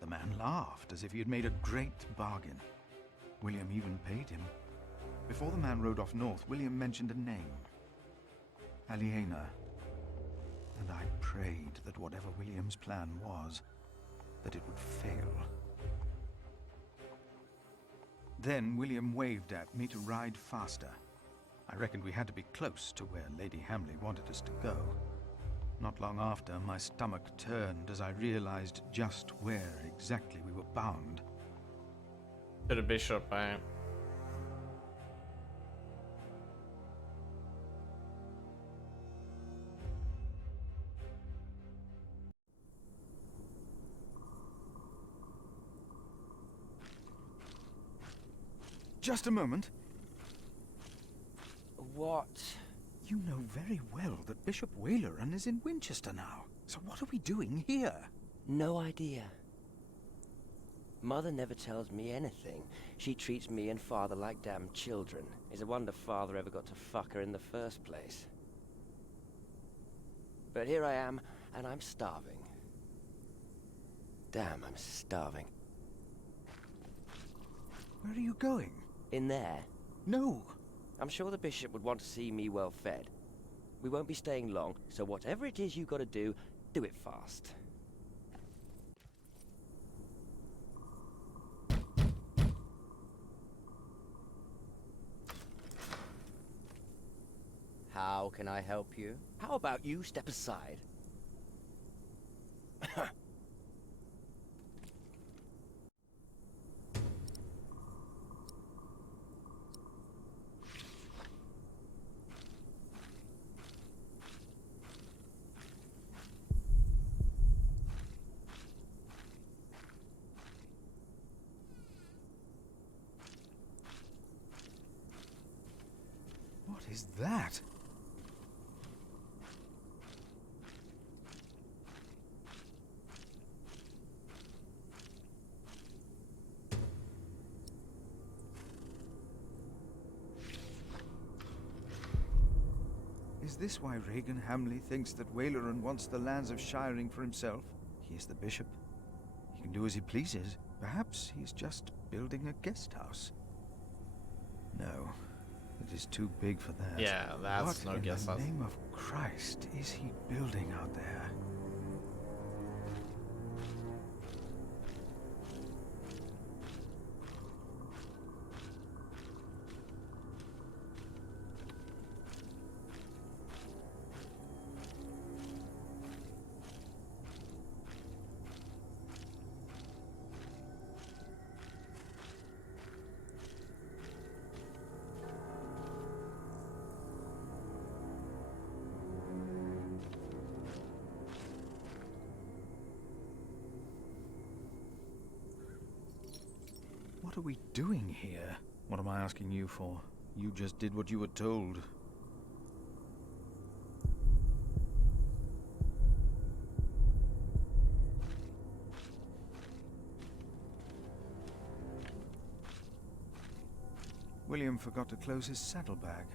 The man laughed as if he had made a great bargain. William even paid him. Before the man rode off north, William mentioned a name. Aliena. And I prayed that whatever William's plan was, that it would fail. Then William waved at me to ride faster. I reckoned we had to be close to where Lady Hamley wanted us to go. Not long after, my stomach turned as I realized just where exactly we were bound. To the bishop, Just a moment. What? You know very well that Bishop Waleran is in Winchester now. So what are we doing here? No idea. Mother never tells me anything. She treats me and Father like damn children. It's a wonder Father ever got to fuck her in the first place. But here I am, and I'm starving. Damn, I'm starving. Where are you going? In there? No. I'm sure the bishop would want to see me well fed. We won't be staying long, so whatever it is you gotta do it fast. How can I help you? How about you step aside? is that? Is this why Regan Hamley thinks that Waleran wants the lands of Shiring for himself? He is the bishop. He can do as he pleases. Perhaps he's just building a guest house. No, it is too big for that. Yeah, that's no guest house. What in the name of Christ is he building out there? What are we doing here? What am I asking you for? You just did what you were told. William forgot to close his saddlebag.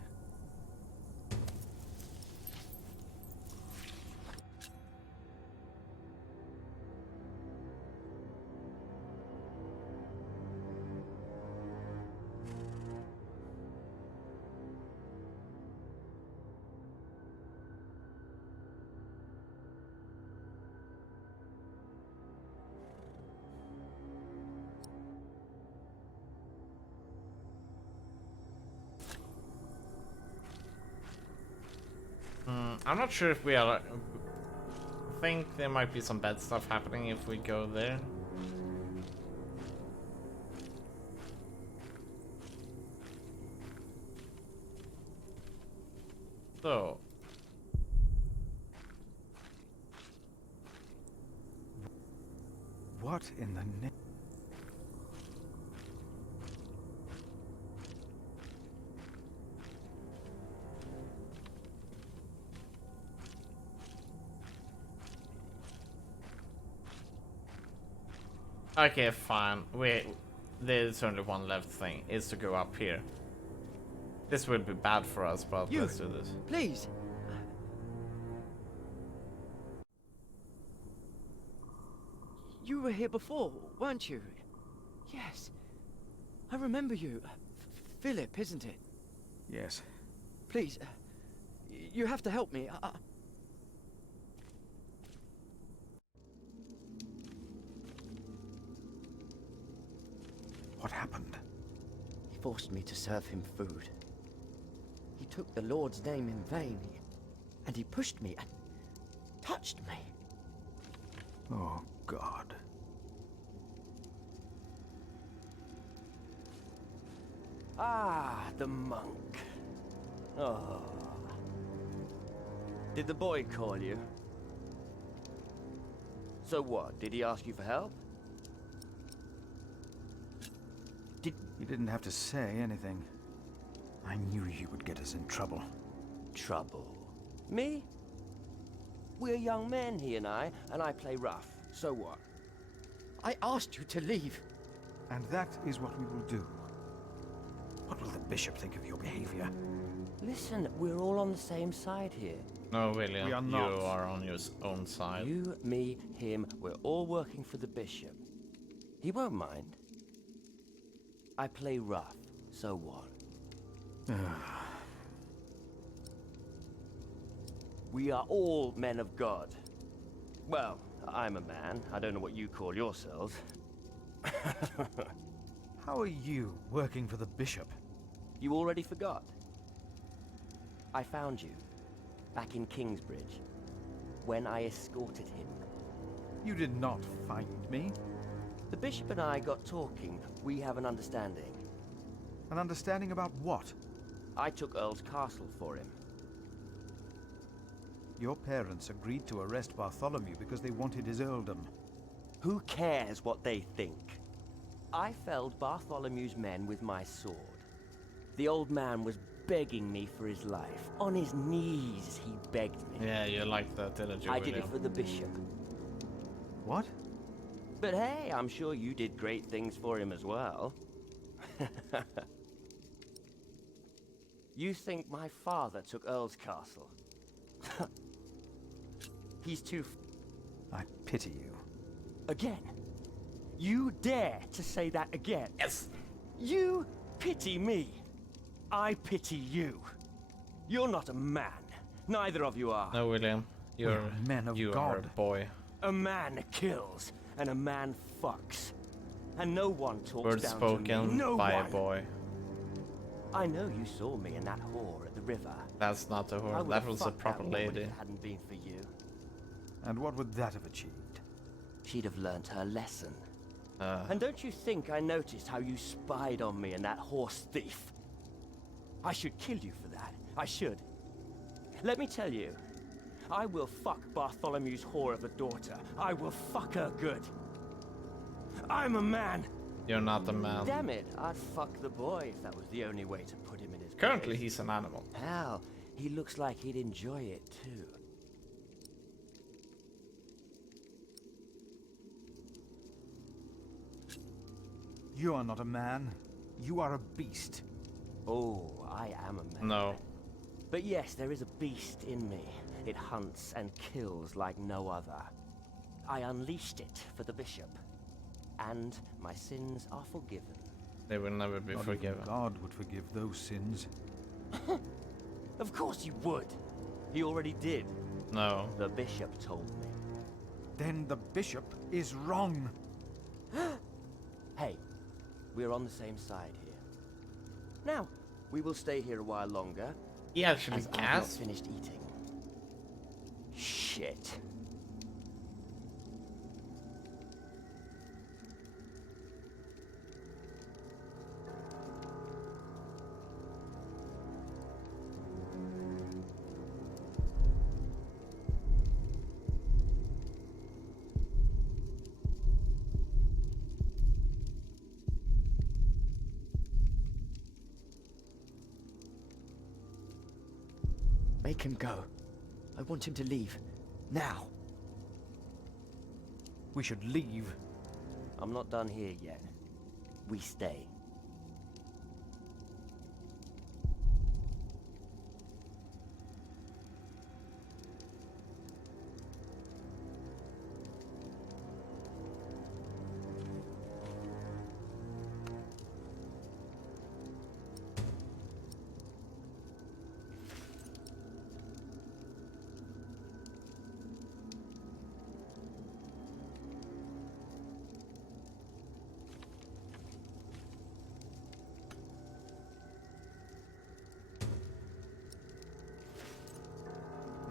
I'm not sure if we are. I think there might be some bad stuff happening if we go there. So. What in the name? Okay, fine. There's only one left thing, is to go up here. This would be bad for us, but let's do this. Please. You were here before, weren't you? Yes. I remember you. Philip, isn't it? Yes. Please, you have to help me. What happened? He forced me to serve him food. He took the Lord's name in vain, and he pushed me and touched me. Oh, God. Ah, the monk. Oh. Did the boy call you? So what? Did he ask you for help? He didn't have to say anything. I knew you would get us in trouble. Trouble? Me? We're young men, he and I play rough. So what? I asked you to leave. And that is what we will do. What will the bishop think of your behavior? Listen, we're all on the same side here. No, William, we are not. You are on your own side. You, me, him, we're all working for the bishop. He won't mind. I play rough, so what? We are all men of God. Well, I'm a man. I don't know what you call yourselves. How are you working for the bishop? You already forgot. I found you, back in Kingsbridge, when I escorted him. You did not find me. The bishop and I got talking. We have an understanding. An understanding about what? I took Earl's castle for him. Your parents agreed to arrest Bartholomew because they wanted his earldom. Who cares what they think? I felled Bartholomew's men with my sword. The old man was begging me for his life. On his knees, he begged me. Yeah, you like that, didn't you, I did William? it for the bishop. What? But hey, I'm sure you did great things for him as well. You think my father took Earl's Castle? He's too... I pity you. Again? You dare to say that again? Yes! You pity me. I pity you. You're not a man. Neither of you are. No, William. You're men of you God. are a boy. A man kills, and a man fucks. And no one talks Words down to spoken me. No by one. a boy. I know you saw me in that whore at the river. That's not a I whore. would That have was a fucked proper that woman lady. if it hadn't been for you. And what would that have achieved? She'd have learnt her lesson. Uh. And don't you think I noticed how you spied on me and that horse thief? I should kill you for that. I should. Let me tell you, I will fuck Bartholomew's whore of a daughter. I will fuck her good. I'm a man. You're not a man. Damn it, I'd fuck the boy if that was the only way to put him in his Currently, place. he's an animal. Hell, he looks like he'd enjoy it too. You are not a man. You are a beast. Oh, I am a man. No. But yes, there is a beast in me. It hunts and kills like no other. I unleashed it for the bishop. And my sins are forgiven. They will never be Not forgiven. even God would forgive those sins. Of course you would. He already did. No. The bishop told me. Then the bishop is wrong. Hey, we're on the same side here. Now, we will stay here a while longer. He actually as I've not gasped. finished eating. Shit. Make him go. I want him to leave. Now. We should leave. I'm not done here yet. We stay.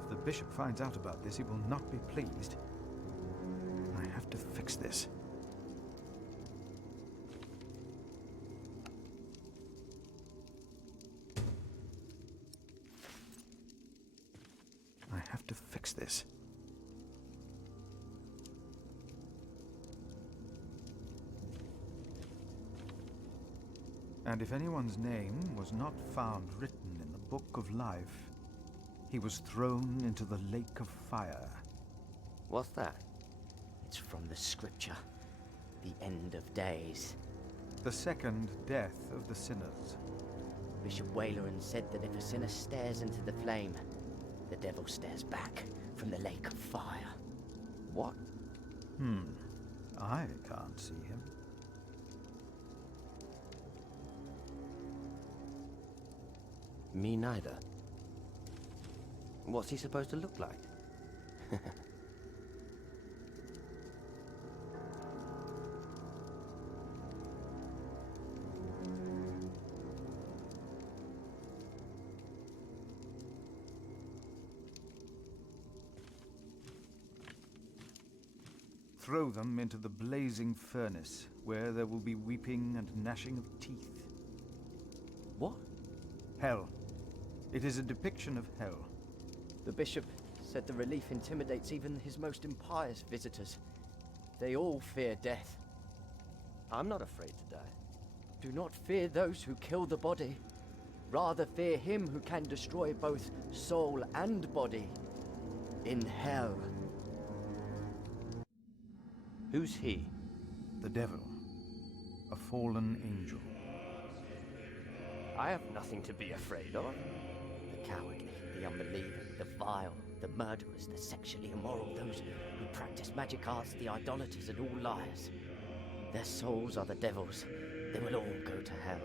If the bishop finds out about this, he will not be pleased. I have to fix this. I have to fix this. And if anyone's name was not found written in the Book of Life, he was thrown into the lake of fire. What's that? It's from the scripture. The end of days. The second death of the sinners. Bishop Waleran said that if a sinner stares into the flame, the devil stares back from the lake of fire. What? I can't see him. Me neither. What's he supposed to look like? Throw them into the blazing furnace, where there will be weeping and gnashing of teeth. What? Hell. It is a depiction of hell. The bishop said the relief intimidates even his most impious visitors. They all fear death. I'm not afraid to die. Do not fear those who kill the body. Rather fear him who can destroy both soul and body in hell. Who's he? The devil. A fallen angel. I have nothing to be afraid of. The cowardly, the unbelieving, the vile, the murderers, the sexually immoral, those who practice magic arts, the idolaters, and all liars. Their souls are the devil's. They will all go to hell.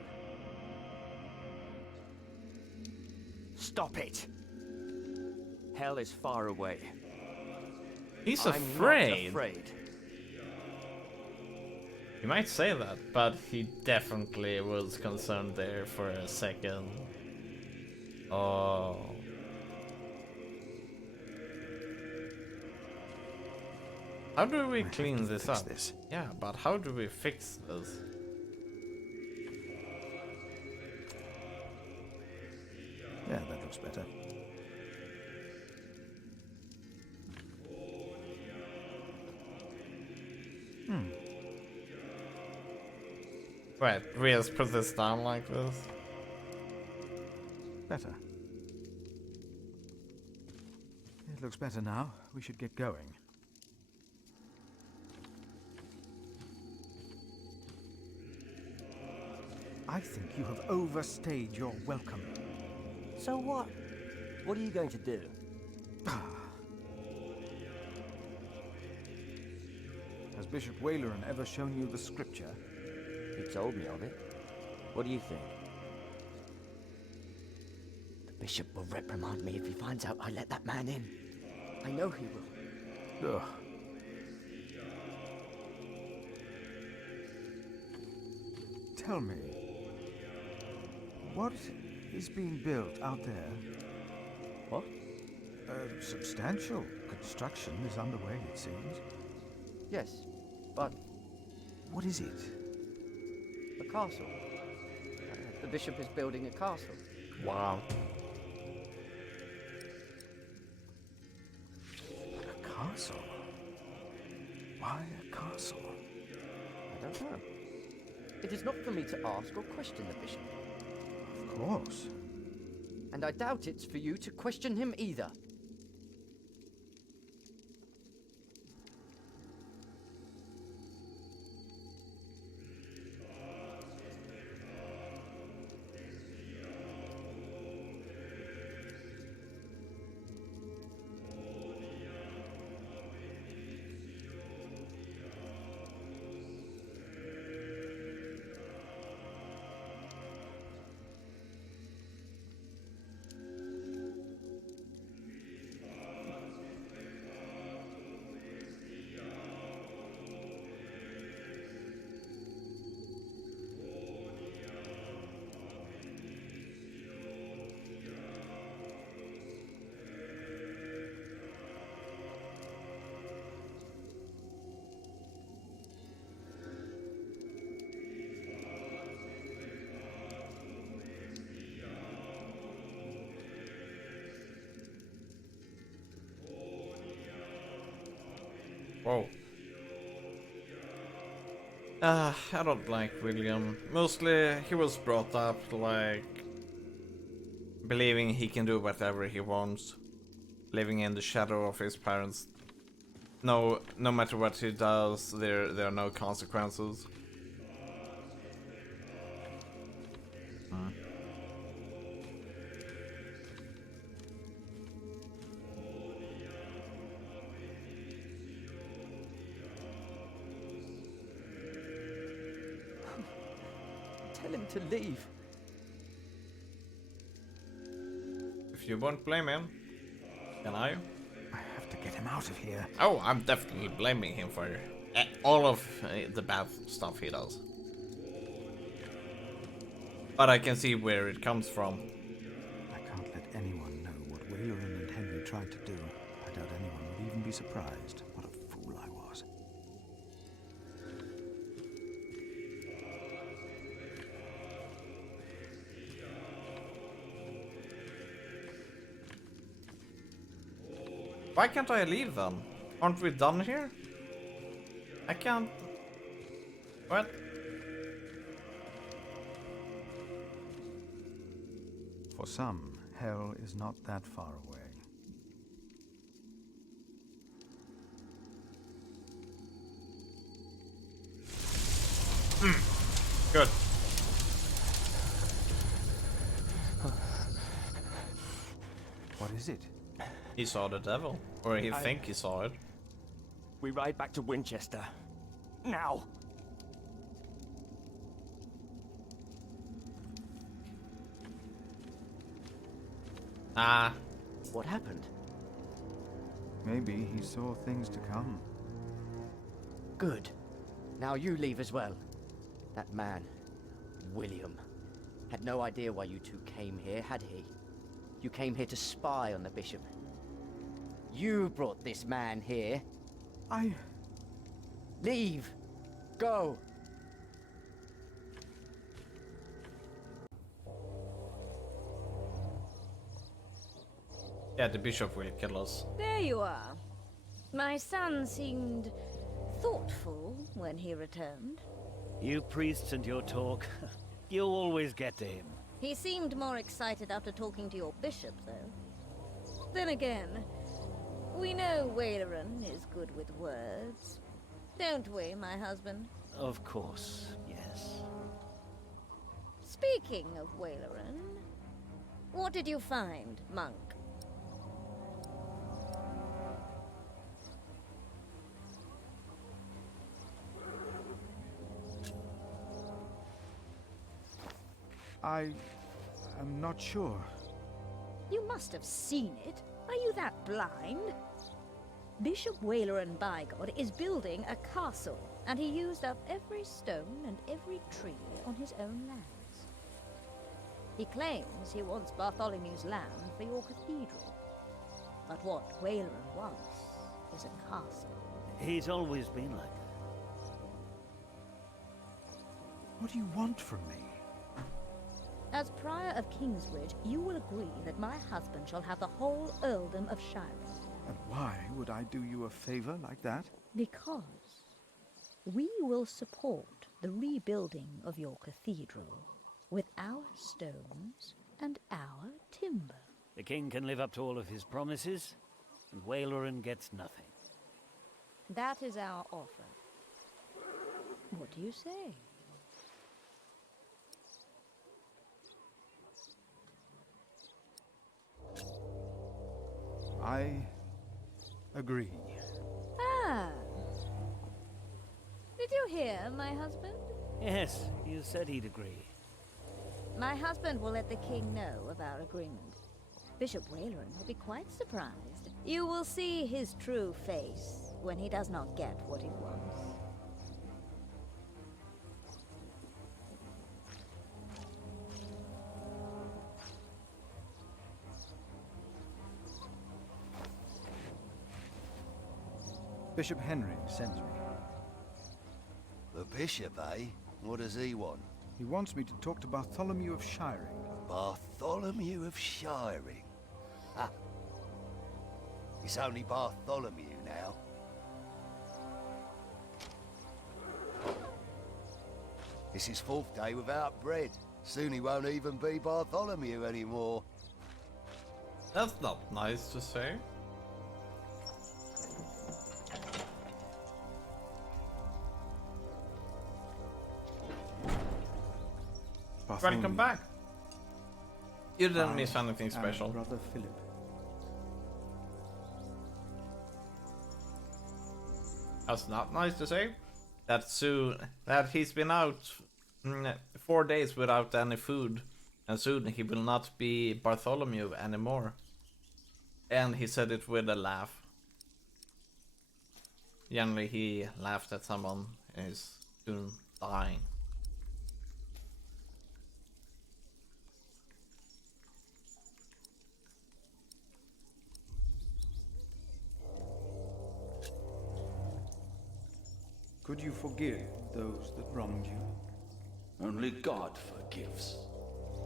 Stop it! Hell is far away. He's I'm afraid. not afraid. You might say that, but he definitely was concerned there for a second. Oh. How do we clean this up? Yeah, but how do we fix this? Yeah, that looks better. Wait, we just put this down like this? Better. It looks better now. We should get going. I think you have overstayed your welcome. So what? What are you going to do? Has Bishop Waleran ever shown you the scripture? He told me of it. What do you think? The bishop will reprimand me if he finds out I let that man in. I know he will. Ugh. Tell me, what is being built out there? What? Substantial construction is underway, it seems. Yes, but... What is it? A castle. The bishop is building a castle. Wow. A castle? Why a castle? I don't know. It is not for me to ask or question the bishop. Of course. And I doubt it's for you to question him either. Whoa. I don't like William. Mostly he was brought up like believing he can do whatever he wants, living in the shadow of his parents. No matter what he does, there are no consequences. Tell him to leave. If you won't blame him, can I? I have to get him out of here. Oh, I'm definitely blaming him for all of the bad stuff he does. But I can see where it comes from. I can't let anyone know what Waleran and Henry tried to do. I doubt anyone would even be surprised. What a fool I was. Why can't I leave then? Aren't we done here? I can't... What? For some, hell is not that far away. Good. What is it? He saw the devil. Or he think he saw it. We ride back to Winchester. Now! Ah. What happened? Maybe he saw things to come. Good. Now you leave as well. That man, William, had no idea why you two came here, had he? You came here to spy on the bishop. You brought this man here. Leave! Go! Yeah, the bishop will kill us. There you are. My son seemed thoughtful when he returned. You priests and your talk. You always get to him. He seemed more excited after talking to your bishop, though. Then again, we know Waleran is good with words. Don't we, my husband? Of course, yes. Speaking of Waleran, what did you find, monk? I am not sure. You must have seen it. Are you that blind? Bishop Waleran Bygod is building a castle, and he used up every stone and every tree on his own lands. He claims he wants Bartholomew's land for your cathedral. But what Waleran wants is a castle. He's always been like that. What do you want from me? As Prior of Kingsbridge, you will agree that my husband shall have the whole earldom of Shiren. And why would I do you a favor like that? Because we will support the rebuilding of your cathedral with our stones and our timber. The king can live up to all of his promises, and Waleran gets nothing. That is our offer. What do you say? I agree. Ah. Did you hear, my husband? Yes, you said he'd agree. My husband will let the king know of our agreement. Bishop Waleran will be quite surprised. You will see his true face when he does not get what he wants. Bishop Henry sends me. The bishop, eh? What does he want? He wants me to talk to Bartholomew of Shiring. Bartholomew of Shiring? Ha! It's only Bartholomew now. It's his 4th day without bread. Soon he won't even be Bartholomew anymore. That's not nice to say. Welcome back. You didn't miss anything special. Brother Philip. That's not nice to say. That he's been out 4 days without any food, and soon he will not be Bartholomew anymore. And he said it with a laugh. Generally, he laughed at someone and is soon dying. Could you forgive those that wronged you? Only God forgives.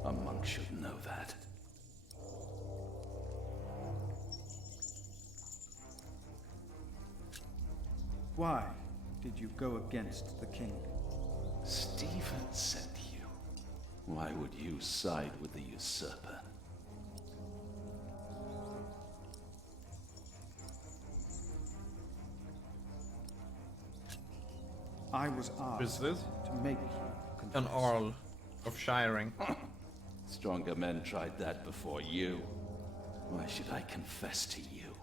A monk should know that. Why did you go against the king? Stephen sent you. Why would you side with the usurper? I was asked this? to make you confess. An Earl of Shiring. Stronger men tried that before you. Why should I confess to you?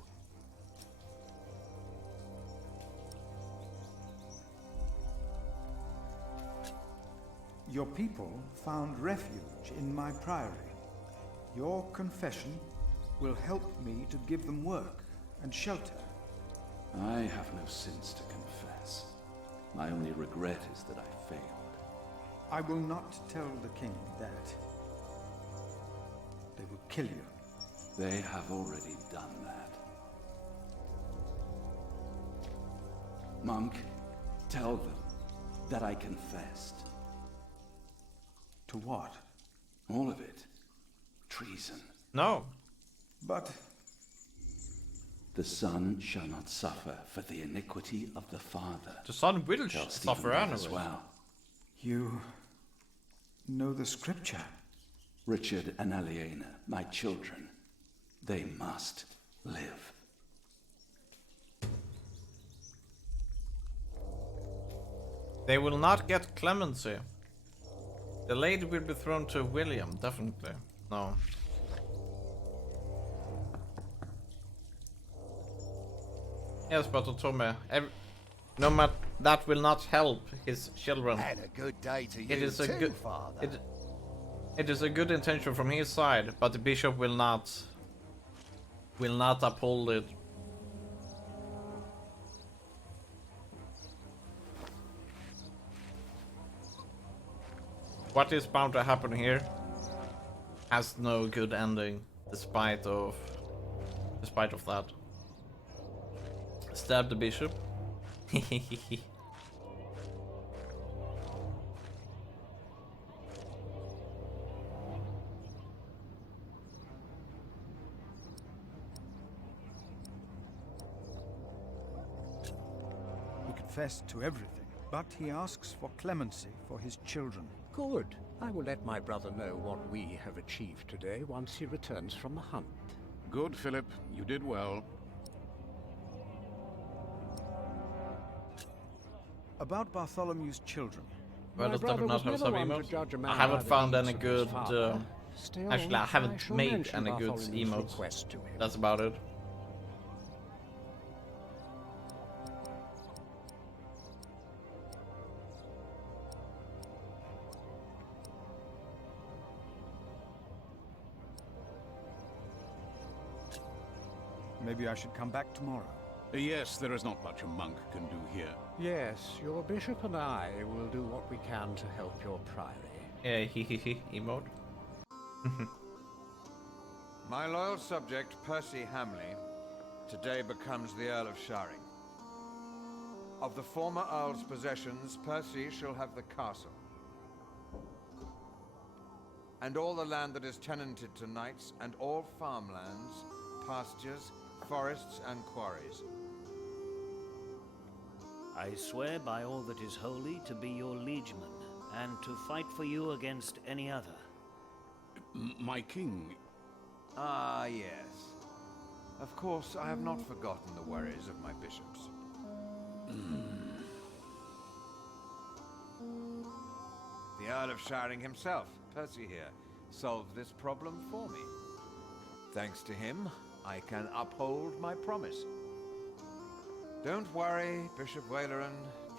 Your people found refuge in my priory. Your confession will help me to give them work and shelter. I have no sins to confess. My only regret is that I failed. I will not tell the king that. They will kill you. They have already done that. Monk, tell them that I confessed. To what? All of it. Treason. No. But... The son shall not suffer for the iniquity of the father. The son will Tell suffer Stephen that anyway. as well. You know the scripture? Richard and Aliena, my children, they must live. They will not get clemency. The lady will be thrown to William, definitely. No. Yes, but Tommy, no matter that will not help his children. And a good day to you It is a too, good Father. it is a good intention from his side, but the bishop will not uphold it. What is bound to happen here has no good ending, despite of that. Stab the bishop. He confessed to everything, but he asks for clemency for his children. Good. I will let my brother know what we have achieved today once he returns from the hunt. Good, Philip. You did well. About Bartholomew's children. Well, My does brother Devil not was have some never one to emotes? judge a man I by haven't the found deeds any of his good. father. Still, Actually, I haven't shall made mention any good Bartholomew's emotes. request to him. That's about it. Maybe I should come back tomorrow. Yes, there is not much a monk can do here. Yes, your bishop and I will do what we can to help your priory. Yeah, emote. My loyal subject, Percy Hamley, today becomes the Earl of Shiring. Of the former Earl's possessions, Percy shall have the castle. And all the land that is tenanted to knights, and all farmlands, pastures, forests, and quarries. I swear by all that is holy to be your liegeman, and to fight for you against any other. My king... Ah, yes. Of course, I have not forgotten the worries of my bishops. The Earl of Shiring himself, Percy here, solved this problem for me. Thanks to him, I can uphold my promise. Don't worry, Bishop Waleran.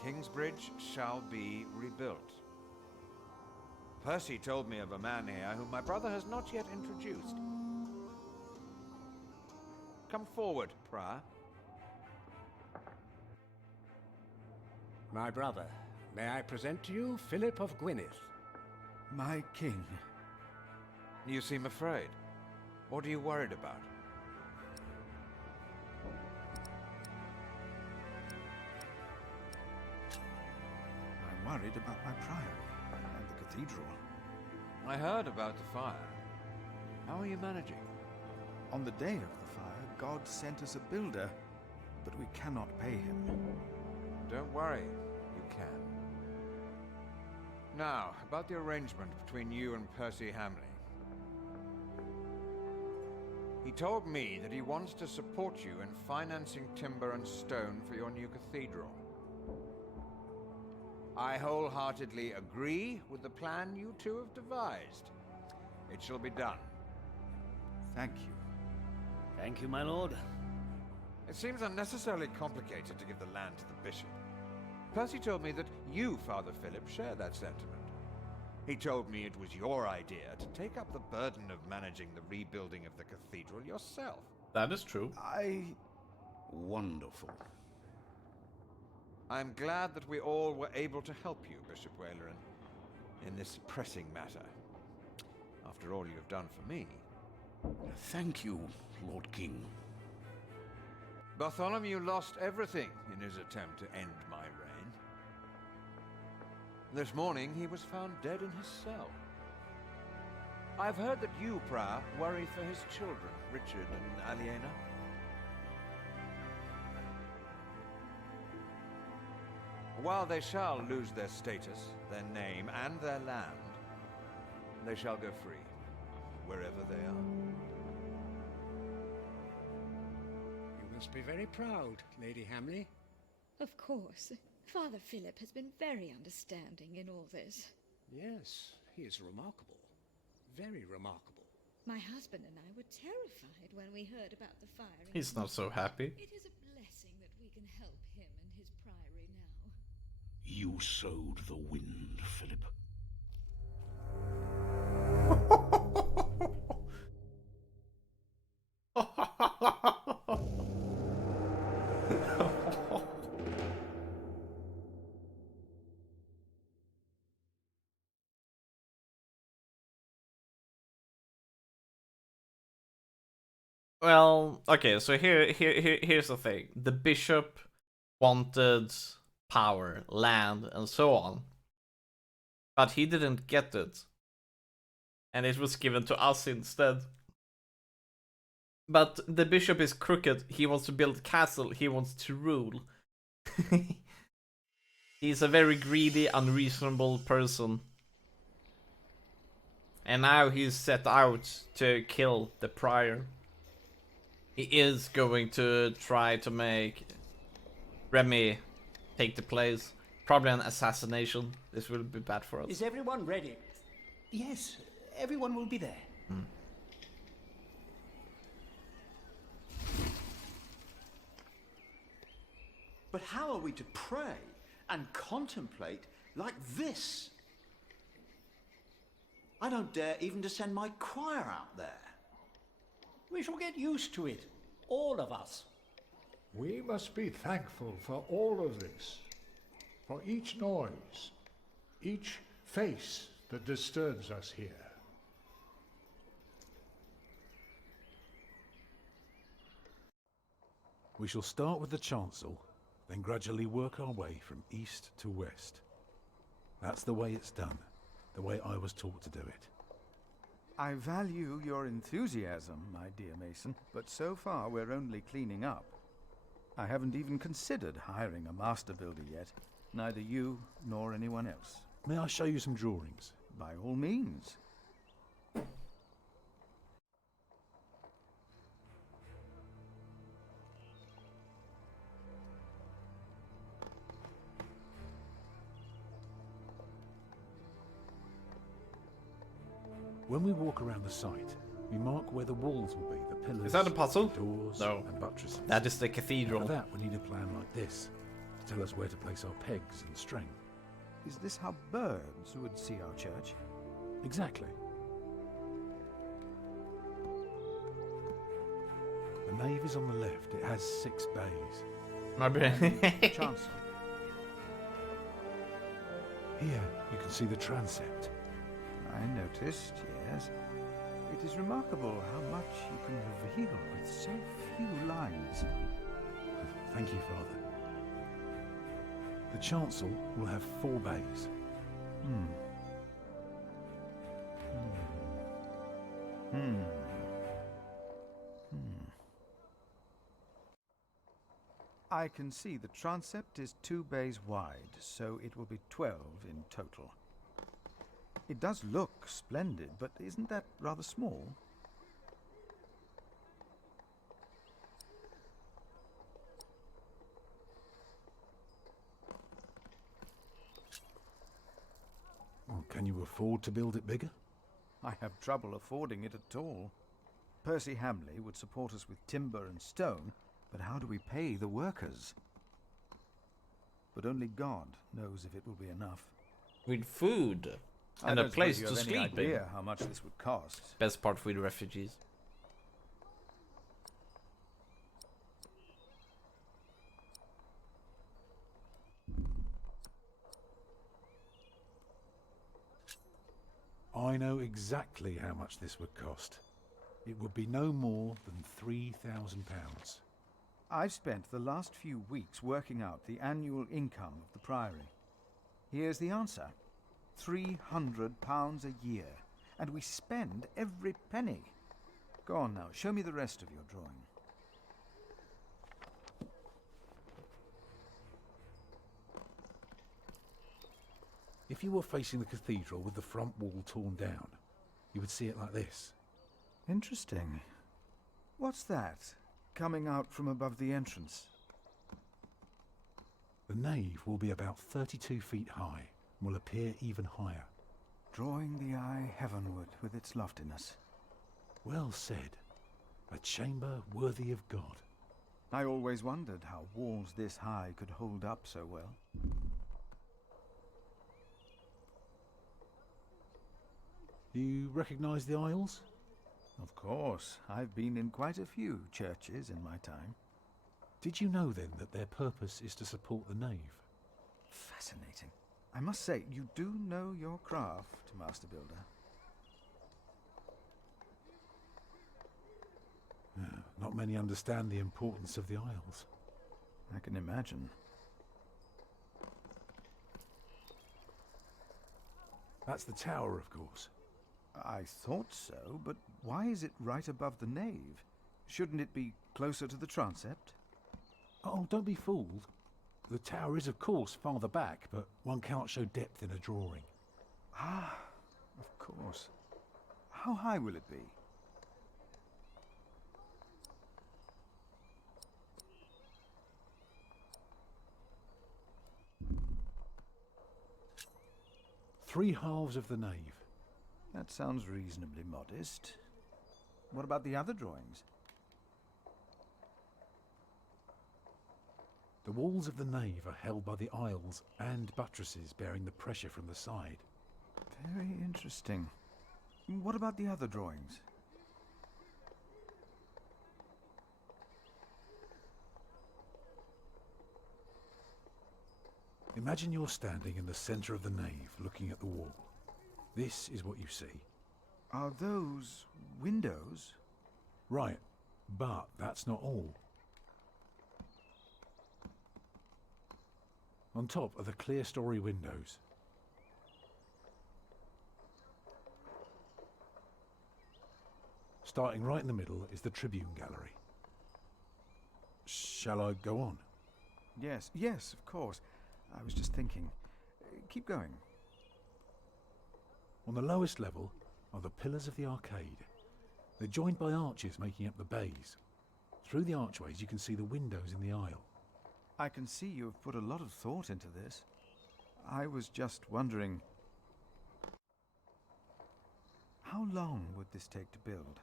Kingsbridge shall be rebuilt. Percy told me of a man here whom my brother has not yet introduced. Come forward, Prior. My brother, may I present to you Philip of Gwynedd? My king. You seem afraid. What are you worried about? I'm worried about my priory and the cathedral. I heard about the fire. How are you managing? On the day of the fire, God sent us a builder, but we cannot pay him. Don't worry, you can. Now, about the arrangement between you and Percy Hamley. He told me that he wants to support you in financing timber and stone for your new cathedral. I wholeheartedly agree with the plan you two have devised. It shall be done. Thank you. Thank you, my lord. It seems unnecessarily complicated to give the land to the bishop. Percy told me that you, Father Philip, share that sentiment. He told me it was your idea to take up the burden of managing the rebuilding of the cathedral yourself. That is true. Wonderful. I'm glad that we all were able to help you, Bishop Waleran, in this pressing matter. After all you have done for me. Thank you, Lord King. Bartholomew lost everything in his attempt to end my reign. This morning he was found dead in his cell. I've heard that you, Prior, worry for his children, Richard and Aliena. While they shall lose their status, their name, and their land, they shall go free, wherever they are. You must be very proud, Lady Hamley. Of course. Father Philip has been very understanding in all this. Yes, he is remarkable. Very remarkable. My husband and I were terrified when we heard about the firing. He's not so happy. It is a blessing that we can help him and his priory now. You sowed the wind, Philip. Well, okay, so here's the thing. The bishop wanted power, land, and so on. But he didn't get it. And it was given to us instead. But the bishop is crooked. He wants to build a castle. He wants to rule. He's a very greedy, unreasonable person. And now he's set out to kill the prior. He is going to try to make Remy take the place. Probably an assassination. This will be bad for us. Is everyone ready? Yes, everyone will be there. But how are we to pray and contemplate like this? I don't dare even to send my choir out there. We shall get used to it, all of us. We must be thankful for all of this, for each noise, each face that disturbs us here. We shall start with the chancel, then gradually work our way from east to west. That's the way it's done, the way I was taught to do it. I value your enthusiasm, my dear Mason, but so far we're only cleaning up. I haven't even considered hiring a master builder yet, neither you nor anyone else. May I show you some drawings? By all means. When we walk around the site, we mark where the walls will be, the pillars. Is that a puzzle? Doors No. and buttresses. That is the cathedral. For that, we need a plan like this to tell us where to place our pegs and string. Is this how birds would see our church? Exactly. The nave is on the left. It has 6 bays. My brain. Chancel. Here, you can see the transept. I noticed, yes. It is remarkable how much you can reveal with so few lines. Thank you, Father. The chancel will have 4 bays. I can see the transept is 2 bays wide, so it will be 12 in total. It does look splendid, but isn't that rather small? Can you afford to build it bigger? I have trouble affording it at all. Percy Hamley would support us with timber and stone, but how do we pay the workers? But only God knows if it will be enough. With food and a place to sleep in. I don't have any idea how much this would cost. Best part with refugees. I know exactly how much this would cost. It would be no more than £3,000. I've spent the last few weeks working out the annual income of the Priory. Here's the answer. £300 a year. And we spend every penny. Go on now, show me the rest of your drawing. If you were facing the cathedral with the front wall torn down, you would see it like this. Interesting. What's that, coming out from above the entrance? The nave will be about 32 feet high and will appear even higher. Drawing the eye heavenward with its loftiness. Well said. A chamber worthy of God. I always wondered how walls this high could hold up so well. You recognize the aisles? Of course. I've been in quite a few churches in my time. Did you know then that their purpose is to support the nave? Fascinating. I must say, you do know your craft, Master Builder. Not many understand the importance of the aisles. I can imagine. That's the tower, of course. I thought so, but why is it right above the nave? Shouldn't it be closer to the transept? Oh, don't be fooled. The tower is, of course, farther back, but one cannot show depth in a drawing. Ah, of course. How high will it be? Three halves of the nave. That sounds reasonably modest. What about the other drawings? The walls of the nave are held by the aisles and buttresses bearing the pressure from the side. Very interesting. What about the other drawings? Imagine you're standing in the center of the nave looking at the wall. This is what you see. Are those windows? Right, but that's not all. On top are the clear-story windows. Starting right in the middle is the Tribune Gallery. Shall I go on? Yes, yes, of course. I was just thinking. Keep going. On the lowest level are the pillars of the arcade. They're joined by arches making up the bays. Through the archways you can see the windows in the aisle. I can see you have put a lot of thought into this. I was just wondering, how long would this take to build?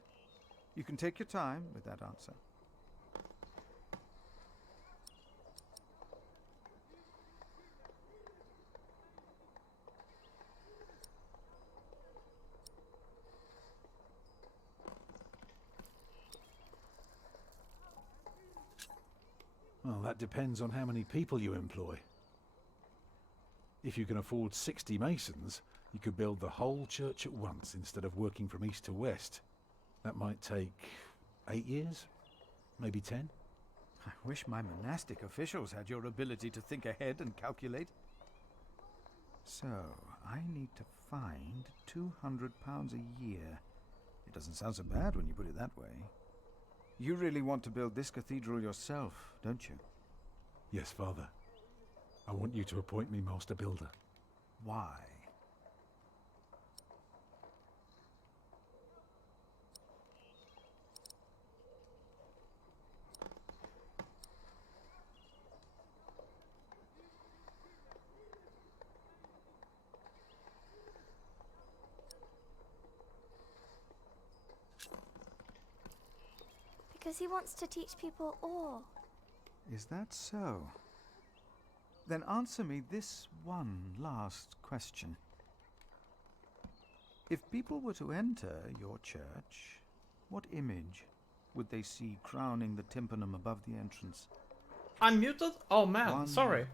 You can take your time with that answer. Well, that depends on how many people you employ. If you can afford 60 masons, you could build the whole church at once instead of working from east to west. That might take 8 years, maybe 10. I wish my monastic officials had your ability to think ahead and calculate. So, I need to find £200 a year. It doesn't sound so bad when you put it that way. You really want to build this cathedral yourself, don't you? Yes, Father. I want you to appoint me Master Builder. Why? because he wants to teach people awe. Is that so? Then answer me this one last question. If people were to enter your church, what image would they see crowning the tympanum above the entrance? I'm muted? Oh man, One sorry.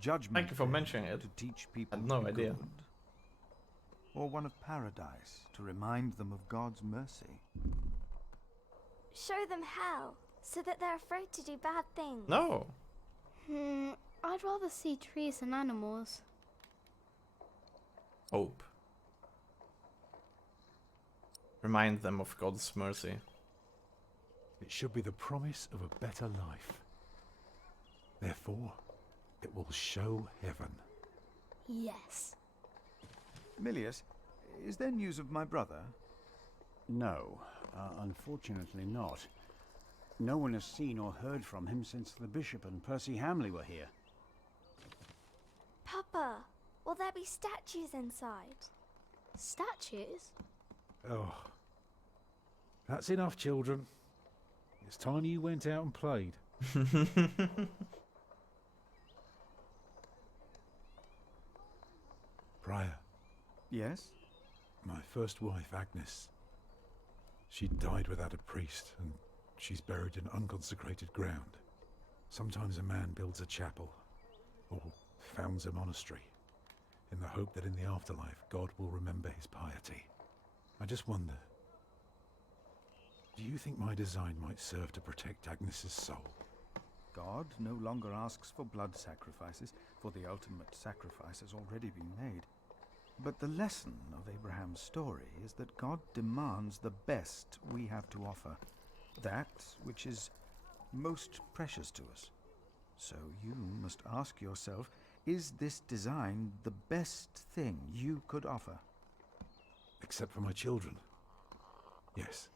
Judgment. Thank you for mentioning it. To teach people I had no to be idea. good. Or one of paradise to remind them of God's mercy. Show them hell, so that they're afraid to do bad things. No. I'd rather see trees and animals. Hope. Remind them of God's mercy. It should be the promise of a better life. Therefore, it will show heaven. Yes. Milius, is there news of my brother? No, unfortunately not. No one has seen or heard from him since the Bishop and Percy Hamley were here. Papa, will there be statues inside? Statues? Oh. That's enough, children. It's time you went out and played. Prior. Yes? My first wife, Agnes. She died without a priest, and she's buried in unconsecrated ground. Sometimes a man builds a chapel, or founds a monastery, in the hope that in the afterlife God will remember his piety. I just wonder, do you think my design might serve to protect Agnes's soul? God no longer asks for blood sacrifices, for the ultimate sacrifice has already been made. But the lesson of Abraham's story is that God demands the best we have to offer, that which is most precious to us. So you must ask yourself, is this design the best thing you could offer? Except for my children. Yes.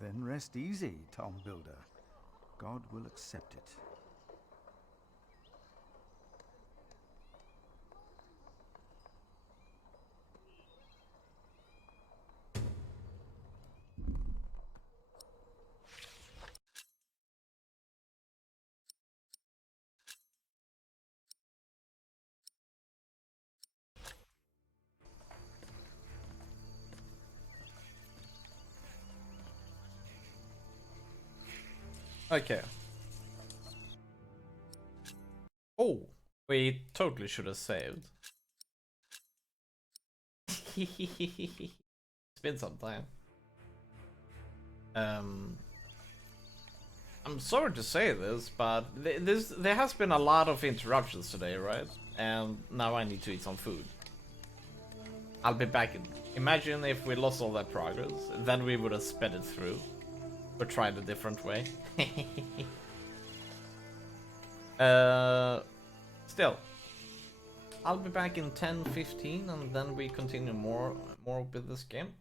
Then rest easy, Tom Builder. God will accept it. Okay. Oh, we totally should have saved. It's been some time. I'm sorry to say this, but there has been a lot of interruptions today, right? And now I need to eat some food. I'll be back in. Imagine if we lost all that progress, then we would have sped it through. Or tried a different way. Still. I'll be back in 10-15 and then we continue more with this game.